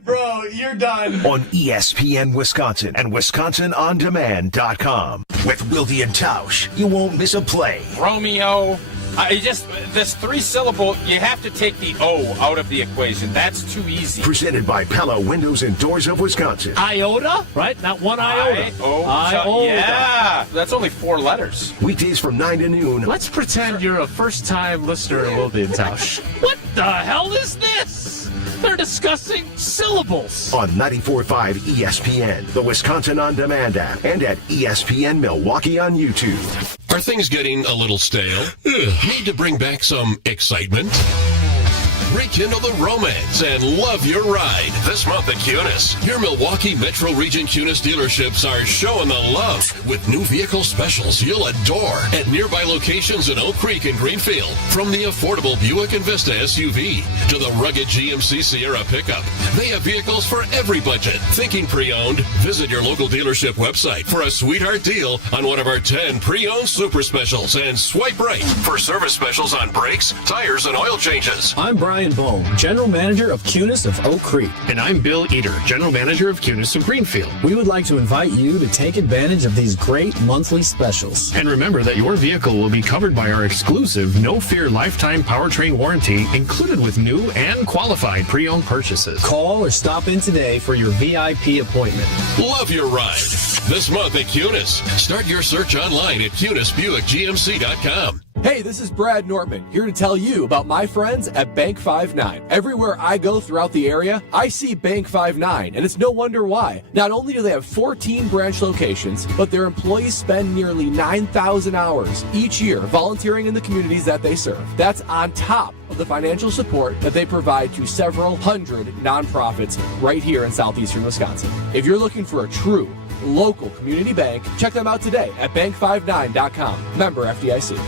Bro, you're done. On ESPN Wisconsin and WisconsinOnDemand.com. With Wilde and Tausch, you won't miss a play. Romeo, This 3-syllable, you have to take the O out of the equation. That's too easy. Presented by Pella Windows and Doors of Wisconsin. Iota, right? Not one iota. Iota. Yeah, that's only 4 letters. Weekdays from 9 to noon. Let's pretend you're a first-time listener and we'll be in touch. What the hell is this? They're discussing syllables. On 94.5 ESPN, the Wisconsin On Demand app, and at ESPN Milwaukee on YouTube. Are things getting a little stale? Need to bring back some excitement? Rekindle the romance and love your ride this month at Cunis. Your Milwaukee Metro Region Cunis dealerships are showing the love with new vehicle specials you'll adore at nearby locations in Oak Creek and Greenfield. From the affordable Buick Envista SUV to the rugged GMC Sierra pickup, they have vehicles for every budget. Thinking pre-owned? Visit your local dealership website for a sweetheart deal on one of our 10 pre-owned super specials and swipe right for service specials on brakes, tires, and oil changes. I'm Brian Bohm, General Manager of Cunis of Oak Creek. And I'm Bill Eater, General Manager of Cunis of Greenfield. We would like to invite you to take advantage of these great monthly specials. And remember that your vehicle will be covered by our exclusive No Fear Lifetime Powertrain Warranty, included with new and qualified pre-owned purchases. Call or stop in today for your VIP appointment. Love your ride this month at Cunis. Start your search online at CunisBuickGMC.com. Hey, this is Brad Nortman, here to tell you about my friends at Bank 5-9. Everywhere I go throughout the area, I see Bank 5-9, and it's no wonder why. Not only do they have 14 branch locations, but their employees spend nearly 9,000 hours each year volunteering in the communities that they serve. That's on top of the financial support that they provide to several hundred nonprofits right here in southeastern Wisconsin. If you're looking for a true local community bank, check them out today at bank59.com. Member FDIC.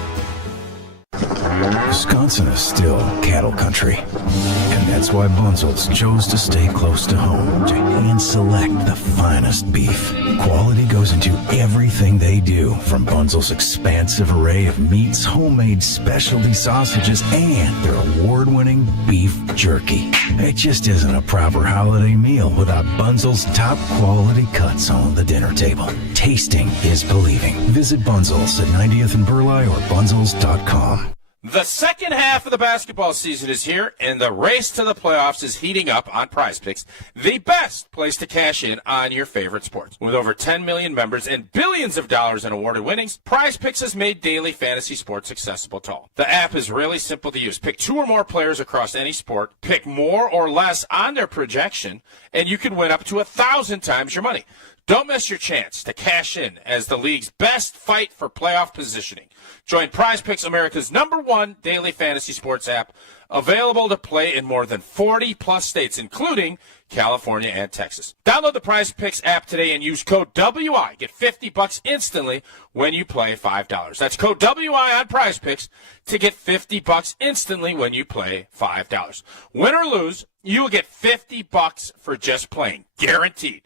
Wisconsin is still cattle country, and that's why Bunzel's chose to stay close to home to hand select the finest beef. Quality goes into everything they do, from Bunzel's expansive array of meats, homemade specialty sausages, and their award-winning beef jerky. It just isn't a proper holiday meal without Bunzel's top quality cuts on the dinner table. Tasting is believing. Visit Bunzel's at 90th and Burleigh or bunzels.com. The second half of the basketball season is here, and the race to the playoffs is heating up on Prize Picks, the best place to cash in on your favorite sports. With over 10 million members and billions of dollars in awarded winnings, Prize Picks has made daily fantasy sports accessible to all. The app is really simple to use. Pick 2 or more players across any sport, pick more or less on their projection, and you can win up to 1,000 times your money. Don't miss your chance to cash in as the league's best fight for playoff positioning. Join Prize Picks, America's #1 daily fantasy sports app, available to play in more than 40-plus states, including California and Texas. Download the Prize Picks app today and use code WI. Get $50 instantly when you play $5. That's code WI on Prize Picks to get $50 instantly when you play $5. Win or lose, you will get $50 for just playing. Guaranteed.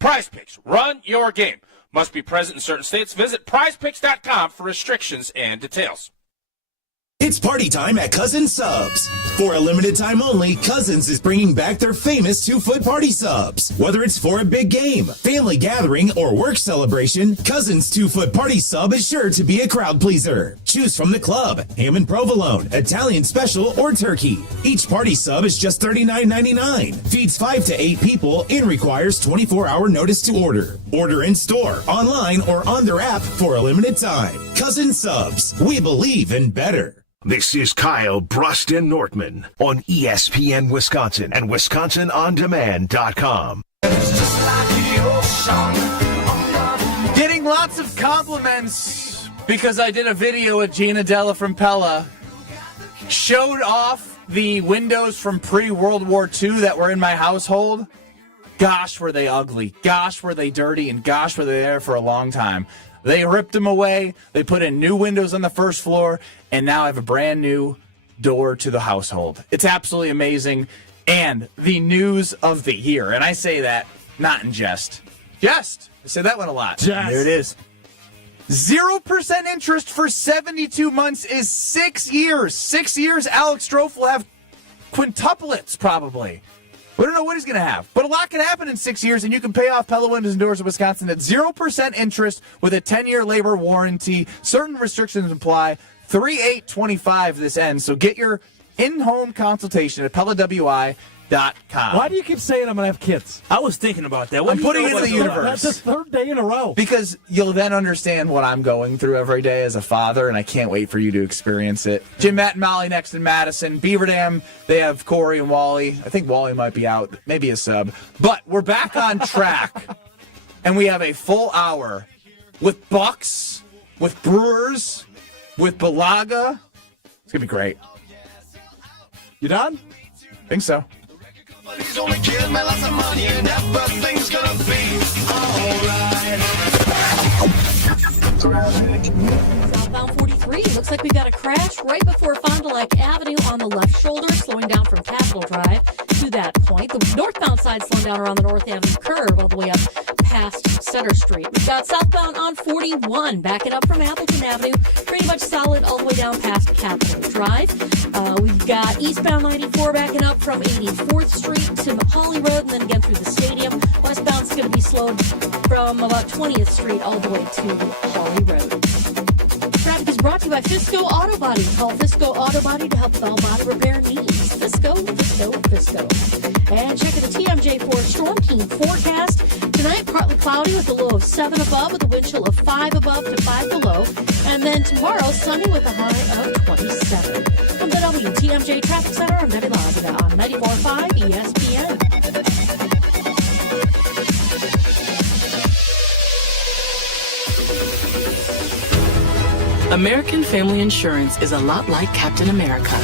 Prize Picks. Run your game. Must be present in certain states. Visit prizepicks.com for restrictions and details. It's party time at Cousins Subs. For a limited time only, Cousins is bringing back their famous 2-foot party subs. Whether it's for a big game, family gathering, or work celebration, Cousins 2-foot party sub is sure to be a crowd pleaser. Choose from the club, ham and provolone, Italian special, or turkey. Each party sub is just $39.99, feeds 5 to 8 people, and requires 24-hour notice to order. Order in store, online, or on their app for a limited time. Cousins Subs. We believe in better. This is Kyle, Brust, and Nortman on ESPN Wisconsin and WisconsinOnDemand.com. Getting lots of compliments because I did a video with Gina Della from Pella. Showed off the windows from pre-World War II that were in my household. Gosh, were they ugly. Gosh, were they dirty. And gosh, were they there for a long time. They ripped them away. They put in new windows on the first floor. And now I have a brand new door to the household. It's absolutely amazing. And the news of the year. And I say that not in jest. Jest. I say that one a lot. Jest. There it is. 0% interest for 72 months is 6 years. 6 years, Alex Strofe will have quintuplets probably. We don't know what he's going to have, but a lot can happen in 6 years, and you can pay off Pella Windows and Doors of Wisconsin at 0% interest with a 10-year labor warranty. Certain restrictions apply. 3/8/25 this ends. So get your in-home consultation at PellaWI.com. Why do you keep saying I'm going to have kids? I was thinking about that. I'm putting it in the universe. That's the third day in a row. Because you'll then understand what I'm going through every day as a father, and I can't wait for you to experience it. Jim, Matt, and Molly next in Madison. Beaver Dam, they have Corey and Wally. I think Wally might be out, maybe a sub. But we're back on track, and we have a full hour with Bucks, with Brewers, with Balaga. It's going to be great. You done? Think so. He's only killed me lots of money and everything's gonna be alright. Southbound 43, looks like we've got a crash right before Fond du Lac Avenue on the left shoulder, slowing down from Capitol Drive to that point. The northbound side slowing down around the North Avenue curve all the way up past Center Street. We've got southbound on 41, backing up from Appleton Avenue, pretty much solid all the way down past Capitol Drive. We've got eastbound 94 backing up from 84th Street to Hawley Road, and then again through the stadium. Westbound's going to be slowed from about 20th Street all the way to Hawley Road. Traffic is brought to you by Fisco Auto Body. Call Fisco Auto Body to help with all body repair needs. Fisco. And check the TMJ for Storm King forecast. Tonight, partly cloudy with a low of 7 above, with a wind chill of 5 above to 5 below. And then tomorrow, sunny with a high of 27. From the WTMJ Traffic Center, I'm Debbie Laza on 94.5 ESPN. American Family Insurance is a lot like Captain America.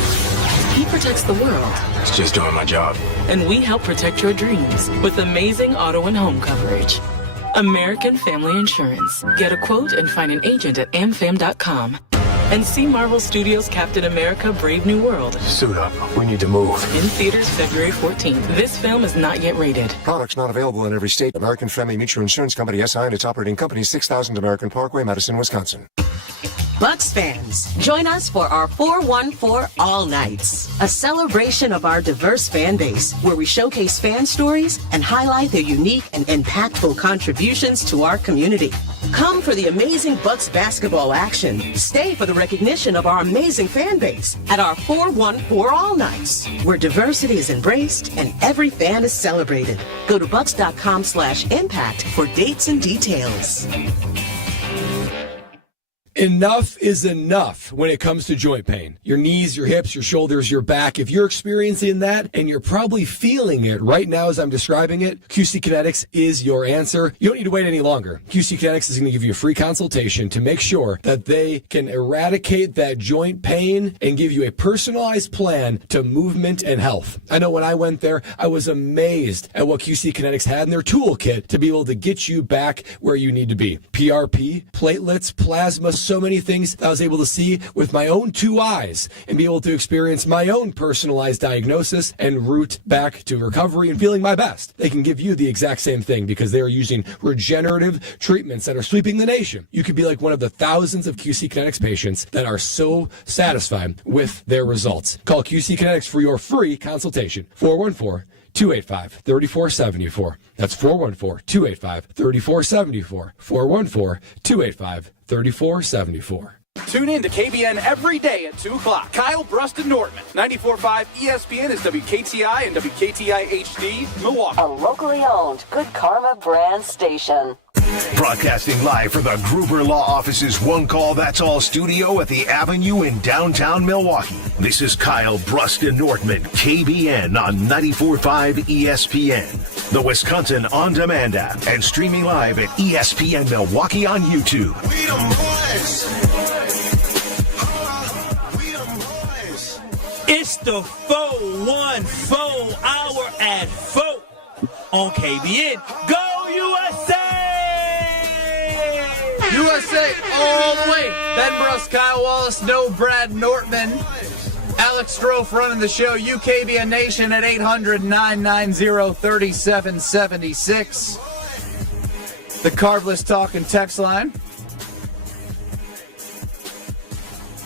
He protects the world. It's just doing my job. And we help protect your dreams with amazing auto and home coverage. American Family Insurance. Get a quote and find an agent at amfam.com. And see Marvel Studios' Captain America: Brave New World. Suit up. We need to move. In theaters February 14th. This film is not yet rated. Products not available in every state. American Family Mutual Insurance Company, SI, and its operating company, 6000 American Parkway, Madison, Wisconsin. Bucks fans, join us for our 414 All Nights, a celebration of our diverse fan base, where we showcase fan stories and highlight their unique and impactful contributions to our community. Come for the amazing Bucks basketball action. Stay for the recognition of our amazing fan base at our 414 All Nights, where diversity is embraced and every fan is celebrated. Go to bucks.com/impact for dates and details. Enough is enough when it comes to joint pain. Your knees, your hips, your shoulders, your back. If you're experiencing that, and you're probably feeling it right now as I'm describing it, QC Kinetics is your answer. You don't need to wait any longer. QC Kinetics is going to give you a free consultation to make sure that they can eradicate that joint pain and give you a personalized plan to movement and health. I know when I went there, I was amazed at what QC Kinetics had in their toolkit to be able to get you back where you need to be. PRP, platelets, plasma, so many things that I was able to see with my own 2 eyes and be able to experience my own personalized diagnosis and route back to recovery and feeling my best. They can give you the exact same thing because they are using regenerative treatments that are sweeping the nation. You could be like one of the thousands of QC Kinetics patients that are so satisfied with their results. Call QC Kinetics for your free consultation. 414-285-3474. That's 414-285-3474. 414-285-3474. Tune in to KBN every day at 2 o'clock. Kyle, Brust, and Nortman. 94.5 ESPN is WKTI and WKTI HD, Milwaukee. A locally owned Good Karma brand station. Broadcasting live from the Gruber Law Office's One Call That's All studio at the Avenue in downtown Milwaukee. This is Kyle, Brust, and Nortman, KBN on 94.5 ESPN, the Wisconsin On Demand app, and streaming live at ESPN Milwaukee on YouTube. We them boys. It's the 414 hour at 4 on KBN. Go USA! USA all the way. Ben Brust, Kyle Wallace, no Brad Nortman. Alex Strofe running the show. UKBN Nation at 800-990-3776. The Carbless Talking text line.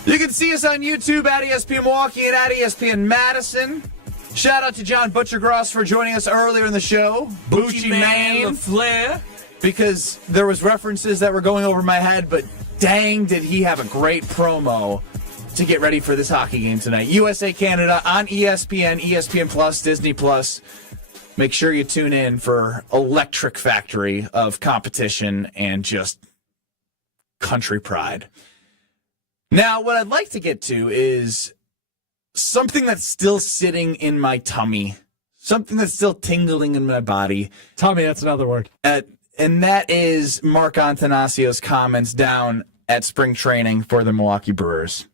You can see us on YouTube at ESPN Milwaukee and at ESPN Madison. Shout out to John Butchergross for joining us earlier in the show. Bucci Man, Flair. Because there was references that were going over my head, but dang, did he have a great promo to get ready for this hockey game tonight. USA Canada on ESPN, ESPN Plus, Disney Plus. Make sure you tune in for electric factory of competition and just country pride. Now, what I'd like to get to is something that's still sitting in my tummy, something that's still tingling in my body. Tummy, that's another word. And that is Mark Antanasio's comments down at spring training for the Milwaukee Brewers.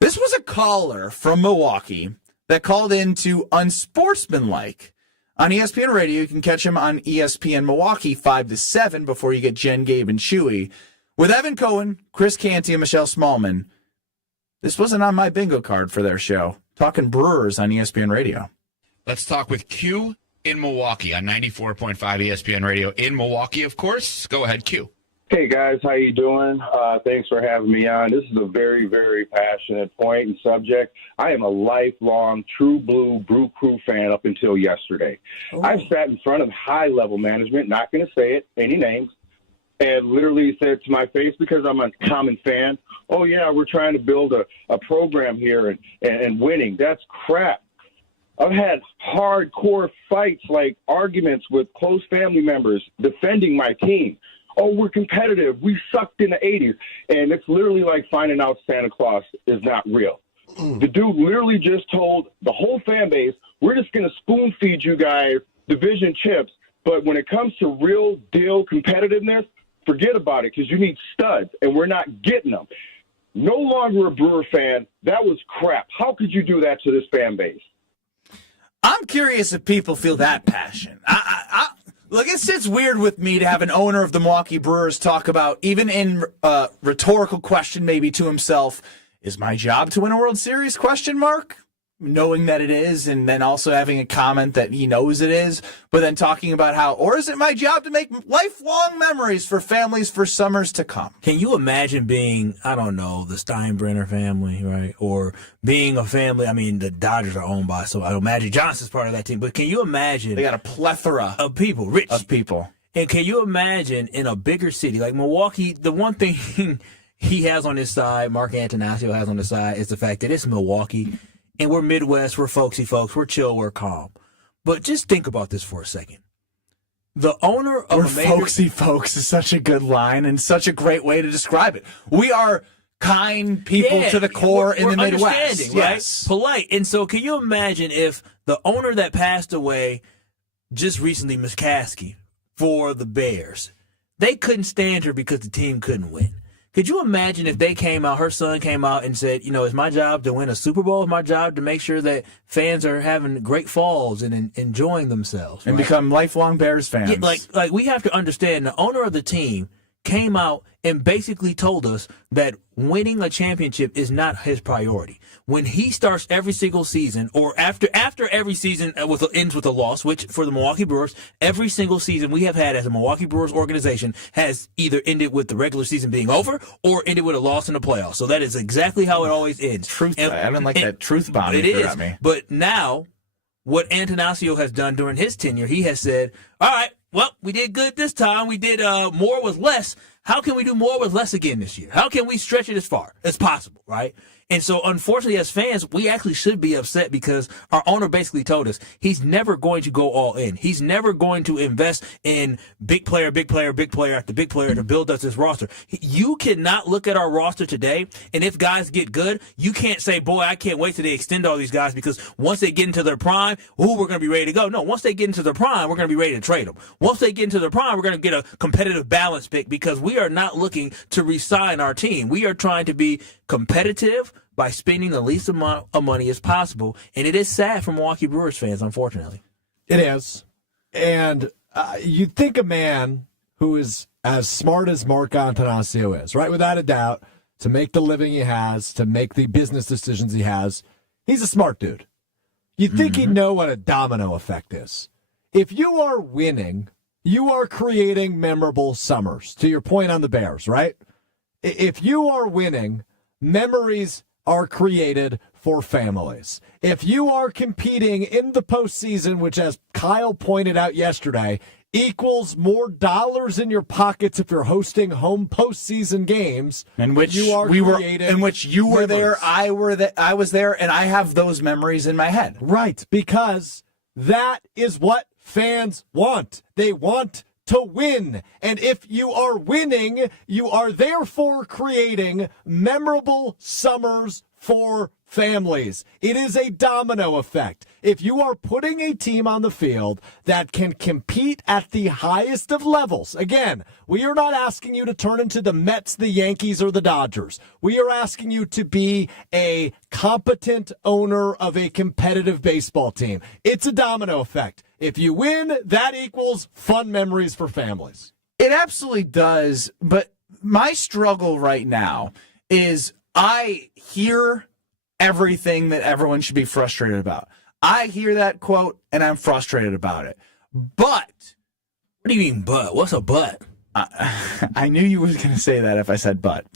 This was a caller from Milwaukee that called into unsportsmanlike. On ESPN Radio, you can catch him on ESPN Milwaukee 5 to 7 before you get Jen, Gabe, and Chewy. With Evan Cohen, Chris Canty, and Michelle Smallman. This wasn't on my bingo card for their show. Talking Brewers on ESPN Radio. Let's talk with Q in Milwaukee on 94.5 ESPN Radio in Milwaukee, of course. Go ahead, Q. Hey, guys. How you doing? Thanks for having me on. This is a very, very passionate point and subject. I am a lifelong True Blue Brew Crew fan up until yesterday. Oh. I've sat in front of high-level management, not going to say it, any names, and literally said to my face, because I'm a common fan, oh, yeah, we're trying to build a program here and winning. That's crap. I've had hardcore fights, like arguments with close family members defending my team. Oh, we're competitive. We sucked in the 80s. And it's literally like finding out Santa Claus is not real. The dude literally just told the whole fan base, we're just going to spoon feed you guys division chips. But when it comes to real deal competitiveness, forget about it, because you need studs, and we're not getting them. No longer a Brewer fan. That was crap. How could you do that to this fan base? I'm curious if people feel that passion. Look, it sits weird with me to have an owner of the Milwaukee Brewers talk about, even in rhetorical question maybe to himself, is my job to win a World Series, question mark? Knowing that it is, and then also having a comment that he knows it is, but then talking about how, or is it my job to make lifelong memories for families for summers to come? Can you imagine being, I don't know, the Steinbrenner family, right? Or being a family, I mean, the Dodgers are owned by, so I imagine Johnson's part of that team, but can you imagine? They got a plethora of people, rich of people. And can you imagine in a bigger city like Milwaukee, the one thing he has on his side, Mark Antanasio has on his side, is the fact that it's Milwaukee. And we're Midwest, we're folksy folks, we're chill, we're calm. But just think about this for a second. The owner of we're a major... folksy folks is such a good line and such a great way to describe it. We are kind people to the core in the Midwest. Right? Yes. Polite. And so can you imagine if the owner that passed away just recently, McCaskey, for the Bears, they couldn't stand her because the team couldn't win. Could you imagine if they came out, her son came out and said, you know, it's my job to win a Super Bowl, it's my job to make sure that fans are having great falls and enjoying themselves. And become lifelong Bears fans. Yeah, like we have to understand the owner of the team came out and basically told us that winning a championship is not his priority. When he starts every single season, or after every season ends with a loss, which for the Milwaukee Brewers, every single season we have had as a Milwaukee Brewers organization has either ended with the regular season being over or ended with a loss in the playoffs. So that is exactly how it always ends. Truth. I don't like that truth bomb. It is. But now, what Antanasio has done during his tenure, he has said, all right, well, we did good this time. We did more with less. How can we do more with less again this year? How can we stretch it as far as possible, right? And so, unfortunately, as fans, we actually should be upset because our owner basically told us he's never going to go all in. He's never going to invest in big player after big player to build us this roster. You cannot look at our roster today, and if guys get good, you can't say, boy, I can't wait till they extend all these guys because once they get into their prime, we're going to be ready to go. No, once they get into their prime, we're going to be ready to trade them. Once they get into their prime, we're going to get a competitive balance pick because we are not looking to re-sign our team. We are trying to be competitive by spending the least amount of money as possible. And it is sad for Milwaukee Brewers fans, unfortunately. It is. And you think a man who is as smart as Mark Antanasio is, right, without a doubt, to make the living he has, to make the business decisions he has, he's a smart dude. You'd think he'd know what a domino effect is. If you are winning, you are creating memorable summers, to your point on the Bears, right? If you are winning, memories are created for families. If you are competing in the postseason, which, as Kyle pointed out yesterday, equals more dollars in your pockets if you're hosting home postseason games. In which you were there, I was there, and I have those memories in my head. Right, because that is what fans want. They want to win. And if you are winning, you are therefore creating memorable summers for families. It is a domino effect. If you are putting a team on the field that can compete at the highest of levels, again, we are not asking you to turn into the Mets, the Yankees, or the Dodgers. We are asking you to be a competent owner of a competitive baseball team. It's a domino effect. If you win, that equals fun memories for families. It absolutely does, but my struggle right now is I hear everything that everyone should be frustrated about. I hear that quote, and I'm frustrated about it. But... What do you mean, but? What's a but? I knew you were going to say that if I said but.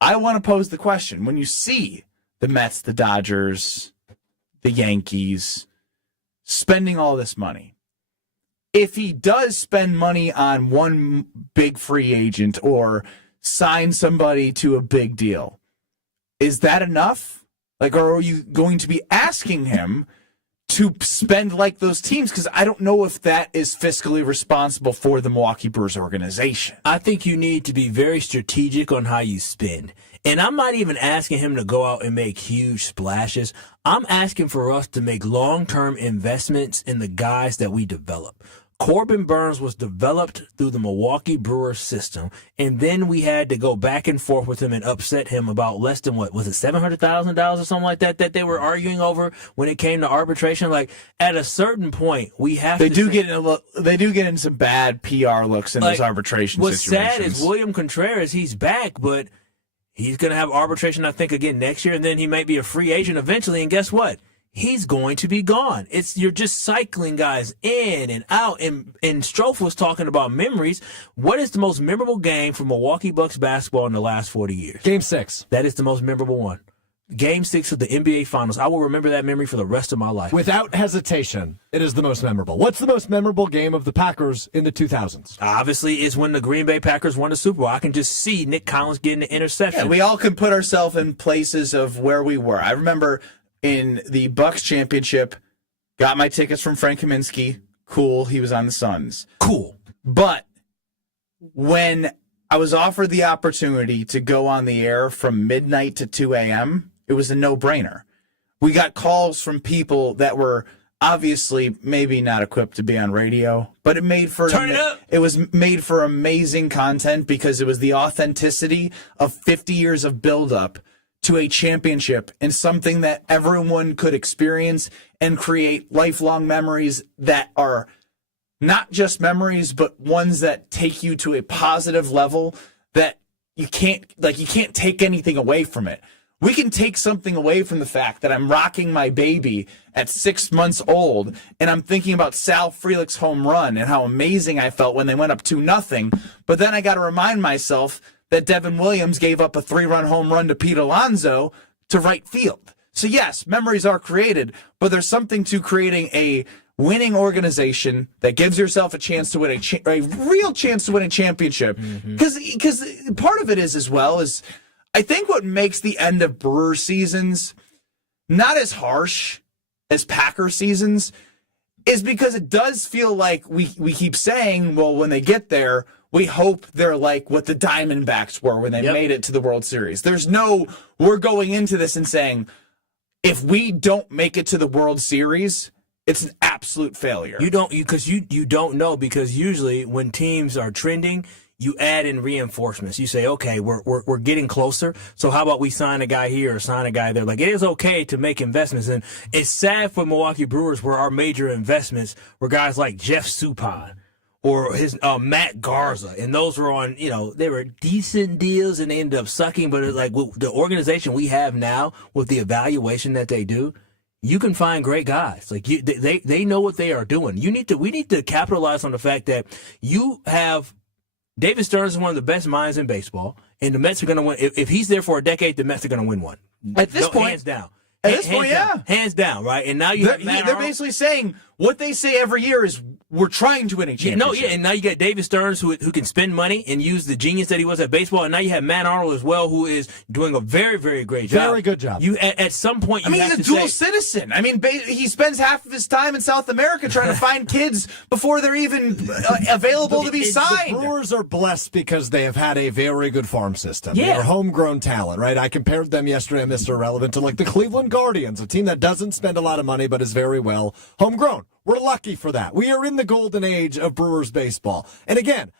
I want to pose the question. When you see the Mets, the Dodgers, the Yankees spending all this money, if he does spend money on one big free agent or sign somebody to a big deal, is that enough? Like, or are you going to be asking him to spend like those teams? Because I don't know if that is fiscally responsible for the Milwaukee Brewers organization. I think you need to be very strategic on how you spend. And I'm not even asking him to go out and make huge splashes. I'm asking for us to make long-term investments in the guys that we develop. Corbin Burns was developed through the Milwaukee Brewers system, and then we had to go back and forth with him and upset him about less than, what was it, $700,000 or something like that they were arguing over when it came to arbitration. Like, at a certain point, we have they do get in some bad PR looks in those arbitration situations. What's sad is William Contreras, he's back, but he's going to have arbitration, I think, again next year, and then he might be a free agent eventually, and guess what? He's going to be gone. You're just cycling guys in and out. And Strofe was talking about memories. What is the most memorable game for Milwaukee Bucks basketball in the last 40 years? Game 6. That is the most memorable one. Game 6 of the NBA Finals. I will remember that memory for the rest of my life. Without hesitation, it is the most memorable. What's the most memorable game of the Packers in the 2000s? Obviously, it's when the Green Bay Packers won the Super Bowl. I can just see Nick Collins getting the interception. Yeah, we all can put ourselves in places of where we were. I remember in the Bucks championship, got my tickets from Frank Kaminsky. Cool, he was on the Suns. Cool. But when I was offered the opportunity to go on the air from midnight to 2 a.m., it was a no-brainer. We got calls from people that were obviously maybe not equipped to be on radio, but it was made for amazing content because it was the authenticity of 50 years of buildup to a championship and something that everyone could experience and create lifelong memories that are not just memories, but ones that take you to a positive level that you can't take anything away from it. We can take something away from the fact that I'm rocking my baby at 6 months old and I'm thinking about Sal Frelick's home run and how amazing I felt when they went up 2-0. But then I got to remind myself that Devin Williams gave up a 3-run home run to Pete Alonso to right field. So yes, memories are created, but there's something to creating a winning organization that gives yourself a chance to win a real chance to win a championship. Because part of it is as well is I think what makes the end of Brewer seasons not as harsh as Packer seasons is because it does feel like we keep saying, well, when they get there, we hope they're like what the Diamondbacks were when they made it to the World Series. There's no, we're going into this and saying, if we don't make it to the World Series, it's an absolute failure. You don't know because usually when teams are trending, you add in reinforcements. You say, okay, we're getting closer. So how about we sign a guy here or sign a guy there? Like, it is okay to make investments. And it's sad for Milwaukee Brewers where our major investments were guys like Jeff Suppan or his Matt Garza. And those were on, they were decent deals and they ended up sucking. But like the organization we have now with the evaluation that they do, you can find great guys. Like they know what they are doing. We need to capitalize on the fact that you have David Stearns is one of the best minds in baseball, and the Mets are going to win. If he's there for a decade, the Mets are going to win one. At this point, hands down. At this point, yeah. Hands down, right? And now you have Matt they're basically saying, what they say every year is we're trying to win a championship. And now you got David Stearns who can spend money and use the genius that he was at baseball, and now you have Matt Arnold as well, who is doing a very, very great job. Very good job. You at some point, he's a dual citizen. I mean, he spends half of his time in South America trying to find kids before they're even available to be signed. The Brewers are blessed because they have had a very good farm system. Yeah. They're homegrown talent, right? I compared them yesterday on Mr. Irrelevant to like the Cleveland Guardians, a team that doesn't spend a lot of money but is very well homegrown. We're lucky for that. We are in the golden age of Brewers baseball. And again,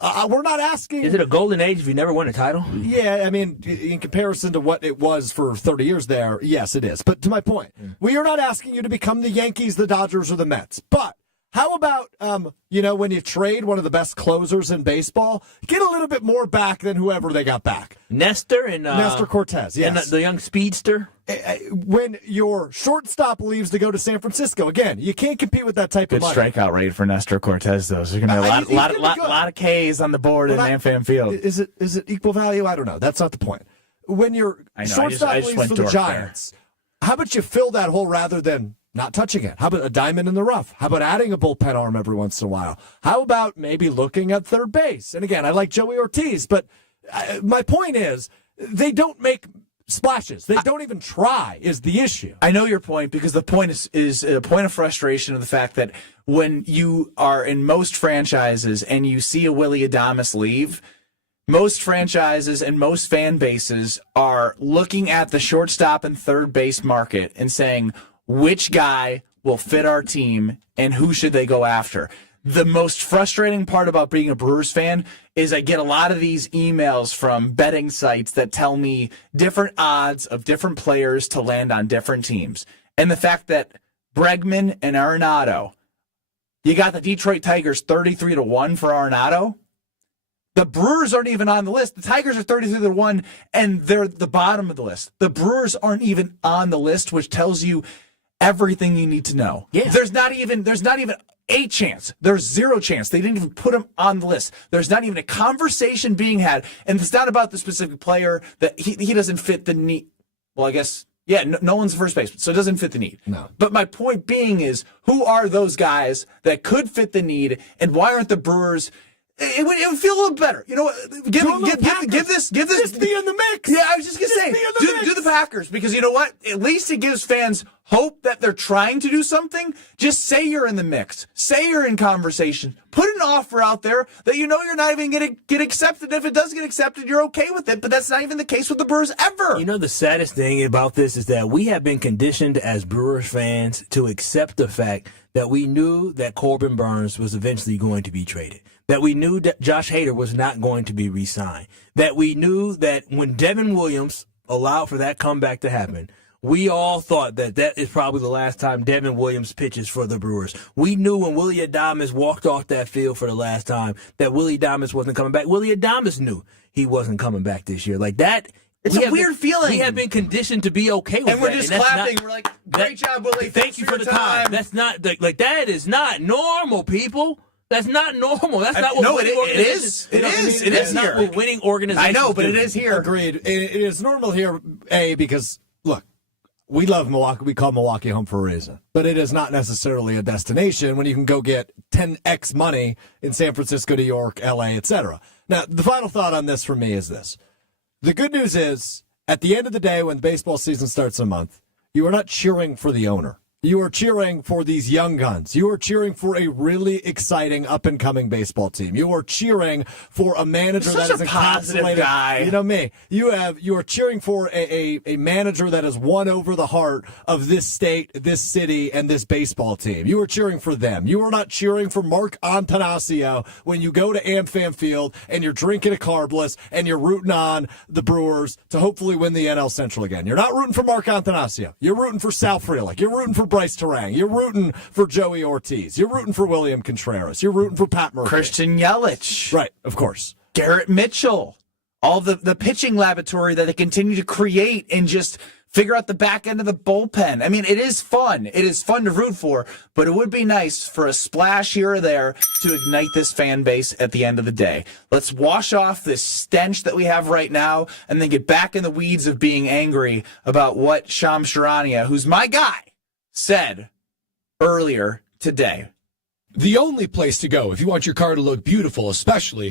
we're not asking... Is it a golden age if you never won a title? Yeah, I mean, in comparison to what it was for 30 years there, yes, it is. But to my point, we are not asking you to become the Yankees, the Dodgers, or the Mets. But how about, when you trade one of the best closers in baseball, get a little bit more back than whoever they got back? Nestor Cortez, yes. And the young speedster. When your shortstop leaves to go to San Francisco, again, you can't compete with that type Good of money. strikeout rate for Nestor Cortez, though. So there's going to be a lot of Ks on the board in AmFam Field. Is it equal value? I don't know. That's not the point. When your shortstop leaves for the Giants, how about you fill that hole rather than not touching it? How about a diamond in the rough? How about adding a bullpen arm every once in a while? How about maybe looking at third base? And again, I like Joey Ortiz, but my point is they don't make splashes. They don't even try is the issue. I know your point because the point is a point of frustration of the fact that when you are in most franchises and you see a Willy Adames leave, most franchises and most fan bases are looking at the shortstop and third base market and saying, which guy will fit our team and who should they go after? The most frustrating part about being a Brewers fan is I get a lot of these emails from betting sites that tell me different odds of different players to land on different teams. And the fact that Bregman and Arenado, you got the Detroit Tigers 33-1 for Arenado. The Brewers aren't even on the list. The Tigers are 33-1, and they're the bottom of the list. The Brewers aren't even on the list, which tells you everything you need to know. Yeah. There's not even a chance. There's zero chance. They didn't even put him on the list. There's not even a conversation being had. And it's not about the specific player that he doesn't fit the need. Well, I guess, yeah, no one's first baseman, so it doesn't fit the need. No. But my point being is, who are those guys that could fit the need, and why aren't the Brewers... It would feel a little better. You know what? Give this. Just be in the mix. Yeah, I was just going to say, do the Packers, because you know what? At least it gives fans hope that they're trying to do something. Just say you're in the mix. Say you're in conversation. Put an offer out there that you know you're not even going to get accepted. If it does get accepted, you're okay with it. But that's not even the case with the Brewers ever. You know, the saddest thing about this is that we have been conditioned as Brewers fans to accept the fact that we knew that Corbin Burns was eventually going to be traded. That we knew that Josh Hader was not going to be re-signed. That we knew that when Devin Williams allowed for that comeback to happen, we all thought that is probably the last time Devin Williams pitches for the Brewers. We knew when Willy Adames walked off that field for the last time that Willy Adames wasn't coming back. Willy Adames knew he wasn't coming back this year. Like that. It's a weird feeling. We have been conditioned to be okay with that. And we're just clapping. We're like, great job, Willie. Thank you for the time. That's not, like that is not normal, people. That's not normal. That's not what winning organizations. It is. It is not what winning organizations. I know, but do. it is here. Agreed. It is normal here, because, look, we love Milwaukee. We call Milwaukee home for a reason. But it is not necessarily a destination when you can go get 10x money in San Francisco, New York, L.A., etc. Now, the final thought on this for me is this. The good news is, at the end of the day, when the baseball season starts in a month, you are not cheering for the owner. You are cheering for these young guns. You are cheering for a really exciting up-and-coming baseball team. You are cheering for a manager that is a positive guy. You know me. You are cheering for a manager that has won over the heart of this state, this city, and this baseball team. You are cheering for them. You are not cheering for Mark Antanasio when you go to AmFam Field and you're drinking a carbless and you're rooting on the Brewers to hopefully win the NL Central again. You're not rooting for Mark Antanasio. You're rooting for Sal Frelick. You're rooting for Bryce Terang. You're rooting for Joey Ortiz. You're rooting for William Contreras. You're rooting for Pat Murphy. Christian Yelich. Right, of course. Garrett Mitchell. All the pitching laboratory that they continue to create and just figure out the back end of the bullpen. I mean, it is fun. It is fun to root for, but it would be nice for a splash here or there to ignite this fan base at the end of the day. Let's wash off this stench that we have right now and then get back in the weeds of being angry about what Shams Charania, who's my guy, said earlier today. The only place to go if you want your car to look beautiful, especially